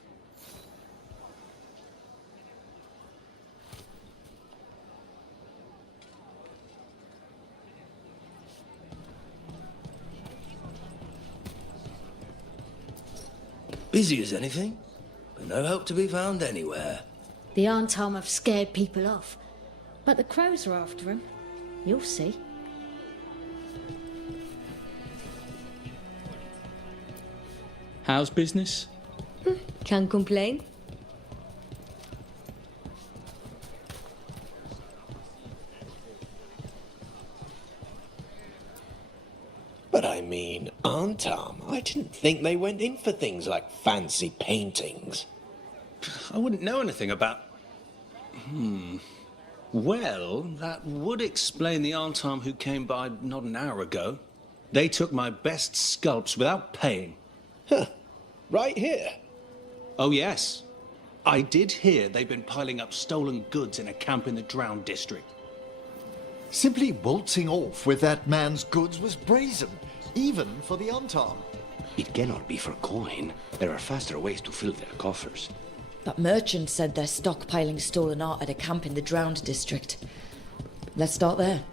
Busy as anything, but no help to be found anywhere. The Antam have scared people off, but the crows are after him. You'll see. How's business? Can't complain. But I mean, Antam, I didn't think they went in for things like fancy paintings. I wouldn't know anything about... Well, that would explain the Antam who came by not an hour ago. They took my best sculpts without paying. Huh. Right here? Oh, yes. I did hear they've been piling up stolen goods in a camp in the Drowned district. Simply waltzing off with that man's goods was brazen, even for the Antam. It cannot be for coin. There are faster ways to fill their coffers. That merchant said they're stockpiling stolen art at a camp in the Drowned district. Let's start there.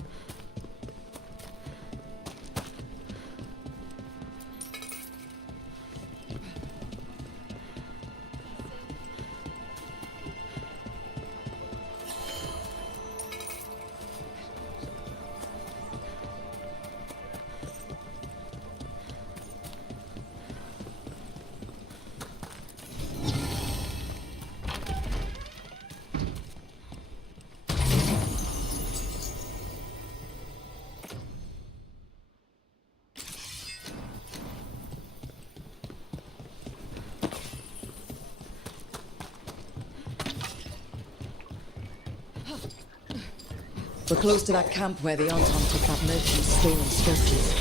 We're close to that camp where the Antam took that merchant's stolen sculptures.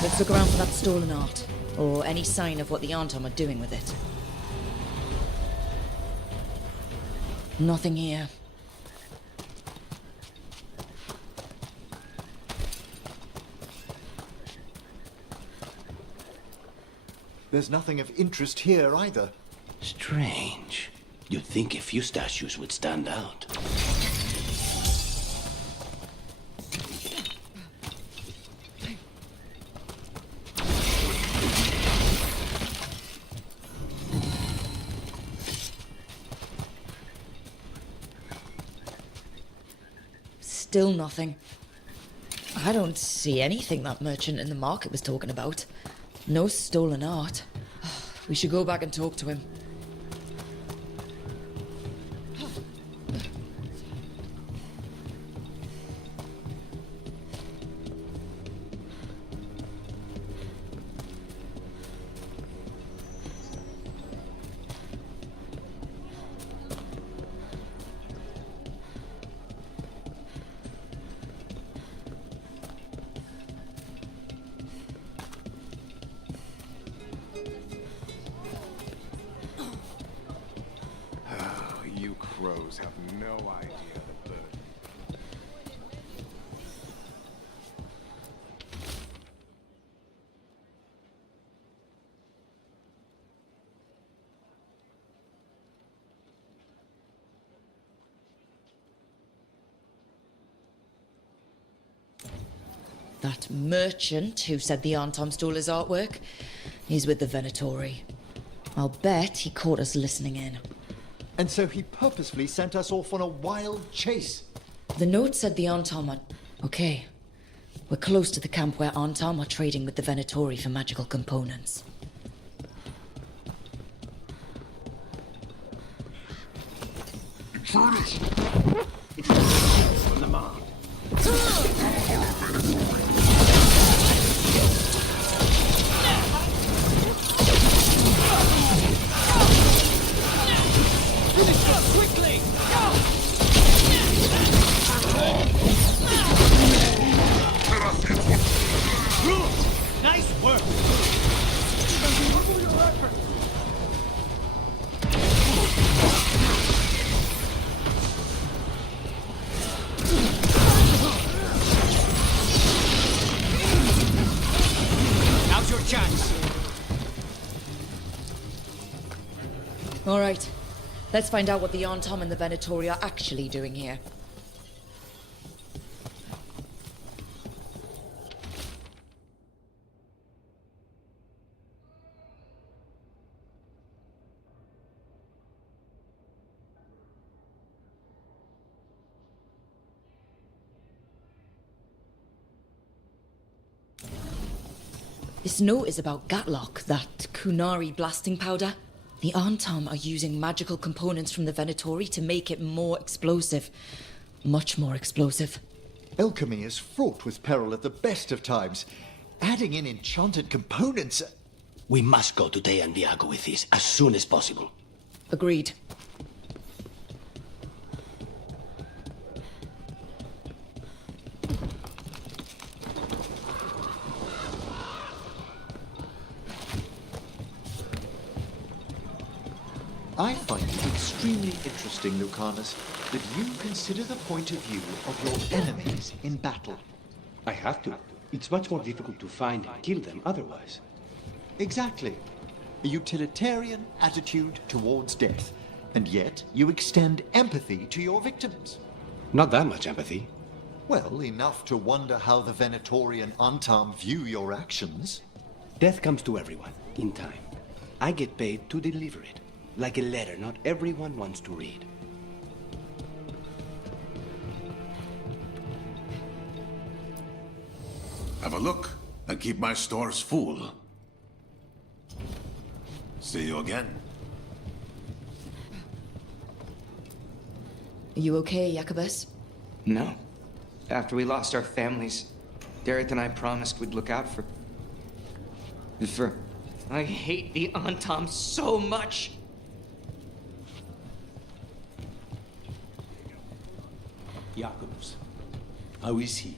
Let's look around for that stolen art, or any sign of what the Antam are doing with it. Nothing here. There's nothing of interest here either. Strange. You'd think a few statues would stand out. Still nothing. I don't see anything that merchant in the market was talking about. No stolen art. We should go back and talk to him. You crows have no idea the bird. That merchant who said the Arntom stole his artwork, he's with the Venatori. I'll bet he caught us listening in. And so he purposefully sent us off on a wild chase. The note said the Arntom are... Okay. We're close to the camp where Arntom are trading with the Venatori for magical components. Intruders! From the mob. Quickly! Nice work! Now's your chance. All right. Let's find out what the Arntom and the Venatori are actually doing here. This note is about Gatlock, that Kunari blasting powder. The Arntom are using magical components from the Venatori to make it more explosive. Much more explosive. Alchemy is fraught with peril at the best of times. Adding in enchanted components... We must go to Day and Viago with this as soon as possible. Agreed. I find it extremely interesting, Lucanus, that you consider the point of view of your enemies in battle. I have to. It's much more difficult to find and kill them otherwise. Exactly. A utilitarian attitude towards death, and yet you extend empathy to your victims. Not that much empathy. Well, enough to wonder how the Venatori and Arntom view your actions. Death comes to everyone, in time. I get paid to deliver it. Like a letter not everyone wants to read. Have a look and keep my stores full. See you again. Are you okay, Jacobus? No. After we lost our families, Dareth and I promised we'd look out for... I hate the Arntom so much! Jacobus, how is he?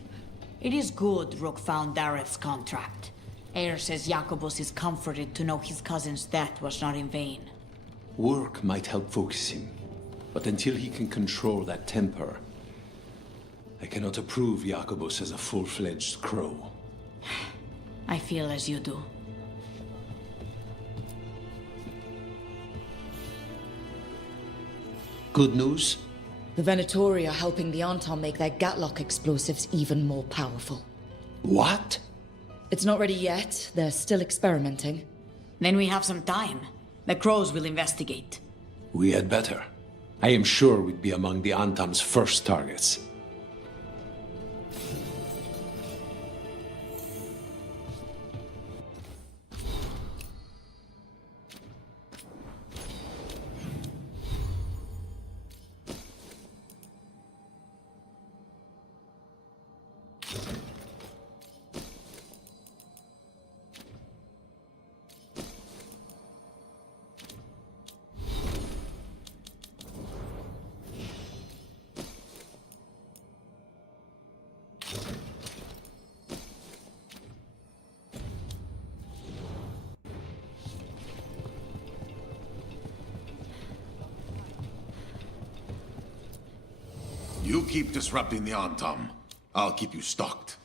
It is good Rook found Dareth's contract. Eyre says Jacobus is comforted to know his cousin's death was not in vain. Work might help focus him, but until he can control that temper, I cannot approve Jacobus as a full-fledged crow. I feel as you do. Good news? The Venatori are helping the Arntom make their Gatlock explosives even more powerful. What? It's not ready yet. They're still experimenting. Then we have some time. The crows will investigate. We had better. I am sure we'd be among the Arntom's first targets. You keep disrupting the Arntom. I'll keep you stocked.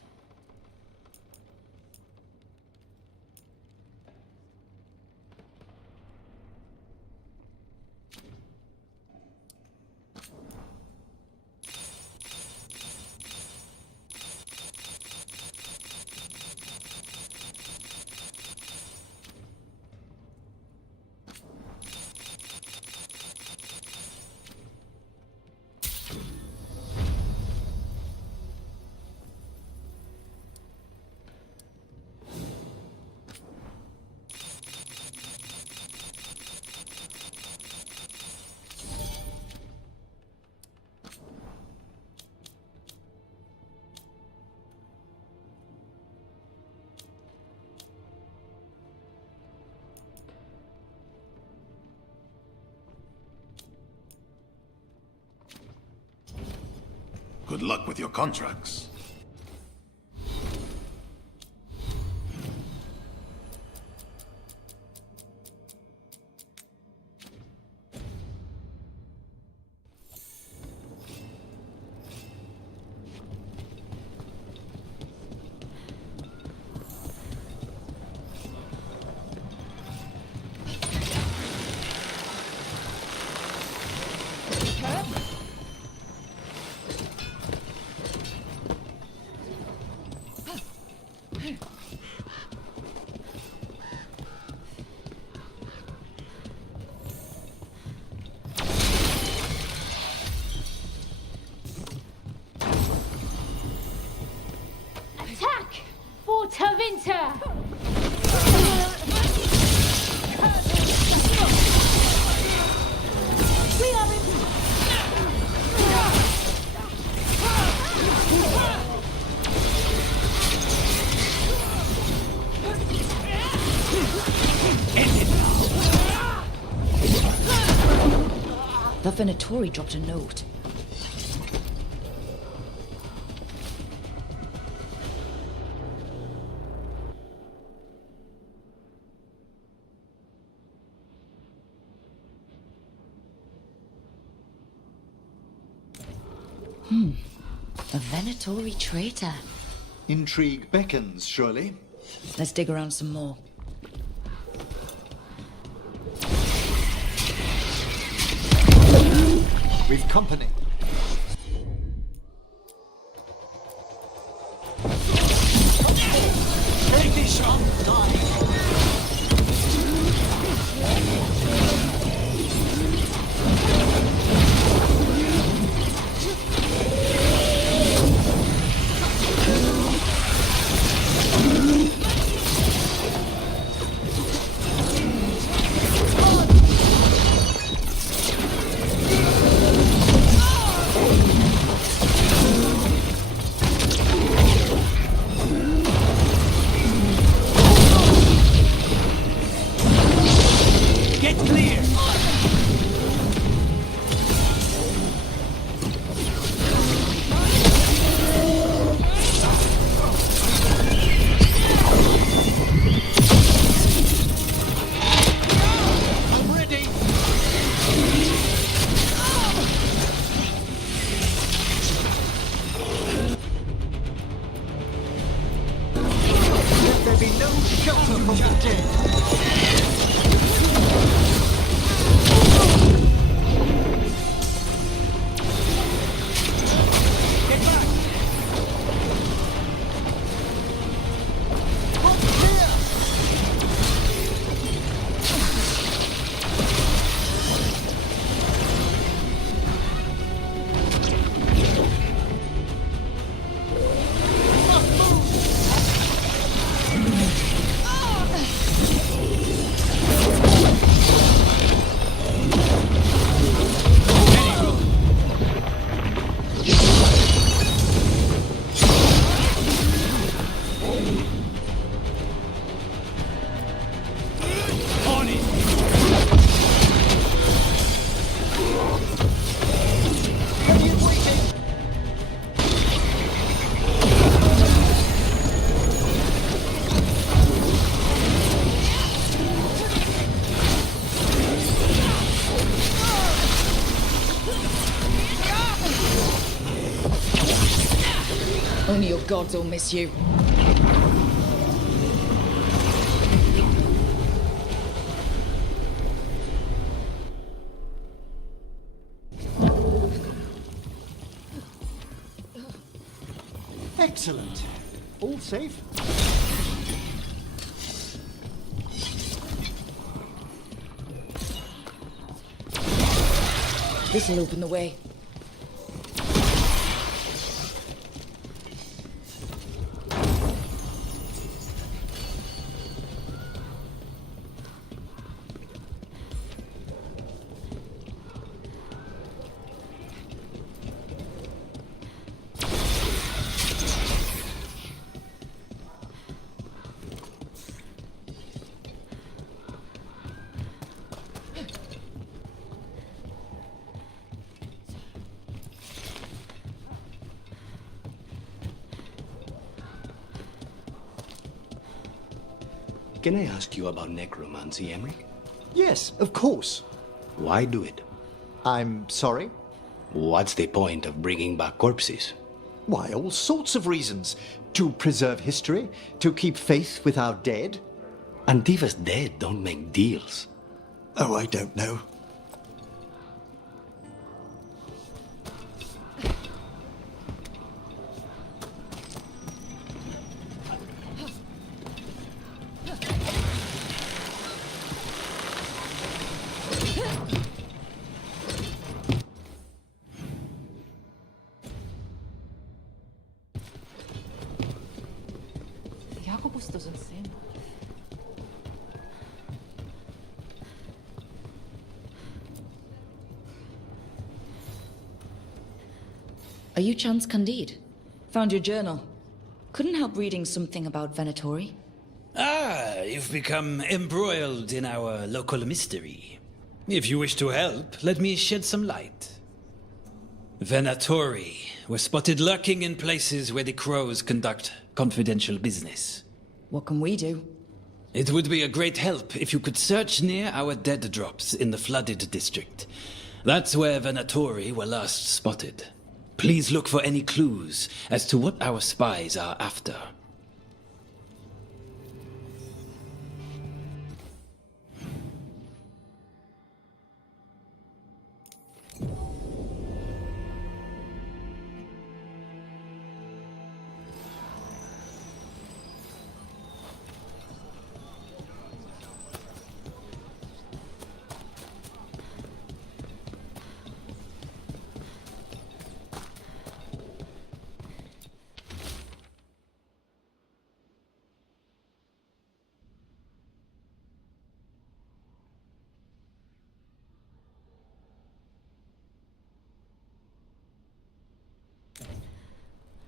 Good luck with your contracts. Attack! For Winter! We are in... The Venatori dropped a note. A Venatori traitor. Intrigue beckons, surely. Let's dig around some more. We've company. Take this shot! Get clear! I'm ready! Let there be no shelter from the dead. Get back! On it! Only your gods will miss you. Excellent. All safe? This'll open the way. Can I ask you about necromancy, Emmerich? Yes, of course. Why do it? I'm sorry? What's the point of bringing back corpses? Why, all sorts of reasons. To preserve history, to keep faith with our dead. Antifa's dead don't make deals. Oh, I don't know. Jacobus doesn't say much. Are you Chance Candide? Found your journal. Couldn't help reading something about Venatori. Ah, you've become embroiled in our local mystery. If you wish to help, let me shed some light. Venatori were spotted lurking in places where the crows conduct confidential business. What can we do? It would be a great help if you could search near our dead drops in the flooded district. That's where Venatori were last spotted. Please look for any clues as to what our spies are after.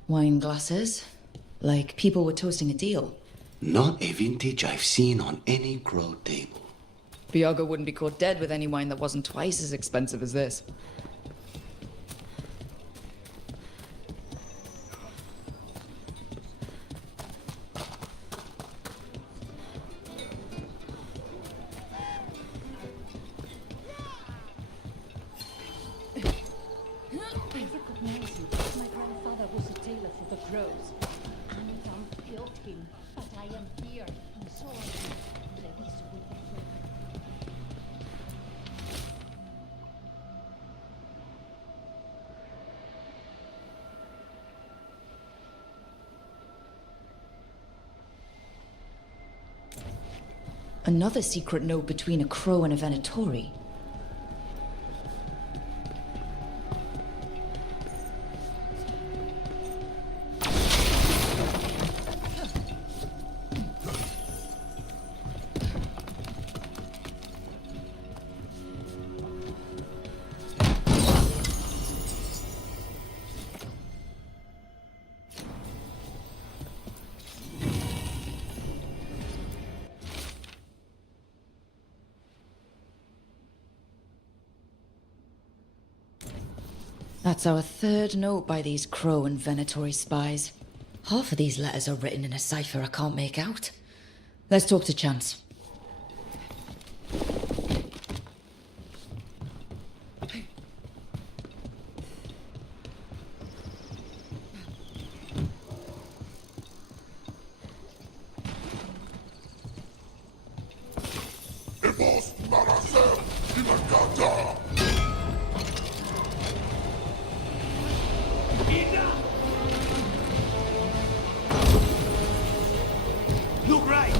Wine glasses. Like people were toasting a deal. Not a vintage I've seen on any crow table. Biago wouldn't be caught dead with any wine that wasn't twice as expensive as this. I recognize you. My grandfather was a tailor for the crows. Anton killed him, but I am here, and so are you. Let us with the crow. Another secret note between a crow and a Venatori. That's our third note by these Crow and Venatori spies. Half of these letters are written in a cipher I can't make out. Let's talk to Chance. Look right!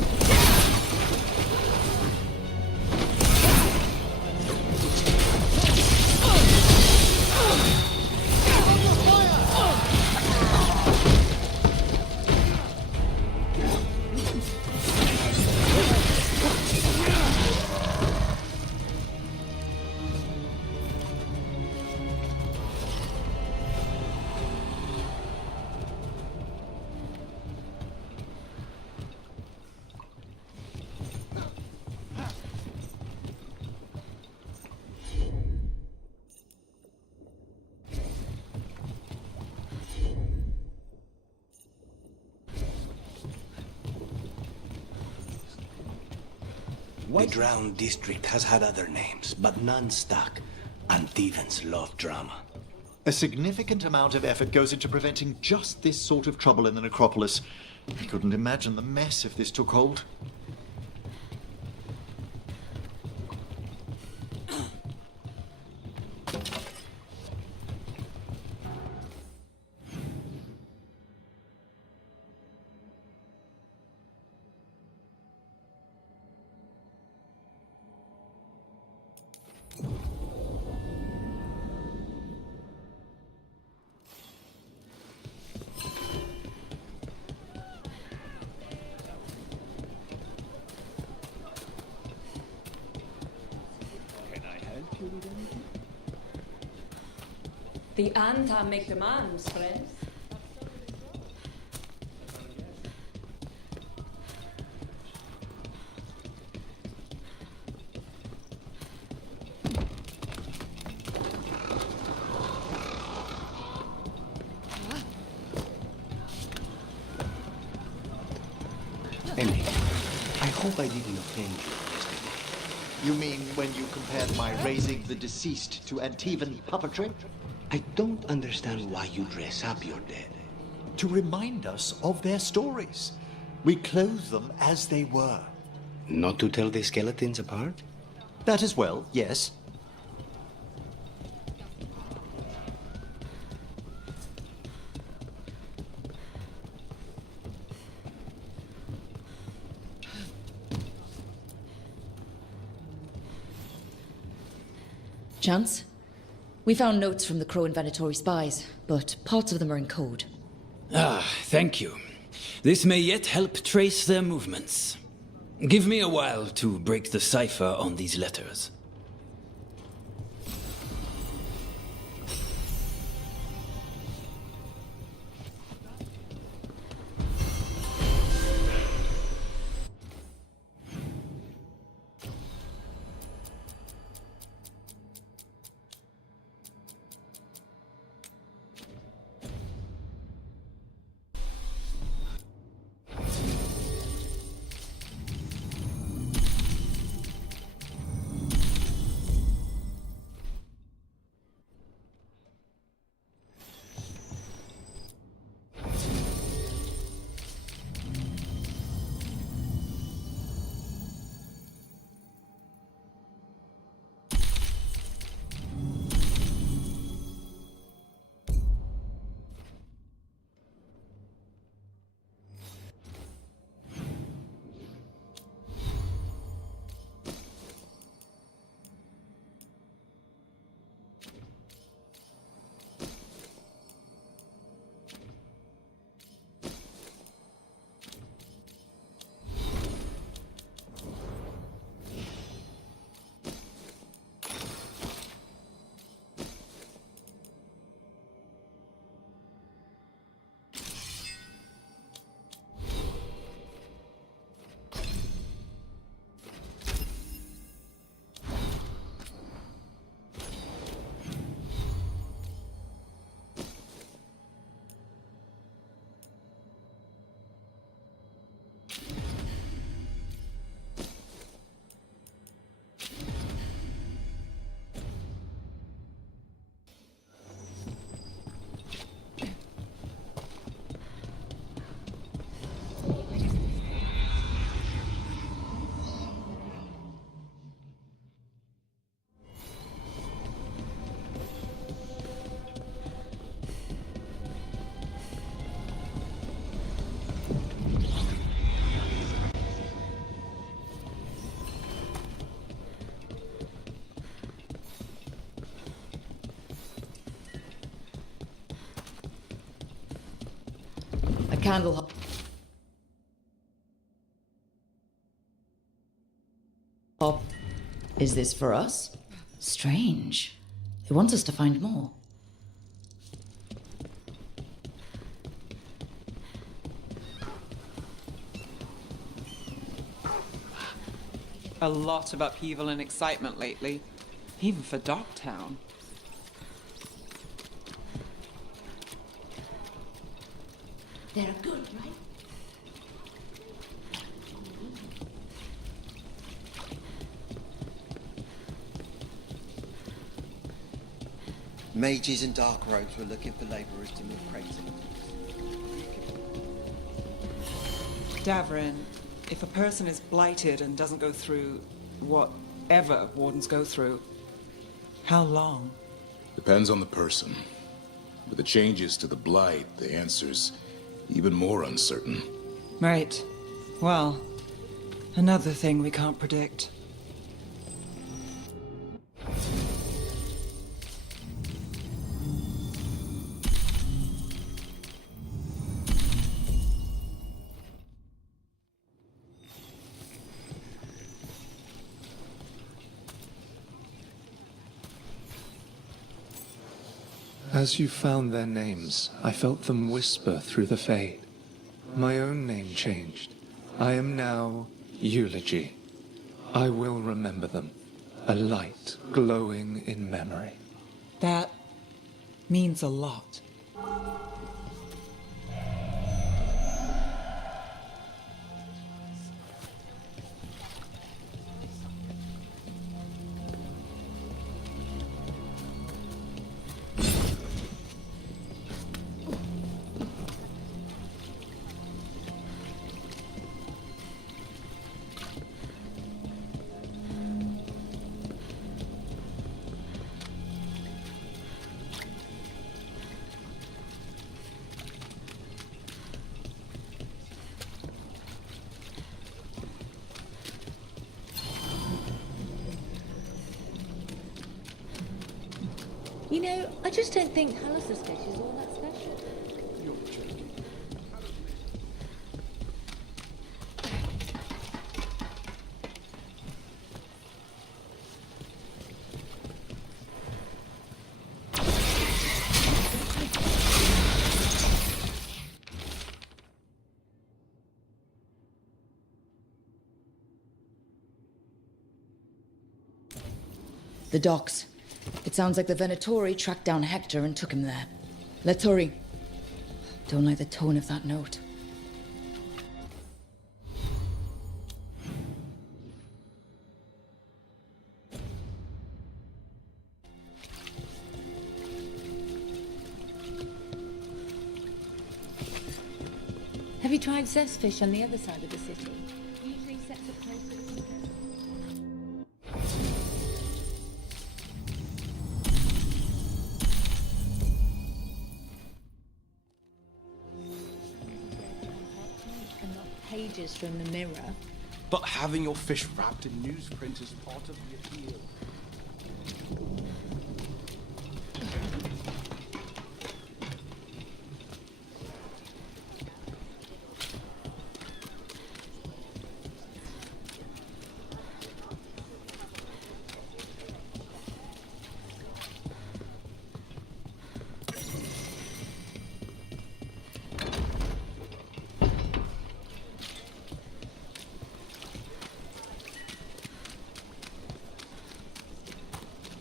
The Drowned District has had other names, but none stuck. Antevans love drama. A significant amount of effort goes into preventing just this sort of trouble in the necropolis. I couldn't imagine the mess if this took hold. The Anta make demands, friends. Emily, I hope I didn't offend you yesterday. You mean when you compared my raising the deceased to Antevan puppetry? I don't understand why you dress up your dead. To remind us of their stories. We clothe them as they were. Not to tell the skeletons apart? That as well, yes. Chance? We found notes from the Crow and Venatori spies, but parts of them are in code. Ah, thank you. This may yet help trace their movements. Give me a while to break the cipher on these letters. Candle. Oh, is this for us? Strange. It wants us to find more. A lot of upheaval and excitement lately, even for Docktown. They're good, right? Mages and dark robes were looking for laborers to move crates. Davrin, if a person is blighted and doesn't go through whatever wardens go through, how long? Depends on the person. With the changes to the blight, the answer's even more uncertain. Right. Well, another thing we can't predict. As you found their names, I felt them whisper through the fade. My own name changed. I am now Eulogy. I will remember them, a light glowing in memory. That means a lot. You know, I just don't think Hallis's fish is all that special. You're joking. The docks. It sounds like the Venatori tracked down Hector and took him there. Let's hurry. Don't like the tone of that note. Have you tried Zestfish on the other side of the city? Usually sets up closer to the coast. Pages from the mirror. But having your fish wrapped in newsprint is part of the appeal.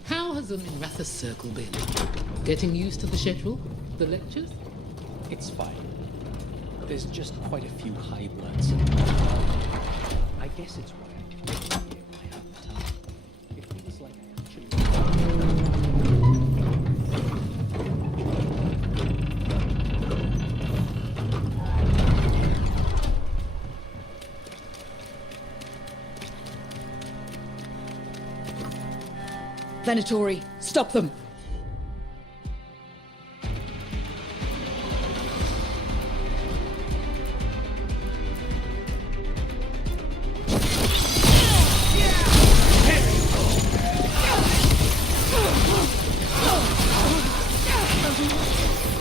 How has the Ratha's circle been? Getting used to the schedule? The lectures? It's fine. There's just quite a few high bloods. I guess it's why I can't hear my own time. It feels like I actually... Venatori, stop them!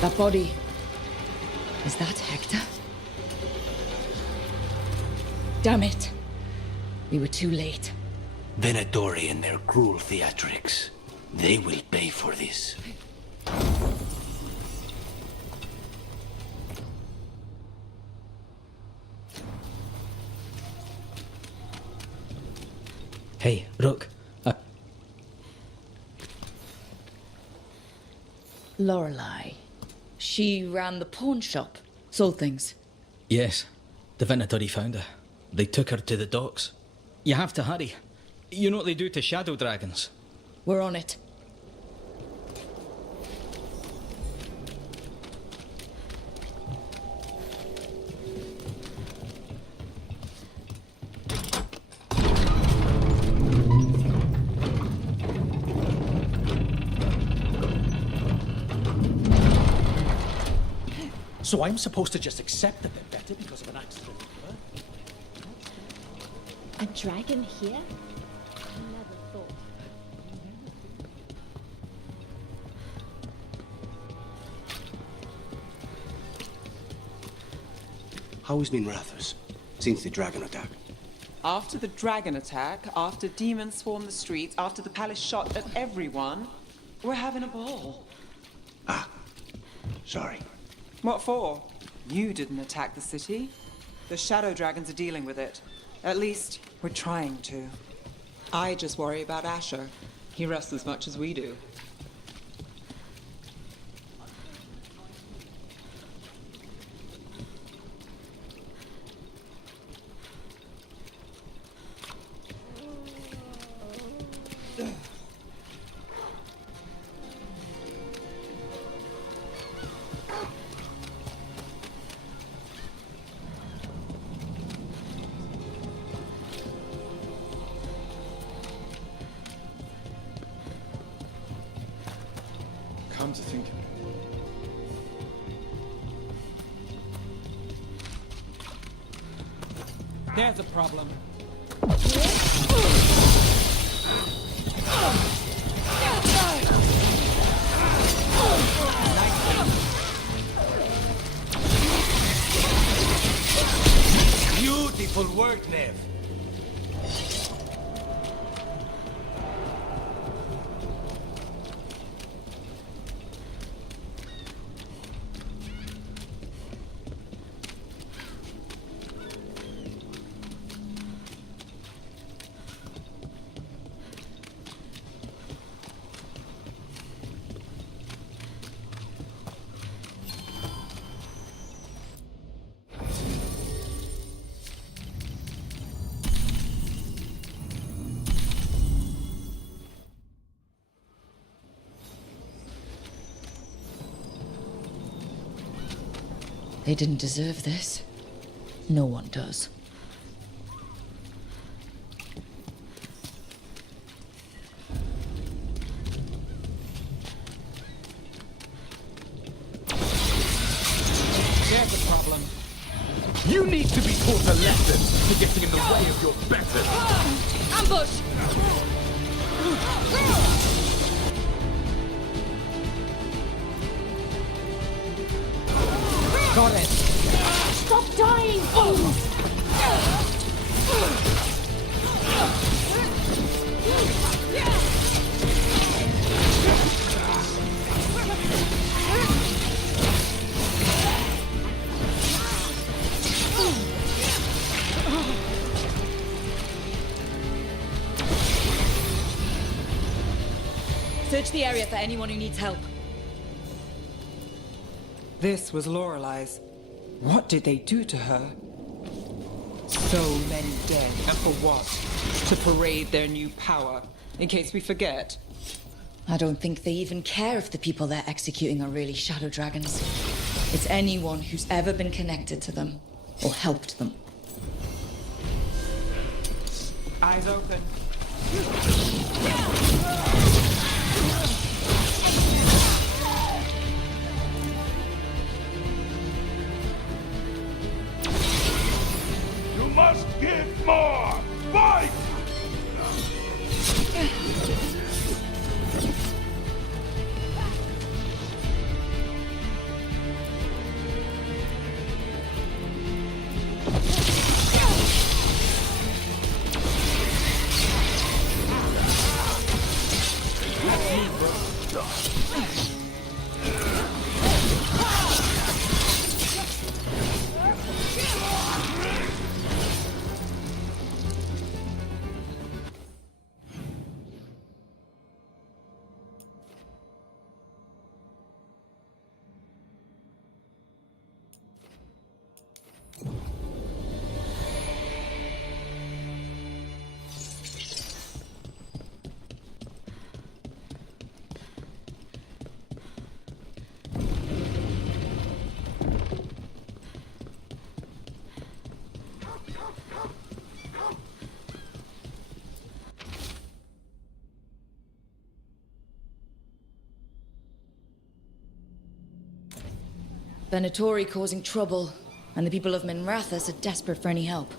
That body... is that Hector? Damn it. We were too late. Venatori and their cruel theatrics. They will pay for this. Hey, Rook. Lorelei. She ran the pawn shop. Sold things. Yes, the Venatori found her. They took her to the docks. You have to hurry. You know what they do to shadow dragons? We're on it. So I'm supposed to just accept that they're better because of an accident at birth? A dragon here? I never thought. How has been Rathers since the dragon attack? After the dragon attack, after demons swarmed the streets, after the palace shot at everyone, we're having a ball. Sorry. What for? You didn't attack the city. The shadow dragons are dealing with it. At least, we're trying to. I just worry about Asher. He rests as much as we do. Come to think of it. There's a problem. Beautiful work, Nev. They didn't deserve this. No one does. There's a problem. You need to be taught a lesson for getting in the way of your betters. Ambush! Got it. Stop dying! Search the area for anyone who needs help. This was Lorelei's. What did they do to her? So many dead, and for what? To parade their new power, in case we forget. I don't think they even care if the people they're executing are really shadow dragons. It's anyone who's ever been connected to them, or helped them. Eyes open. You must give more! Fight! Venatori causing trouble, and the people of Minrathous are desperate for any help.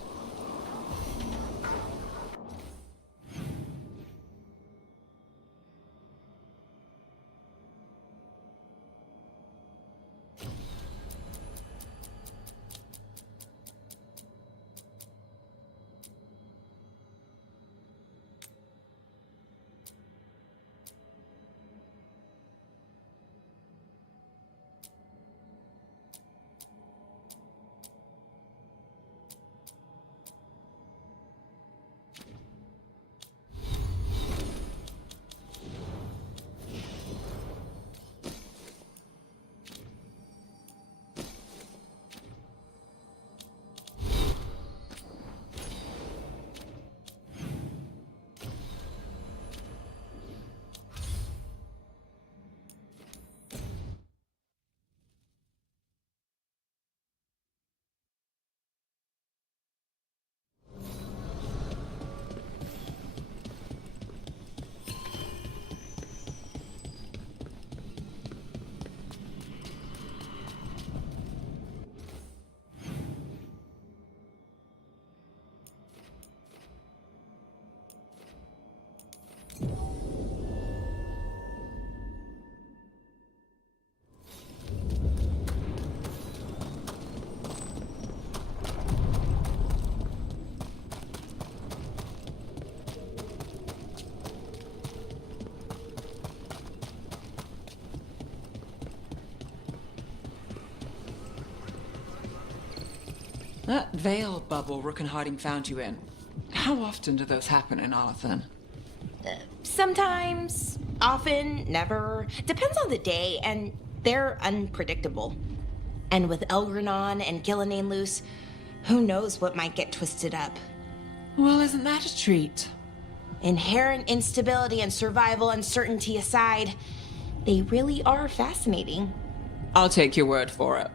That veil bubble Rook and Harding found you in. How often do those happen in Arthur? Sometimes, often, never. Depends on the day, and they're unpredictable. And with Elgranon and Gillenane loose, who knows what might get twisted up. Well, isn't that a treat? Inherent instability and survival uncertainty aside, they really are fascinating. I'll take your word for it.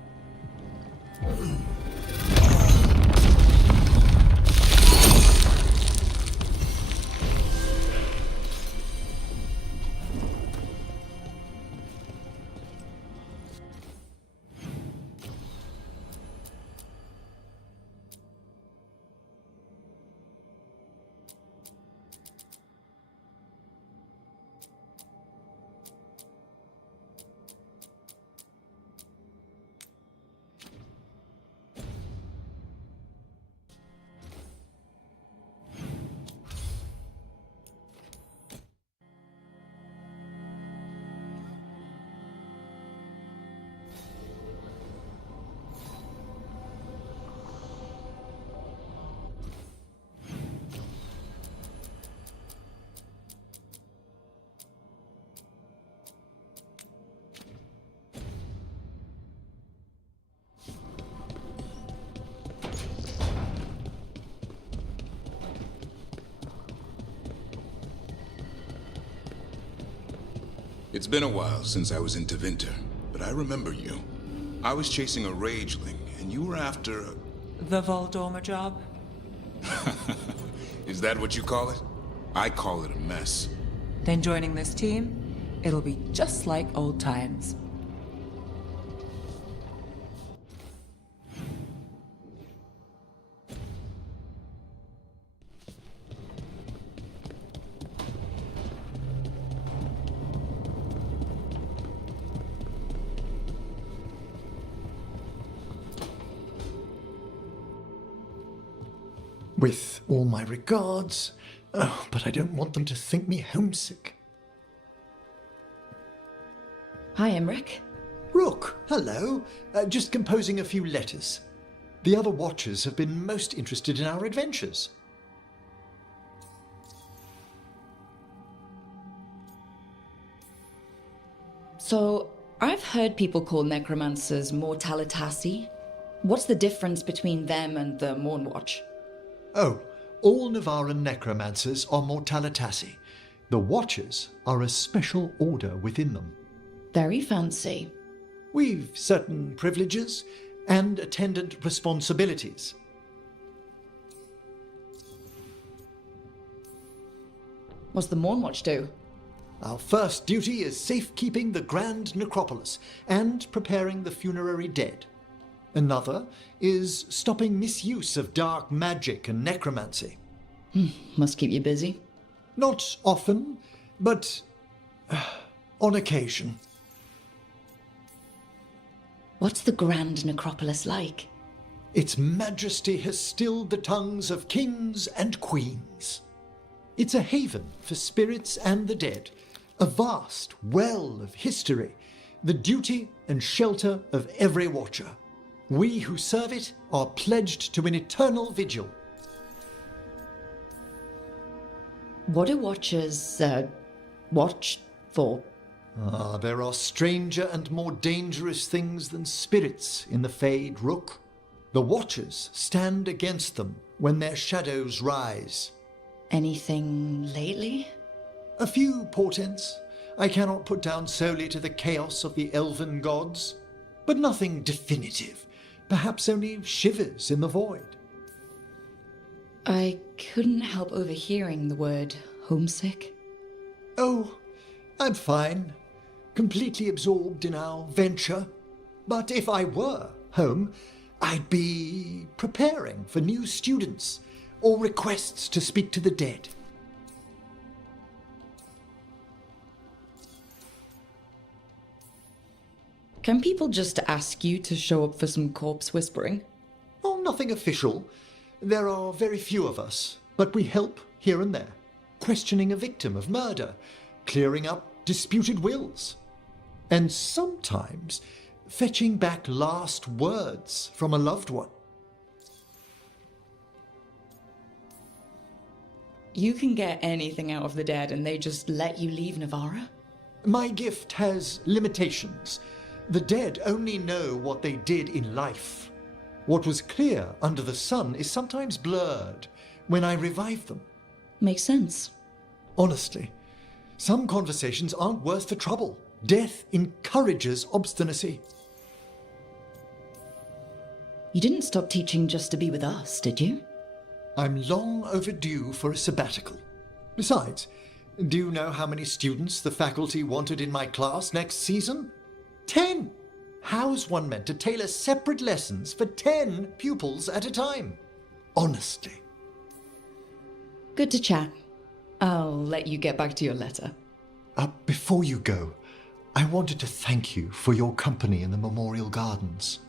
It's been a while since I was in Tevinter, but I remember you. I was chasing a rageling, and you were after The Voldorma job? Is that what you call it? I call it a mess. Then joining this team, it'll be just like old times. With all my regards. Oh, but I don't want them to think me homesick. Hi, Emmerich. Rook, hello. Just composing a few letters. The other Watchers have been most interested in our adventures. So, I've heard people call necromancers mortalitasi. What's the difference between them and the Mornwatch? Oh, all Navaran necromancers are mortalitasi. The Watchers are a special order within them. Very fancy. We've certain privileges and attendant responsibilities. What's the Mornwatch do? Our first duty is safekeeping the Grand Necropolis and preparing the funerary dead. Another is stopping misuse of dark magic and necromancy. Must keep you busy. Not often, but on occasion. What's the Grand Necropolis like? Its majesty has stilled the tongues of kings and queens. It's a haven for spirits and the dead, a vast well of history, the duty and shelter of every watcher. We who serve it are pledged to an eternal vigil. What do watchers, watch for? There are stranger and more dangerous things than spirits in the Fade, Rook. The Watchers stand against them when their shadows rise. Anything lately? A few portents I cannot put down solely to the chaos of the elven gods, but nothing definitive. Perhaps only shivers in the void. I couldn't help overhearing the word homesick. Oh, I'm fine. Completely absorbed in our venture. But if I were home, I'd be preparing for new students or requests to speak to the dead. Can people just ask you to show up for some corpse whispering? Oh, nothing official. There are very few of us, but we help here and there. Questioning a victim of murder, clearing up disputed wills, and sometimes fetching back last words from a loved one. You can get anything out of the dead and they just let you leave Navarra? My gift has limitations. The dead only know what they did in life. What was clear under the sun is sometimes blurred when I revive them. Makes sense. Honestly, some conversations aren't worth the trouble. Death encourages obstinacy. You didn't stop teaching just to be with us, did you? I'm long overdue for a sabbatical. Besides, do you know how many students the faculty wanted in my class next season? 10! How's one meant to tailor separate lessons for 10 pupils at a time? Honestly. Good to chat. I'll let you get back to your letter. Before you go, I wanted to thank you for your company in the Memorial Gardens.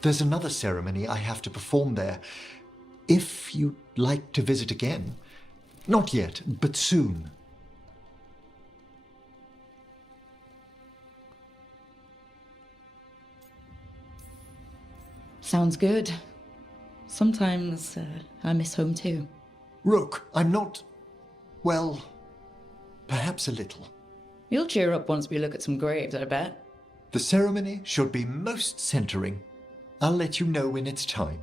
There's another ceremony I have to perform there. If you'd like to visit again. Not yet, but soon. Sounds good. Sometimes I miss home too. Rook, I'm not... well, perhaps a little. You'll cheer up once we look at some graves, I bet. The ceremony should be most centering. I'll let you know when it's time.